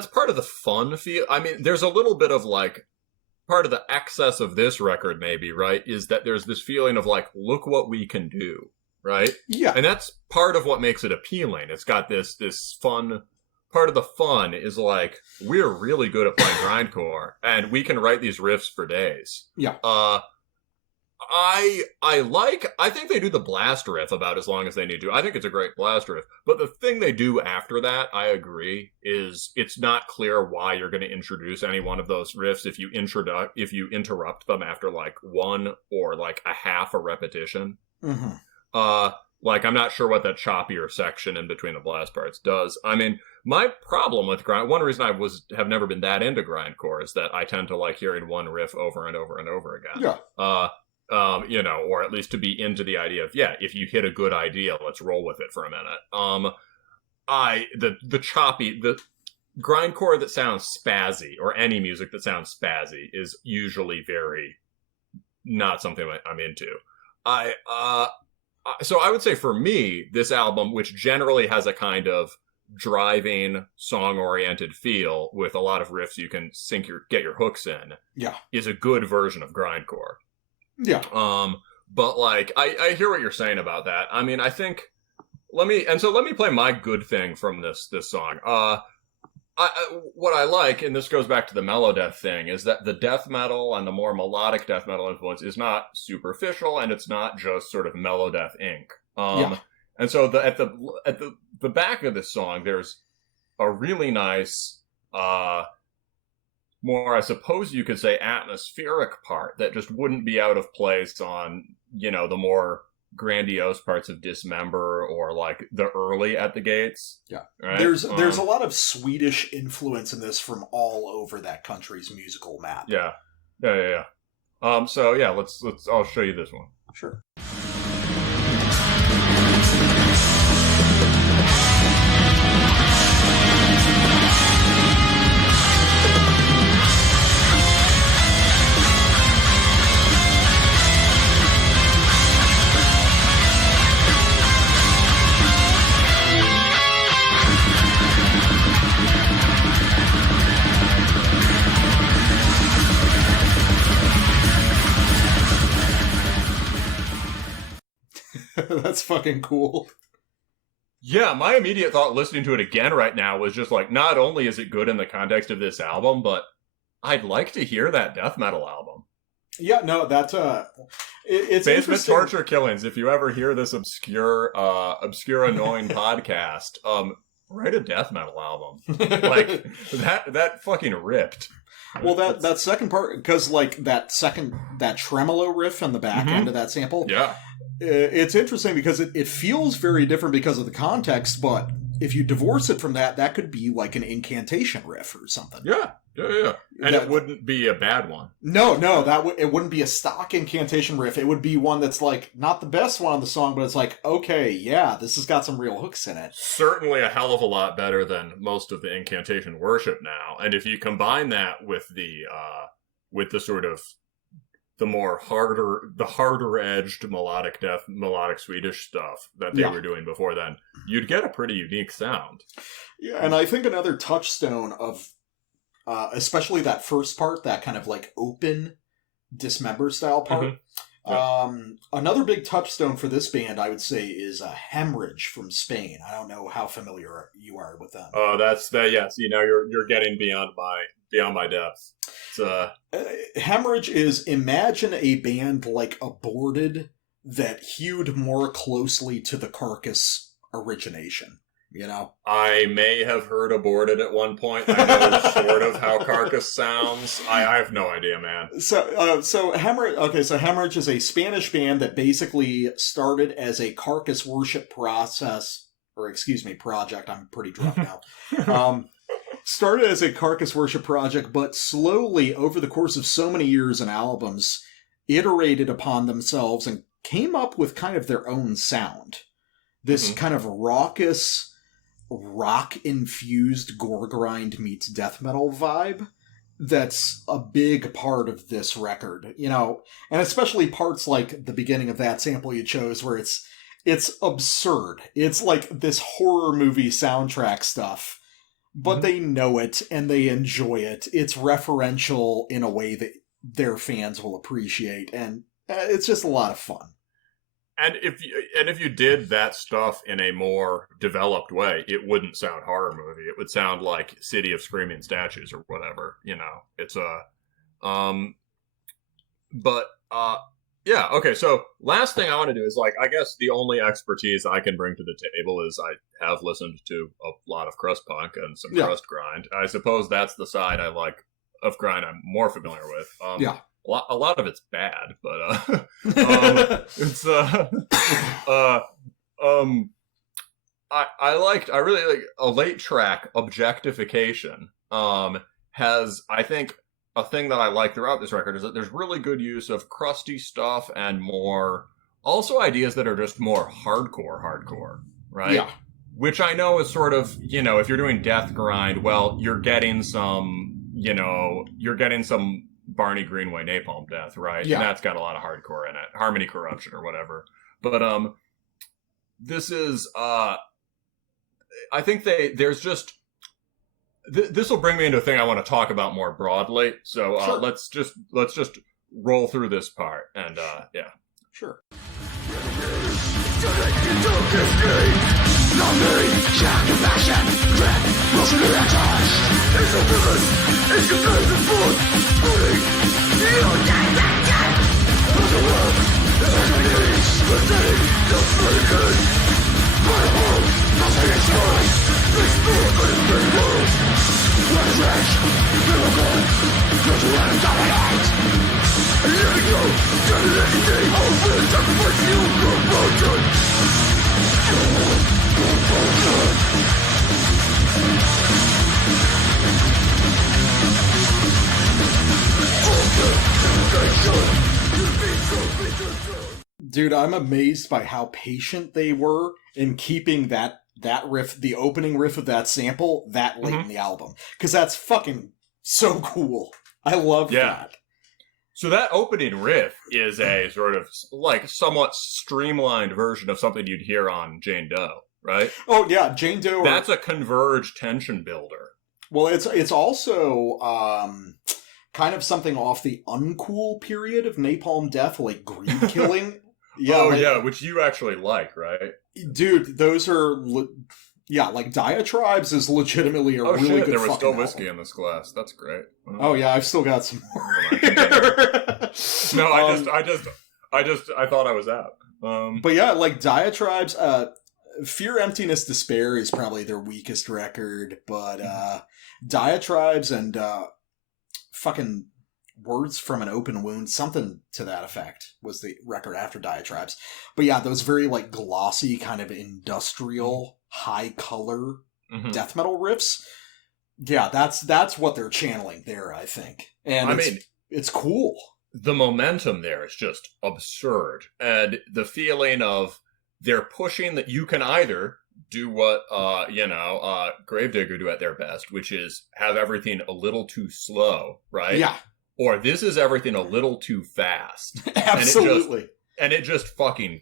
part of the fun feel. I mean, there's a little bit of like part of the excess of this record, maybe, right? Is that there's this feeling of like, look what we can do. Right? Yeah. And that's part of what makes it appealing. It's got this fun, part of the fun is like, we're really good at playing grindcore, and we can write these riffs for days. Yeah. I think they do the blast riff about as long as they need to. I think it's a great blast riff. But the thing they do after that, I agree, is it's not clear why you're going to introduce any one of those riffs if you interrupt them after like one or like a half a repetition. Mm-hmm. Like, I'm not sure what that choppier section in between the blast parts does. I mean, my problem with one reason I have never been that into grindcore is that I tend to like hearing one riff over and over and over again. Yeah. Or at least to be into the idea of, if you hit a good idea, let's roll with it for a minute. The grindcore that sounds spazzy, or any music that sounds spazzy, is usually very not something I'm into. So I would say for me, this album, which generally has a kind of driving, song-oriented feel with a lot of riffs you can get your hooks in, is a good version of grindcore. Yeah. But like, I hear what you're saying about that. I mean, I think, let me play my good thing from this song. What I like, and this goes back to the melodeath thing, is that the death metal and the more melodic death metal influence is not superficial, and it's not just sort of melodeath Inc. And so at the back of this song, there's a really nice, more, I suppose you could say, atmospheric part that just wouldn't be out of place on, the more grandiose parts of Dismember or like the early At the Gates. Yeah. Right? There's a lot of Swedish influence in this from all over that country's musical map. Yeah. So yeah, let's I'll show you this one. Sure. That's fucking cool. Yeah, my immediate thought listening to it again right now was just like, not only is it good in the context of this album, but I'd like to hear that death metal album. Yeah, no, that's it's Basement Torture Killings. If you ever hear this obscure annoying podcast, write a death metal album. Like that fucking ripped. Well, that second part, because like that tremolo riff on the back end of that sample, it's interesting because it feels very different because of the context, but if you divorce it from that could be like an incantation riff or something. Yeah. And it wouldn't be a bad one. No, it wouldn't be a stock incantation riff. It would be one that's like not the best one on the song, but it's like, okay, yeah, this has got some real hooks in it. Certainly a hell of a lot better than most of the incantation worship now. And if you combine that with the sort of the harder edged melodic Swedish stuff that they were doing before then, you'd get a pretty unique sound. Yeah, and I think another touchstone of especially that first part, that kind of like open Dismember style part. Another big touchstone for this band, I would say, is Hemorrhage from Spain. I don't know how familiar you are with them. Oh, that's that. Yeah, see, now you're getting beyond my depth. Hemorrhage is, imagine a band like Aborted that hewed more closely to the Carcass origination. I may have heard Aborted at one point. I know sort of how Carcass sounds. I have no idea, man. So Hemorrhage is a Spanish band that basically started as a Carcass worship project. I'm pretty drunk now. Started as a Carcass worship project, but slowly, over the course of so many years and albums, iterated upon themselves and came up with kind of their own sound. This kind of raucous, rock-infused gore grind meets death metal vibe that's a big part of this record, and especially parts like the beginning of that sample you chose where it's absurd. It's like this horror movie soundtrack stuff, but they know it and they enjoy it. It's referential in a way that their fans will appreciate, and it's just a lot of fun. And if you did that stuff in a more developed way, it wouldn't sound horror movie. It would sound like City of Screaming Statues or whatever. It's Yeah, okay, so last thing I want to do is, like, I guess the only expertise I can bring to the table is I have listened to a lot of crust punk and some crust grind. I suppose that's the side I like of grind I'm more familiar with. A lot of it's bad, but it's I really like a late track, Objectification, has, I think, a thing that I like throughout this record is that there's really good use of crusty stuff and more, also ideas that are just more hardcore, right? Yeah. Which I know is sort of, you know, if you're doing death grind, well, you're getting some Barney Greenway napalm death, right? Yeah. And that's got a lot of hardcore in it. Harmony corruption or whatever. But this is I think there's just this will bring me into a thing I want to talk about more broadly. So Sure. let's just roll through this part and yeah. Sure. Dude, I'm amazed by how patient they were in keeping that riff, the opening riff of that sample, that late in the album. Because that's fucking so cool. I love that. So that opening riff is a sort of, like, somewhat streamlined version of something you'd hear on Jane Doe, right? Oh, yeah, Jane Doe. That's a converged tension builder. Well, it's also kind of something off the uncool period of Napalm Death, like Greed Killing. Yeah, which you actually like, right? Dude, those are... like Diatribes is legitimately a really good fucking there was still whiskey album. in this glass. That's great. Oh yeah, I've still got some more. No, I thought I was out. But yeah, like Diatribes, Fear, Emptiness, Despair is probably their weakest record, but Diatribes and fucking Words from an Open Wound, something to that effect, was the record after Diatribes. But yeah, those very like glossy, kind of industrial, high color death metal riffs. Yeah, that's what they're channeling there, I think. And it's cool. The momentum there is just absurd. And the feeling of they're pushing that you can either do what, Gravedigger do at their best, which is have everything a little too slow, right? Yeah. Or this is everything a little too fast. Absolutely. And it just fucking,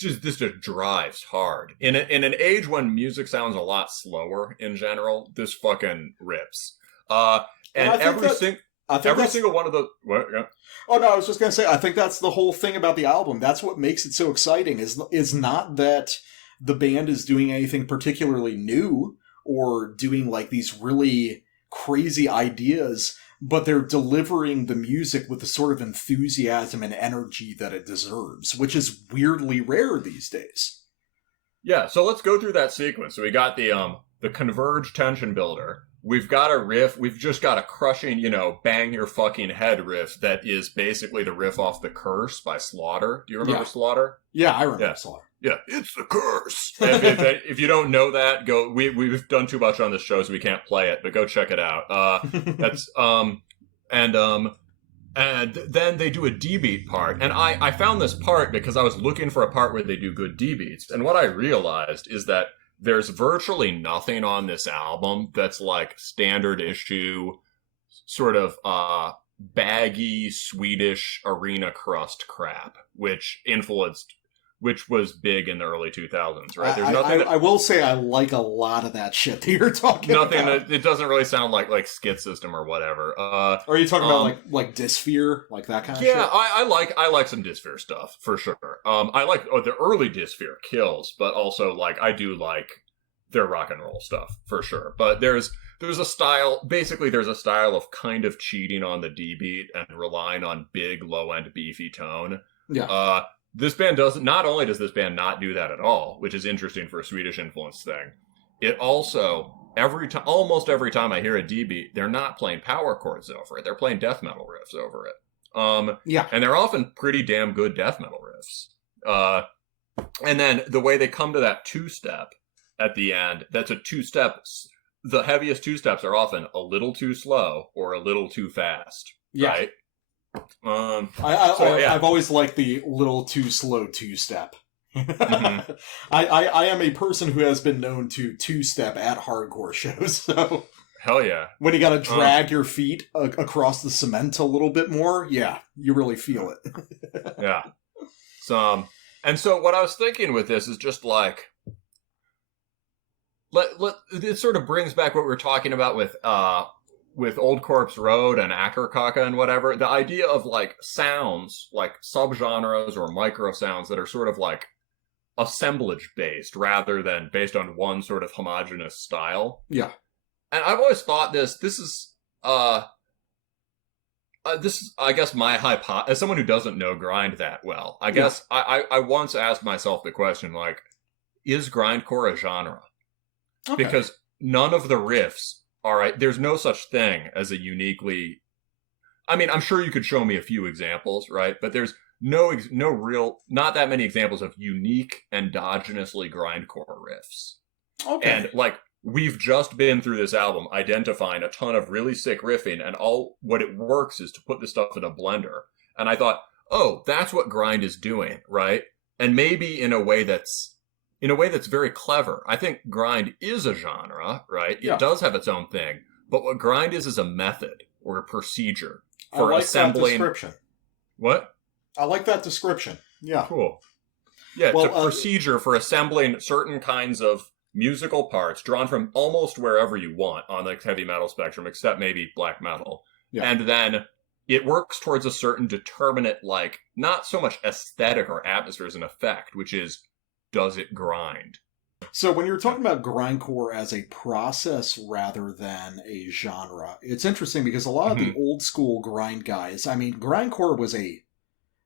this just drives hard. In an age when music sounds a lot slower in general, this fucking rips. And every single one of the... What? Yeah. Oh, no, I was just going to say, I think that's the whole thing about the album. That's what makes it so exciting, is not that the band is doing anything particularly new or doing, like, these really crazy ideas, but they're delivering the music with the sort of enthusiasm and energy that it deserves, which is weirdly rare these days. Yeah, so let's go through that sequence. So we got the converged tension builder. We've got a riff. We've just got a crushing, bang your fucking head riff that is basically the riff off The Curse by Slaughter. Do you remember Slaughter? Yeah, I remember Slaughter. Yeah, it's The Curse. If you don't know that, go. We've done too much on this show, so we can't play it. But go check it out. That's and then they do a D-beat part, and I found this part because I was looking for a part where they do good D-beats, and what I realized is that there's virtually nothing on this album that's like standard issue, sort of baggy Swedish arena crust crap, which was big in the early 2000s, right? There's nothing. I will say I like a lot of that shit that you're talking about. It doesn't really sound like Skid System or whatever. Are you talking about like Dysphere, like that kind of shit? Yeah, I like some Dysphere stuff for sure. I like the early Dysphere kills, but also like I do like their rock and roll stuff for sure. But there's a style. Basically, there's a style of kind of cheating on the D beat and relying on big low end beefy tone. Yeah. This band doesn't. Not only does this band not do that at all, which is interesting for a Swedish influence thing, it also almost every time I hear a D beat, they're not playing power chords over it. They're playing death metal riffs over it. And they're often pretty damn good death metal riffs. And then the way they come to that two-step at the end, that's a two-step. The heaviest two-steps are often a little too slow or a little too fast. Yeah. Right? I've always liked the little too slow two-step. Mm-hmm. I am a person who has been known to two-step at hardcore shows, so... Hell yeah. When you gotta drag your feet across the cement a little bit more, yeah, you really feel it. Yeah. And so what I was thinking with this is just like... it sort of brings back what we were talking about with Old Corpse Road and Ackerkaka and whatever. The idea of like sounds, like subgenres or micro sounds that are sort of like assemblage based rather than based on one sort of homogeneous style. Yeah. And I've always thought this is I guess my hypothesis, as someone who doesn't know grind that well, I guess I once asked myself the question, like, is grindcore a genre? Okay. Because none of the riffs are, there's no such thing as a uniquely, I mean, I'm sure you could show me a few examples, right? But there's not that many examples of unique endogenously grindcore riffs. Okay. And like, we've just been through this album identifying a ton of really sick riffing, and what it works is to put this stuff in a blender. And I thought, oh, that's what grind is doing, right? And maybe in a way that's very clever. I think grind is a genre, right? It does have its own thing. But what grind is a method or a procedure for assembling. That description. What? I like that description. Yeah. Cool. Yeah, it's a procedure for assembling certain kinds of musical parts drawn from almost wherever you want on the heavy metal spectrum, except maybe black metal. Yeah. And then it works towards a certain determinate, like, not so much aesthetic or atmosphere as an effect, which is, does it grind? So when you're talking about grindcore as a process rather than a genre, it's interesting because a lot of the old school grind guys, I mean, grindcore was a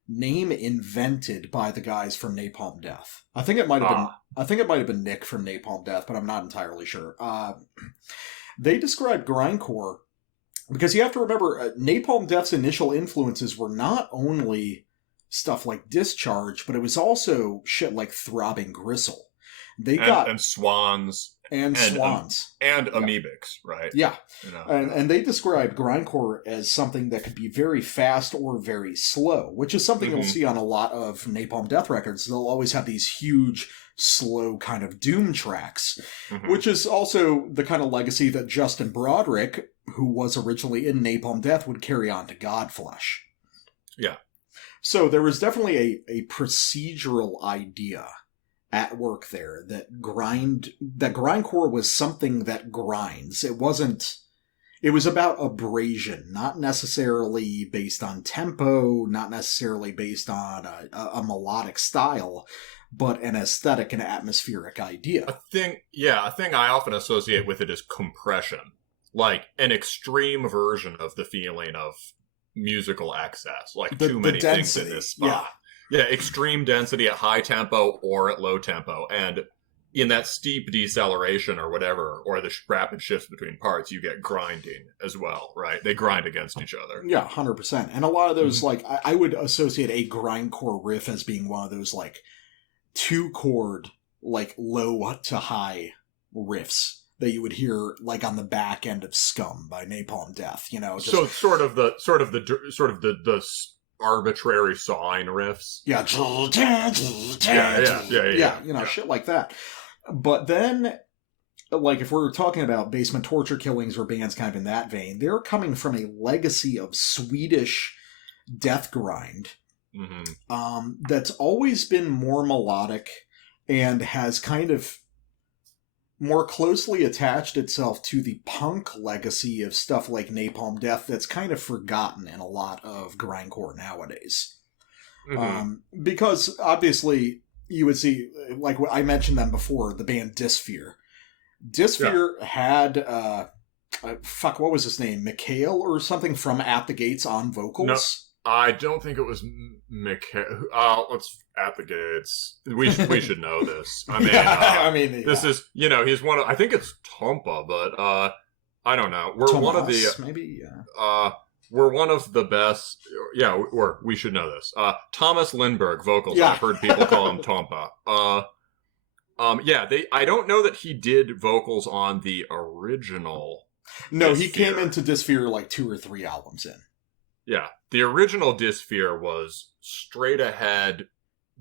name invented by the guys from Napalm Death. I think it might have been Nick from Napalm Death, but I'm not entirely sure. They described grindcore because you have to remember Napalm Death's initial influences were not only stuff like Discharge, but it was also shit like Throbbing Gristle. And Swans. And Swans. And Amoebics, right? Yeah. You know, and they described grindcore as something that could be very fast or very slow, which is something you'll see on a lot of Napalm Death records. They'll always have these huge, slow kind of doom tracks, which is also the kind of legacy that Justin Broderick, who was originally in Napalm Death, would carry on to Godflesh. Yeah. So there was definitely a procedural idea at work there that grindcore was something that grinds. It was about abrasion, not necessarily based on tempo, not necessarily based on a melodic style, but an aesthetic and atmospheric idea. A thing I often associate with it is compression, like an extreme version of the feeling of musical excess, like too many things in this spot. Yeah, extreme density at high tempo or at low tempo. And in that steep deceleration or whatever, or the rapid shifts between parts, you get grinding as well, right? They grind against each other. Yeah, 100%. And a lot of those, like, I would associate a grindcore riff as being one of those, like, 2-chord, like, low to high riffs that you would hear, like, on the back end of Scum by Napalm Death, you know? So sort of the arbitrary sawing riffs. Yeah, you know, shit like that. But then, like, if we're talking about Basement Torture Killings or bands kind of in that vein, they're coming from a legacy of Swedish death grind that's always been more melodic and has kind of more closely attached itself to the punk legacy of stuff like Napalm Death that's kind of forgotten in a lot of grindcore nowadays. Because obviously you would see, like I mentioned them before, the band Dysphere. Dysphere had, what was his name? Mikhail or something from At the Gates on vocals? I don't think it was let's at the gates. We should know this. I mean, this is he's one of. I think it's Tompa, but I don't know. We're Thomas, one of the maybe. We're one of the best. Yeah, we should know this. Thomas Lindbergh vocals. Yeah. I've heard people call him Tompa. I don't know that he did vocals on the original. No, he came into Dysphere like 2 or 3 albums in. Yeah, the original Dysphere was straight ahead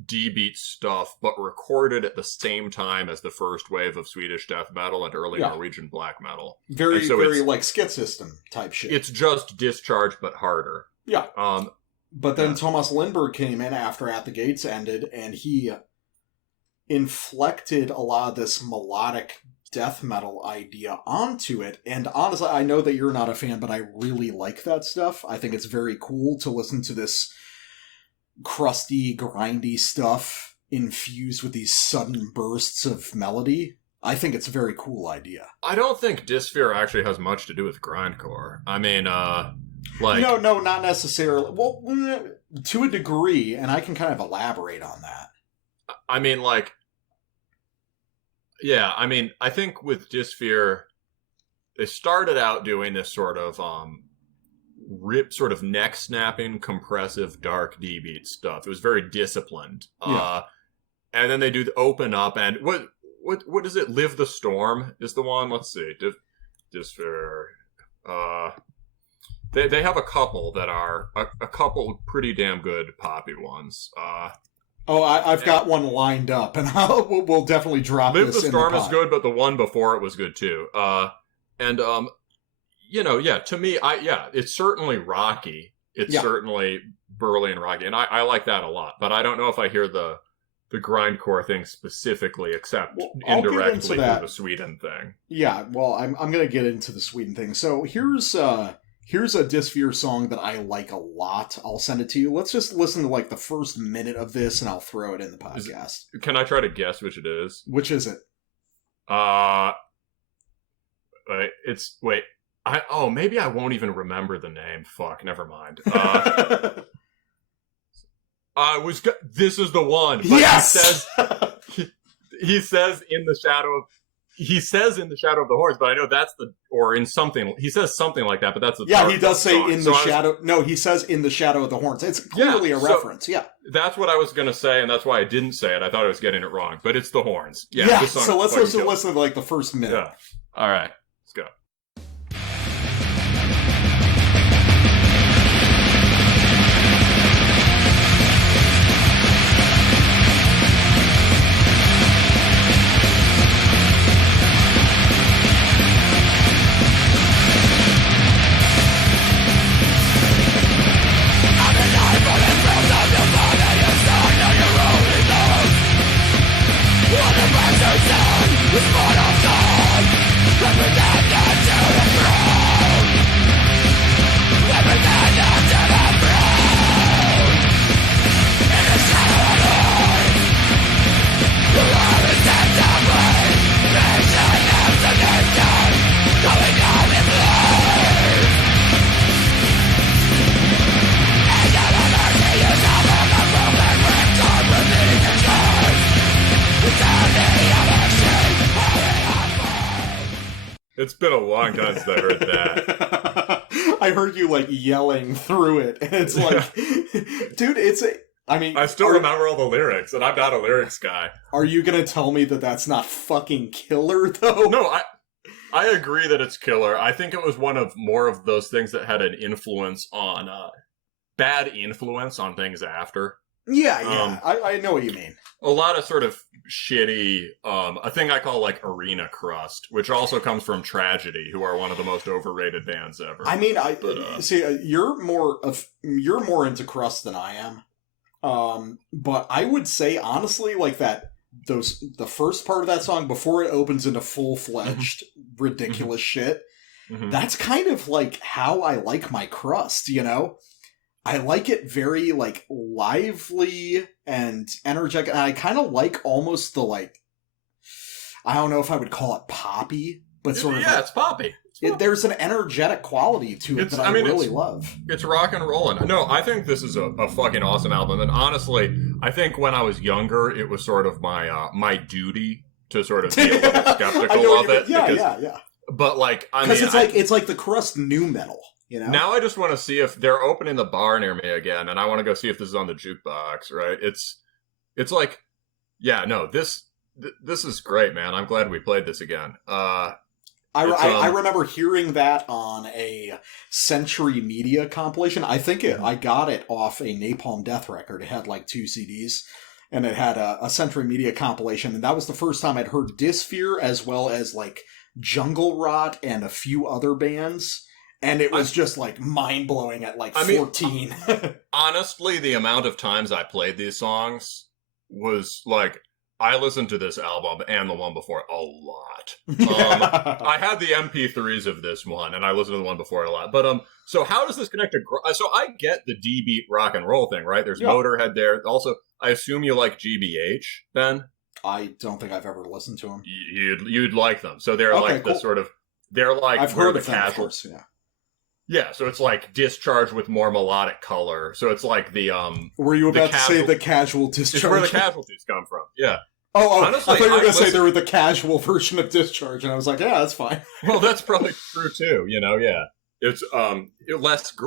D-beat stuff, but recorded at the same time as the first wave of Swedish death metal and early Norwegian black metal. Very like skit system type shit. It's just Discharge, but harder. Yeah. But then Thomas Lindbergh came in after At the Gates ended, and he inflected a lot of this melodic death metal idea onto it. And honestly, I know that you're not a fan, but I really like that stuff. I think it's very cool to listen to this crusty, grindy stuff infused with these sudden bursts of melody. I think it's a very cool idea. I don't think Dysphere actually has much to do with grindcore. I mean, No, not necessarily. Well, to a degree, and I can kind of elaborate on that. I mean, I think with Dysphere, they started out doing this sort of neck snapping, compressive, dark D-beat stuff. It was very disciplined. And then they do the open up, and what is it? Live the Storm is the one. Let's see, Dysphere. They have a couple that are a couple pretty damn good poppy ones. I've got one lined up, and we'll definitely drop Live this the in Storm the is good, but the one before it was good too. To me, it's certainly rocky. It's certainly burly and rocky, and I like that a lot. But I don't know if I hear the grindcore thing specifically, except indirectly through the Sweden thing. Yeah, well, I'm going to get into the Sweden thing. So here's a Dysphere song that I like a lot. I'll send it to you. Let's just listen to like the first minute of this, and I'll throw it in the podcast. Can I try to guess which it is? Which is it? Maybe I won't even remember the name. Fuck, never mind. This is the one. But yes! He says in the shadow of the horns, but I know that's he says something like that, but that's he does say song. Shadow. No, he says in the shadow of the horns. It's clearly a reference. Yeah, that's what I was gonna say, and that's why I didn't say it. I thought I was getting it wrong, but it's the horns. So let's listen to like the first minute. Yeah. All right, let's go. It's been a long time since I heard that. I heard you like yelling through it, and it's like, dude, I still remember all the lyrics, and I'm not a lyrics guy. Are you gonna tell me that that's not fucking killer, though? No, I agree that it's killer. I think it was one of more of those things that had an influence on, bad influence on things after. Yeah, I know what you mean. A lot of sort of shitty, a thing I call like arena crust, which also comes from Tragedy, who are one of the most overrated bands ever. I mean, you're more into crust than I am. But I would say honestly, like the first part of that song before it opens into full-fledged ridiculous shit, that's kind of like how I like my crust, you know? I like it very, like, lively and energetic, and I kind of like almost the, like, I don't know if I would call it poppy, but sort of it's poppy. There's an energetic quality to it that I really love. It's rock and rolling. No, I think this is a fucking awesome album. And honestly, I think when I was younger, it was sort of my duty to sort of be a little skeptical of it. Yeah. But like, because it's like the crust new metal. You know? Now I just want to see if they're opening the bar near me again, and I want to go see if this is on the jukebox. Right? It's like, yeah, no, this is great, man. I'm glad we played this again. I remember hearing that on a Century Media compilation. I think I got it off a Napalm Death record. It had like 2 CDs, and it had a Century Media compilation, and that was the first time I'd heard Dysphere as well as like Jungle Rot and a few other bands, and it was just like mind-blowing at like 14. Honestly, the amount of times I played these songs was like, I listened to this album and the one before a lot. I had the MP3s of this one, and I listened to the one before a lot. But so how does this connect to? So I get the D-beat rock and roll thing, right? There's Motorhead there. Also, I assume you like GBH, Ben. I don't think I've ever listened to them. You'd like them. So they're like cool. They're like I've heard the them, of course, Yeah, so it's like Discharge with more melodic color. So it's like the Were you about to say the Casual Discharge? It's where the casualties come from. Yeah. Oh! Honestly, I thought you were going to say they were the casual version of Discharge, and I was like, yeah, that's fine. Well, that's probably true too. You know, yeah. It's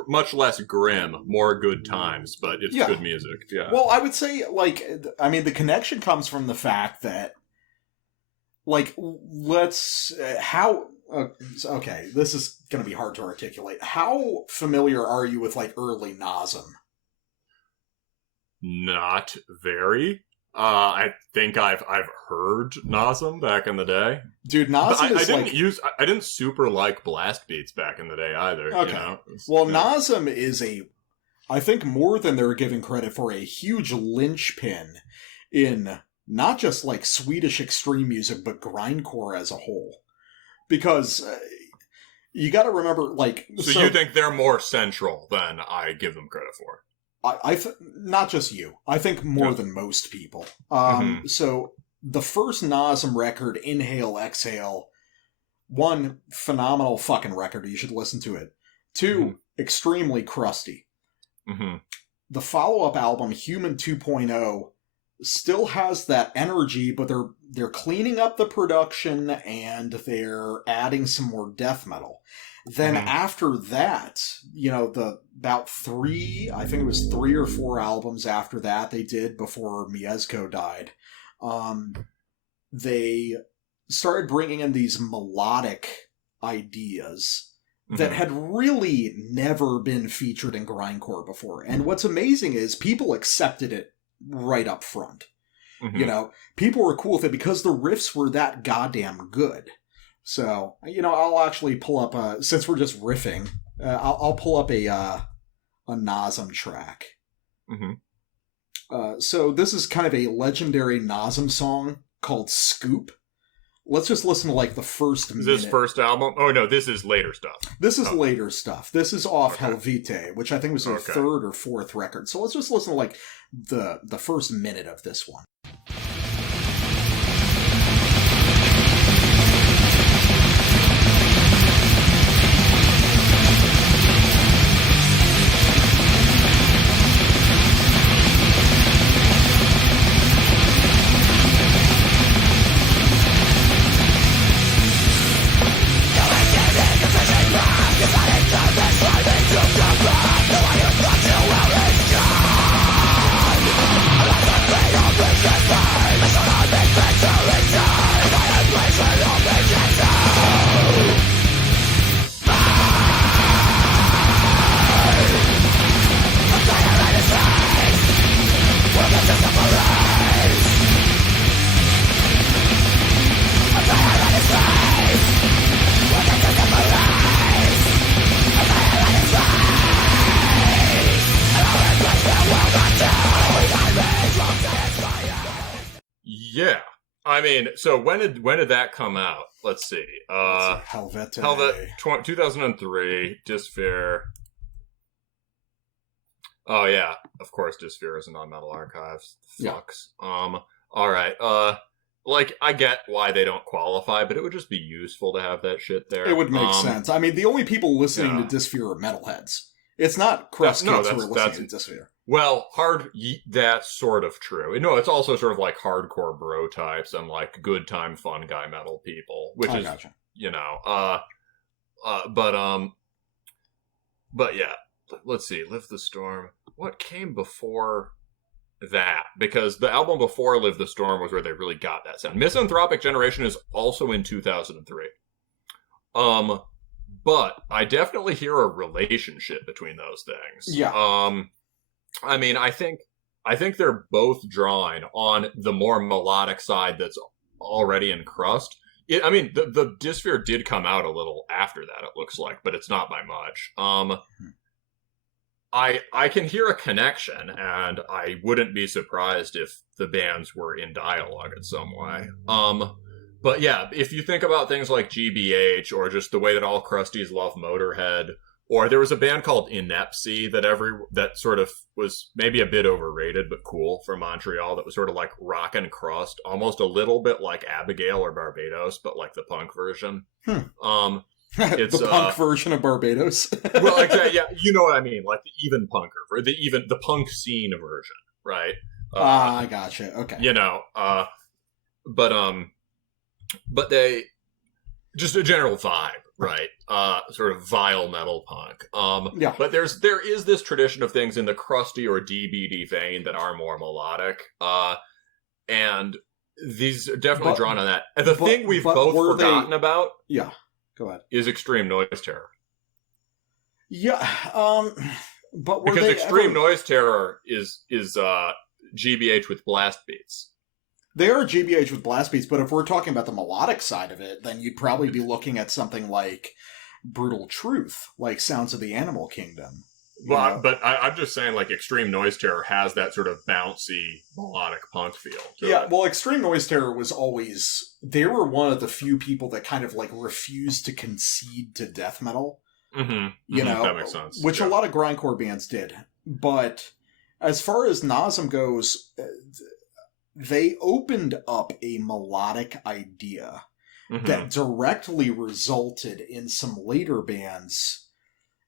much less grim, more good times, but it's good music. Yeah. Well, I would say, like, I mean, the connection comes from the fact that, like, okay, this is going to be hard to articulate. How familiar are you with like early Nasm? Not very. I think I've heard Nasm back in the day. Dude, Nasm is I didn't super like blast beats back in the day either. Okay. You know? Well, Nasm is I think more than they're giving credit for, a huge linchpin in not just like Swedish extreme music, but grindcore as a whole. Because you got to remember, like... So you think they're more central than I give them credit for? Not just you. I think more than most people. So the first Nasm record, Inhale, Exhale, one, phenomenal fucking record. You should listen to it. Two, extremely crusty. The follow-up album, Human 2.0, still has that energy, but they're cleaning up the production and they're adding some more death metal. Then after that, you know, about 3 or 4 albums after that they did before Mieszko died, they started bringing in these melodic ideas that had really never been featured in grindcore before. And what's amazing is people accepted it right up front. You know, people were cool with it because the riffs were that goddamn good. So, you know, I'll actually pull up since we're just riffing, I'll pull up a Nasm track. So this is kind of a legendary Nasm song called Scoop. Let's just listen to like the first minute. Is this first album? Oh no, this is later stuff. This is later stuff. This is off Helvete, which I think was their 3rd or 4th record. So let's just listen to like the first minute of this one. Yeah. I mean, so when did that come out? Let's see. Helvete. 2003, Dysphere. Oh yeah, of course Dysphere is in Non-Metal Archives. Fucks. All right. like, I get why they don't qualify, but it would just be useful to have that shit there. It would make sense. I mean, the only people listening to Dysphere are metalheads. It's not crust kids who are listening to Dysphere. Well, that's sort of true. No, it's also sort of like hardcore bro types and like good time fun guy metal people, which is, gotcha. you know, but yeah, let's see, Live the Storm. What came before that? Because the album before Live the Storm was where they really got that sound. Misanthropic Generation is also in 2003. But I definitely hear a relationship between those things. Yeah. I mean, I think they're both drawing on the more melodic side that's already in crust. I mean, the Dysphere did come out a little after that, it looks like, but it's not by much. I can hear a connection, and I wouldn't be surprised if the bands were in dialogue in some way. But yeah, if you think about things like GBH, or just the way that all crusties love Motorhead, or there was a band called Inepsy that sort of was maybe a bit overrated but cool from Montreal, that was sort of like rock and crust, almost a little bit like Abigail or Barbados, but like the punk version. It's the punk version of Barbados. Well, exactly, yeah, you know what I mean, like the even punker, or the punk scene version, right? I gotcha. Okay. You know, but they just a general vibe, right? Sort of vile metal punk. Yeah. But there is this tradition of things in the crusty or DBD vein that are more melodic. And these are definitely drawn on that. And the thing we've both forgotten about, yeah, go ahead, is Extreme Noise Terror. Yeah. But because Extreme Noise Terror is GBH with blast beats. They are GBH with blast beats, but if we're talking about the melodic side of it, then you'd probably be looking at something like Brutal Truth, like Sounds of the Animal Kingdom. Well, but I'm just saying, like, Extreme Noise Terror has that sort of bouncy, melodic punk feel to it. Well, Extreme Noise Terror was always... They were one of the few people that kind of, like, refused to concede to death metal. Mm-hmm. You know? That makes sense. Which a lot of grindcore bands did. But as far as Nasm goes... They opened up a melodic idea that directly resulted in some later bands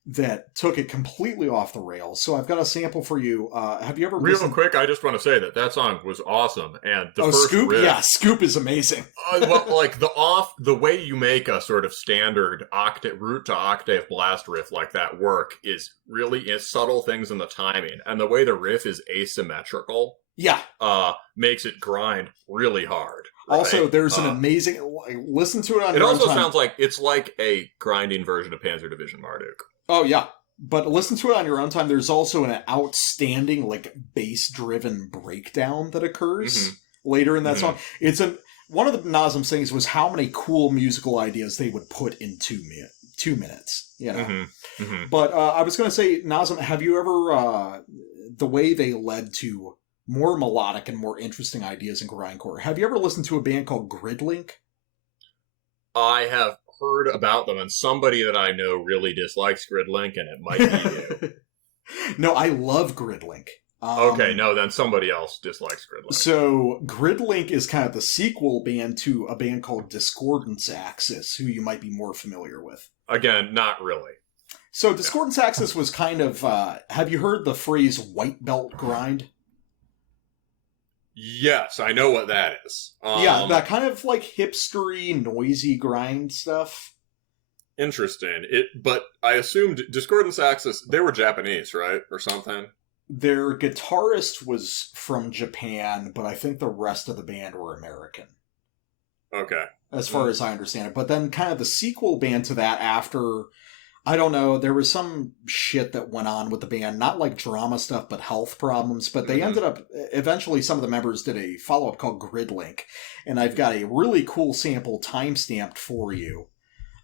that took it completely off the rails. So I've got a sample for you. Have you ever listened... quick, I just want to say that song was awesome. And the first Scoop? riff... Yeah, Scoop is amazing. Well, like, the way you make a sort of standard root to octave blast riff like that work is really subtle things in the timing. And the way the riff is asymmetrical... Yeah. Makes it grind really hard. Right? Also, there's an amazing... Listen to it on your own time. It also sounds like it's like a grinding version of Panzer Division Marduk. Oh, yeah. But listen to it on your own time. There's also an outstanding, like, bass-driven breakdown that occurs later in that song. It's one of the Nasm things was how many cool musical ideas they would put in 2 minutes, you know? But I was going to say, Nasm, have you ever... the way they led to... more melodic and more interesting ideas in grindcore. Have you ever listened to a band called Gridlink? I have heard about them, and somebody that I know really dislikes Gridlink, and it might be you. No, I love Gridlink. Okay, no, then somebody else dislikes Gridlink. So, Gridlink is kind of the sequel band to a band called Discordance Axis, who you might be more familiar with. Again, not really. So, Discordance Axis was kind of... have you heard the phrase white belt grind? Yes, I know what that is. Yeah, that kind of like hipstery, noisy grind stuff. Interesting. But I assumed Discordance Axis, they were Japanese, right? Or something? Their guitarist was from Japan, but I think the rest of the band were American. Okay. As far as I understand it. But then kind of the sequel band to that after... I don't know, there was some shit that went on with the band, not like drama stuff, but health problems, but they ended up, eventually some of the members did a follow-up called Gridlink, and I've got a really cool sample time-stamped for you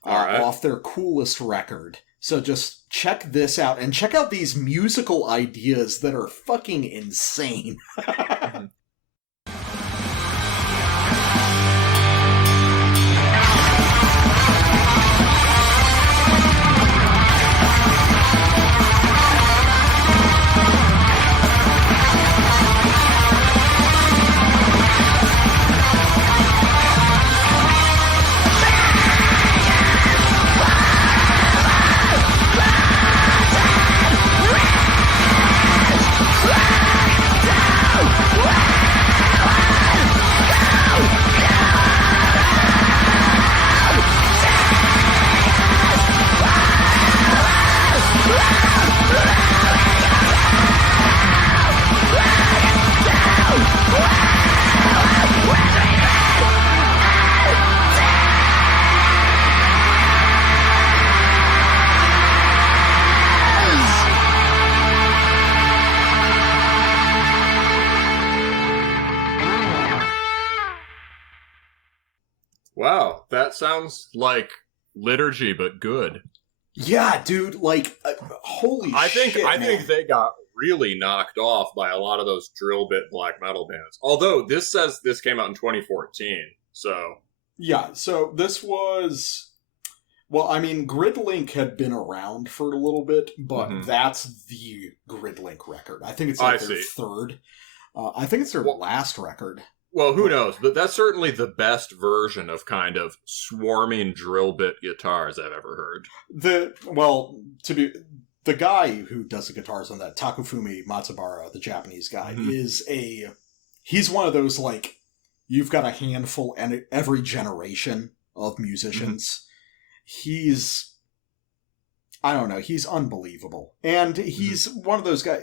off their coolest record. So just check this out, and check out these musical ideas that are fucking insane. Wow, that sounds like liturgy, but good. Yeah, dude, like, holy shit, I man. think they got really knocked off by a lot of those drill bit black metal bands. Although this says this came out in 2014, so... Yeah, so this was... Well, I mean, Gridlink had been around for a little bit, but that's the Gridlink record. I think it's like their third. I think it's their last record. Well, who knows? But that's certainly the best version of kind of swarming drill bit guitars I've ever heard. The guy who does the guitars on that, Takafumi Matsubara, the Japanese guy, he's one of those, like, you've got a handful and every generation of musicians. He's, I don't know, he's unbelievable. And he's one of those guys,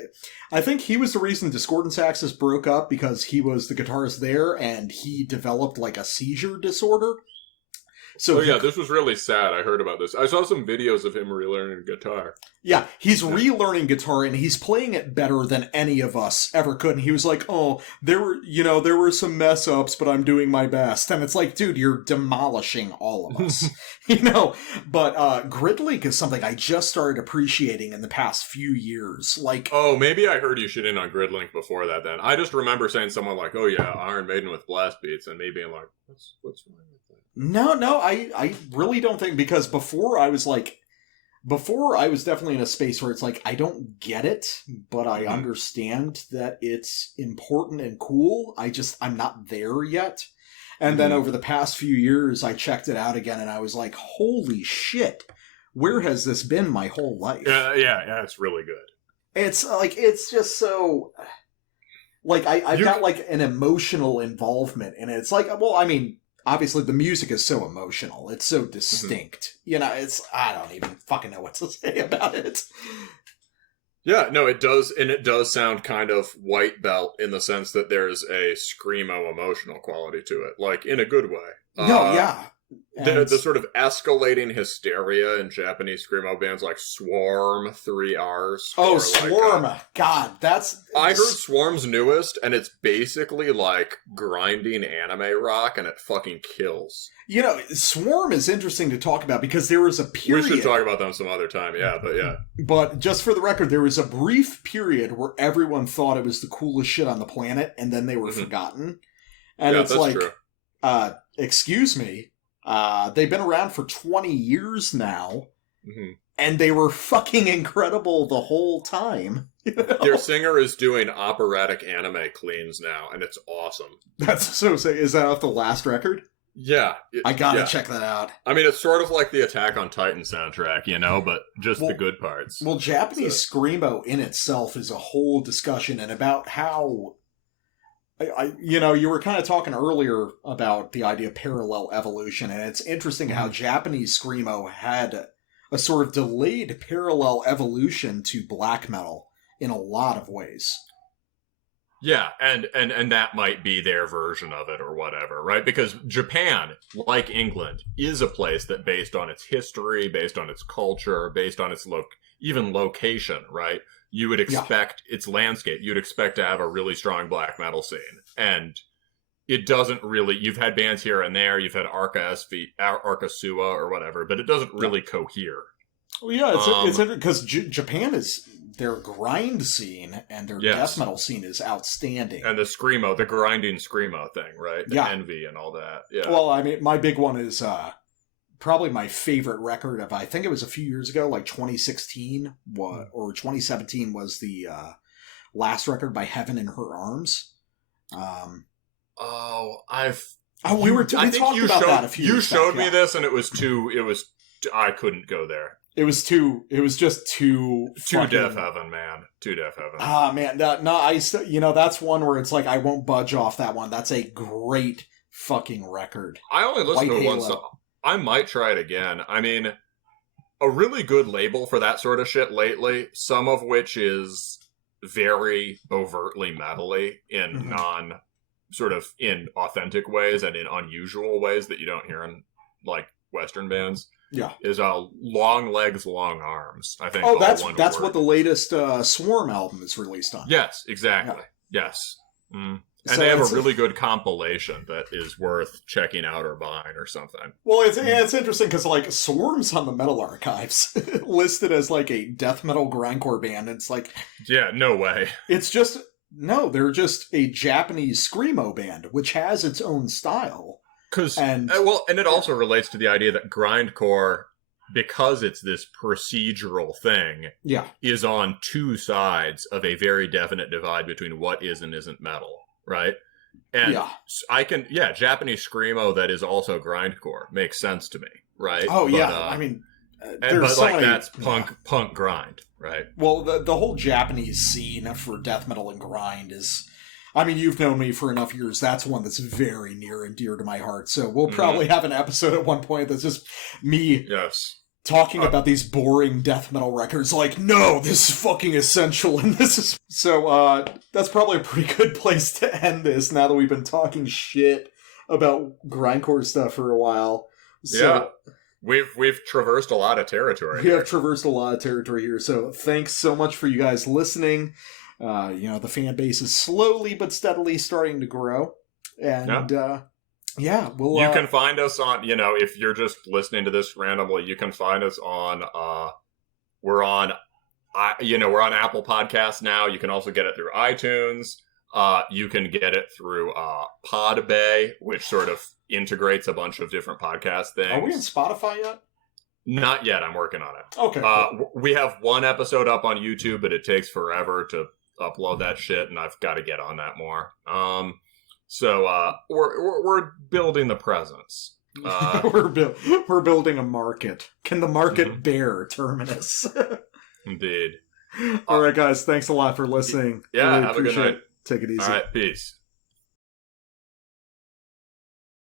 I think he was the reason Discordance Axis broke up, because he was the guitarist there and he developed like a seizure disorder. So this was really sad. I heard about this. I saw some videos of him relearning guitar. Yeah, he's relearning guitar and he's playing it better than any of us ever could. And he was like, "Oh, there were some mess ups, but I'm doing my best." And it's like, dude, you're demolishing all of us, But Gridlink is something I just started appreciating in the past few years. Like, oh, maybe I heard you shitting on Gridlink before that. Then I just remember saying someone like, "Oh yeah, Iron Maiden with blast beats," and me being like, "What's wrong with that?" No, I really don't think, because before I was definitely in a space where it's like, I don't get it, but I understand that it's important and cool. I'm not there yet. And then over the past few years, I checked it out again and I was like, holy shit, where has this been my whole life? Yeah, it's really good. It's like, it's just so, like, I've got like an emotional involvement in it. It's like, well, I mean, obviously, the music is so emotional. It's so distinct. I don't even fucking know what to say about it. Yeah, no, it does, and it does sound kind of white belt in the sense that there's a screamo emotional quality to it, like, in a good way. Yeah. The sort of escalating hysteria in Japanese screamo bands like Swarm, 3Rs. Oh, Swarm! God, that's... I heard Swarm's newest, and it's basically like grinding anime rock, and it fucking kills. Swarm is interesting to talk about, because there was a period... We should talk about them some other time, but yeah. But just for the record, there was a brief period where everyone thought it was the coolest shit on the planet, and then they were forgotten. And it's like, true. Excuse me, they've been around for 20 years now, and they were fucking incredible the whole time. Their singer is doing operatic anime cleans now, and it's awesome. That's so sick. Is that off the last record? Yeah. I gotta check that out. I mean, it's sort of like the Attack on Titan soundtrack, but just the good parts. Well, Japanese screamo in itself is a whole discussion, and about how... you were kind of talking earlier about the idea of parallel evolution, and it's interesting how Japanese screamo had a sort of delayed parallel evolution to black metal in a lot of ways. Yeah, and that might be their version of it or whatever, right? Because Japan, like England, is a place that, based on its history, based on its culture, based on its even location, right? You would expect its landscape, you'd expect to have a really strong black metal scene. And it doesn't really, you've had bands here and there, you've had Arca Sua or whatever, but it doesn't really cohere. Well, yeah, it's because Japan is, their grind scene and their death metal scene is outstanding. And the grinding screamo thing, right? The Envy and all that. Yeah. Well, I mean, my big one is probably my favorite record of, I think it was a few years ago, like 2016 or 2017 was the last record by Heaven in Her Arms. We talked about that a few years back. You showed me this, and I couldn't go there. It was just too Death Heaven, man. Too Death Heaven. Ah, man. That's one where it's like, I won't budge off that one. That's a great fucking record. I only listened to one song. I might try it again. I mean, a really good label for that sort of shit lately, some of which is very overtly metal-y in in authentic ways and in unusual ways that you don't hear in, like, Western bands. Yeah. Is Long Legs, Long Arms, I think. Oh, that's what the latest Swarm album is released on. Yes, exactly. Yeah. Yes. And they have a really good compilation that is worth checking out or buying or something. Well, it's interesting because, like, Swarm's on the Metal Archives listed as, like, a death metal grindcore band. It's like... Yeah, no way. It's just... No, they're just a Japanese screamo band, which has its own style. And it also relates to the idea that grindcore, because it's this procedural thing, is on two sides of a very definite divide between what is and isn't metal. Right? And Japanese screamo that is also grindcore makes sense to me, right? Oh, but, that's punk grind, right? Well, the whole Japanese scene for death metal and grind is... I mean, you've known me for enough years. That's one that's very near and dear to my heart. So we'll probably have an episode at one point that's just me... Yes. Talking about these boring death metal records, like, no, this is fucking essential, and this is... So, that's probably a pretty good place to end this, now that we've been talking shit about grindcore stuff for a while. So, yeah, we've traversed a lot of territory. We have traversed a lot of territory here, so thanks so much for you guys listening. The fan base is slowly but steadily starting to grow, and... Yeah, well, you can find us on, if you're just listening to this randomly, you can find us on, we're on Apple Podcasts now. You can also get it through iTunes. You can get it through Podbay, which sort of integrates a bunch of different podcast things. Are we on Spotify yet? Not yet. I'm working on it. Okay. Cool. We have one episode up on YouTube, but it takes forever to upload that shit, and I've got to get on that more. So we're building the presence. We're building a market. Can the market bear Terminus? Indeed. All right, guys. Thanks a lot for listening. Yeah, really have a good night. Take it easy. All right, peace.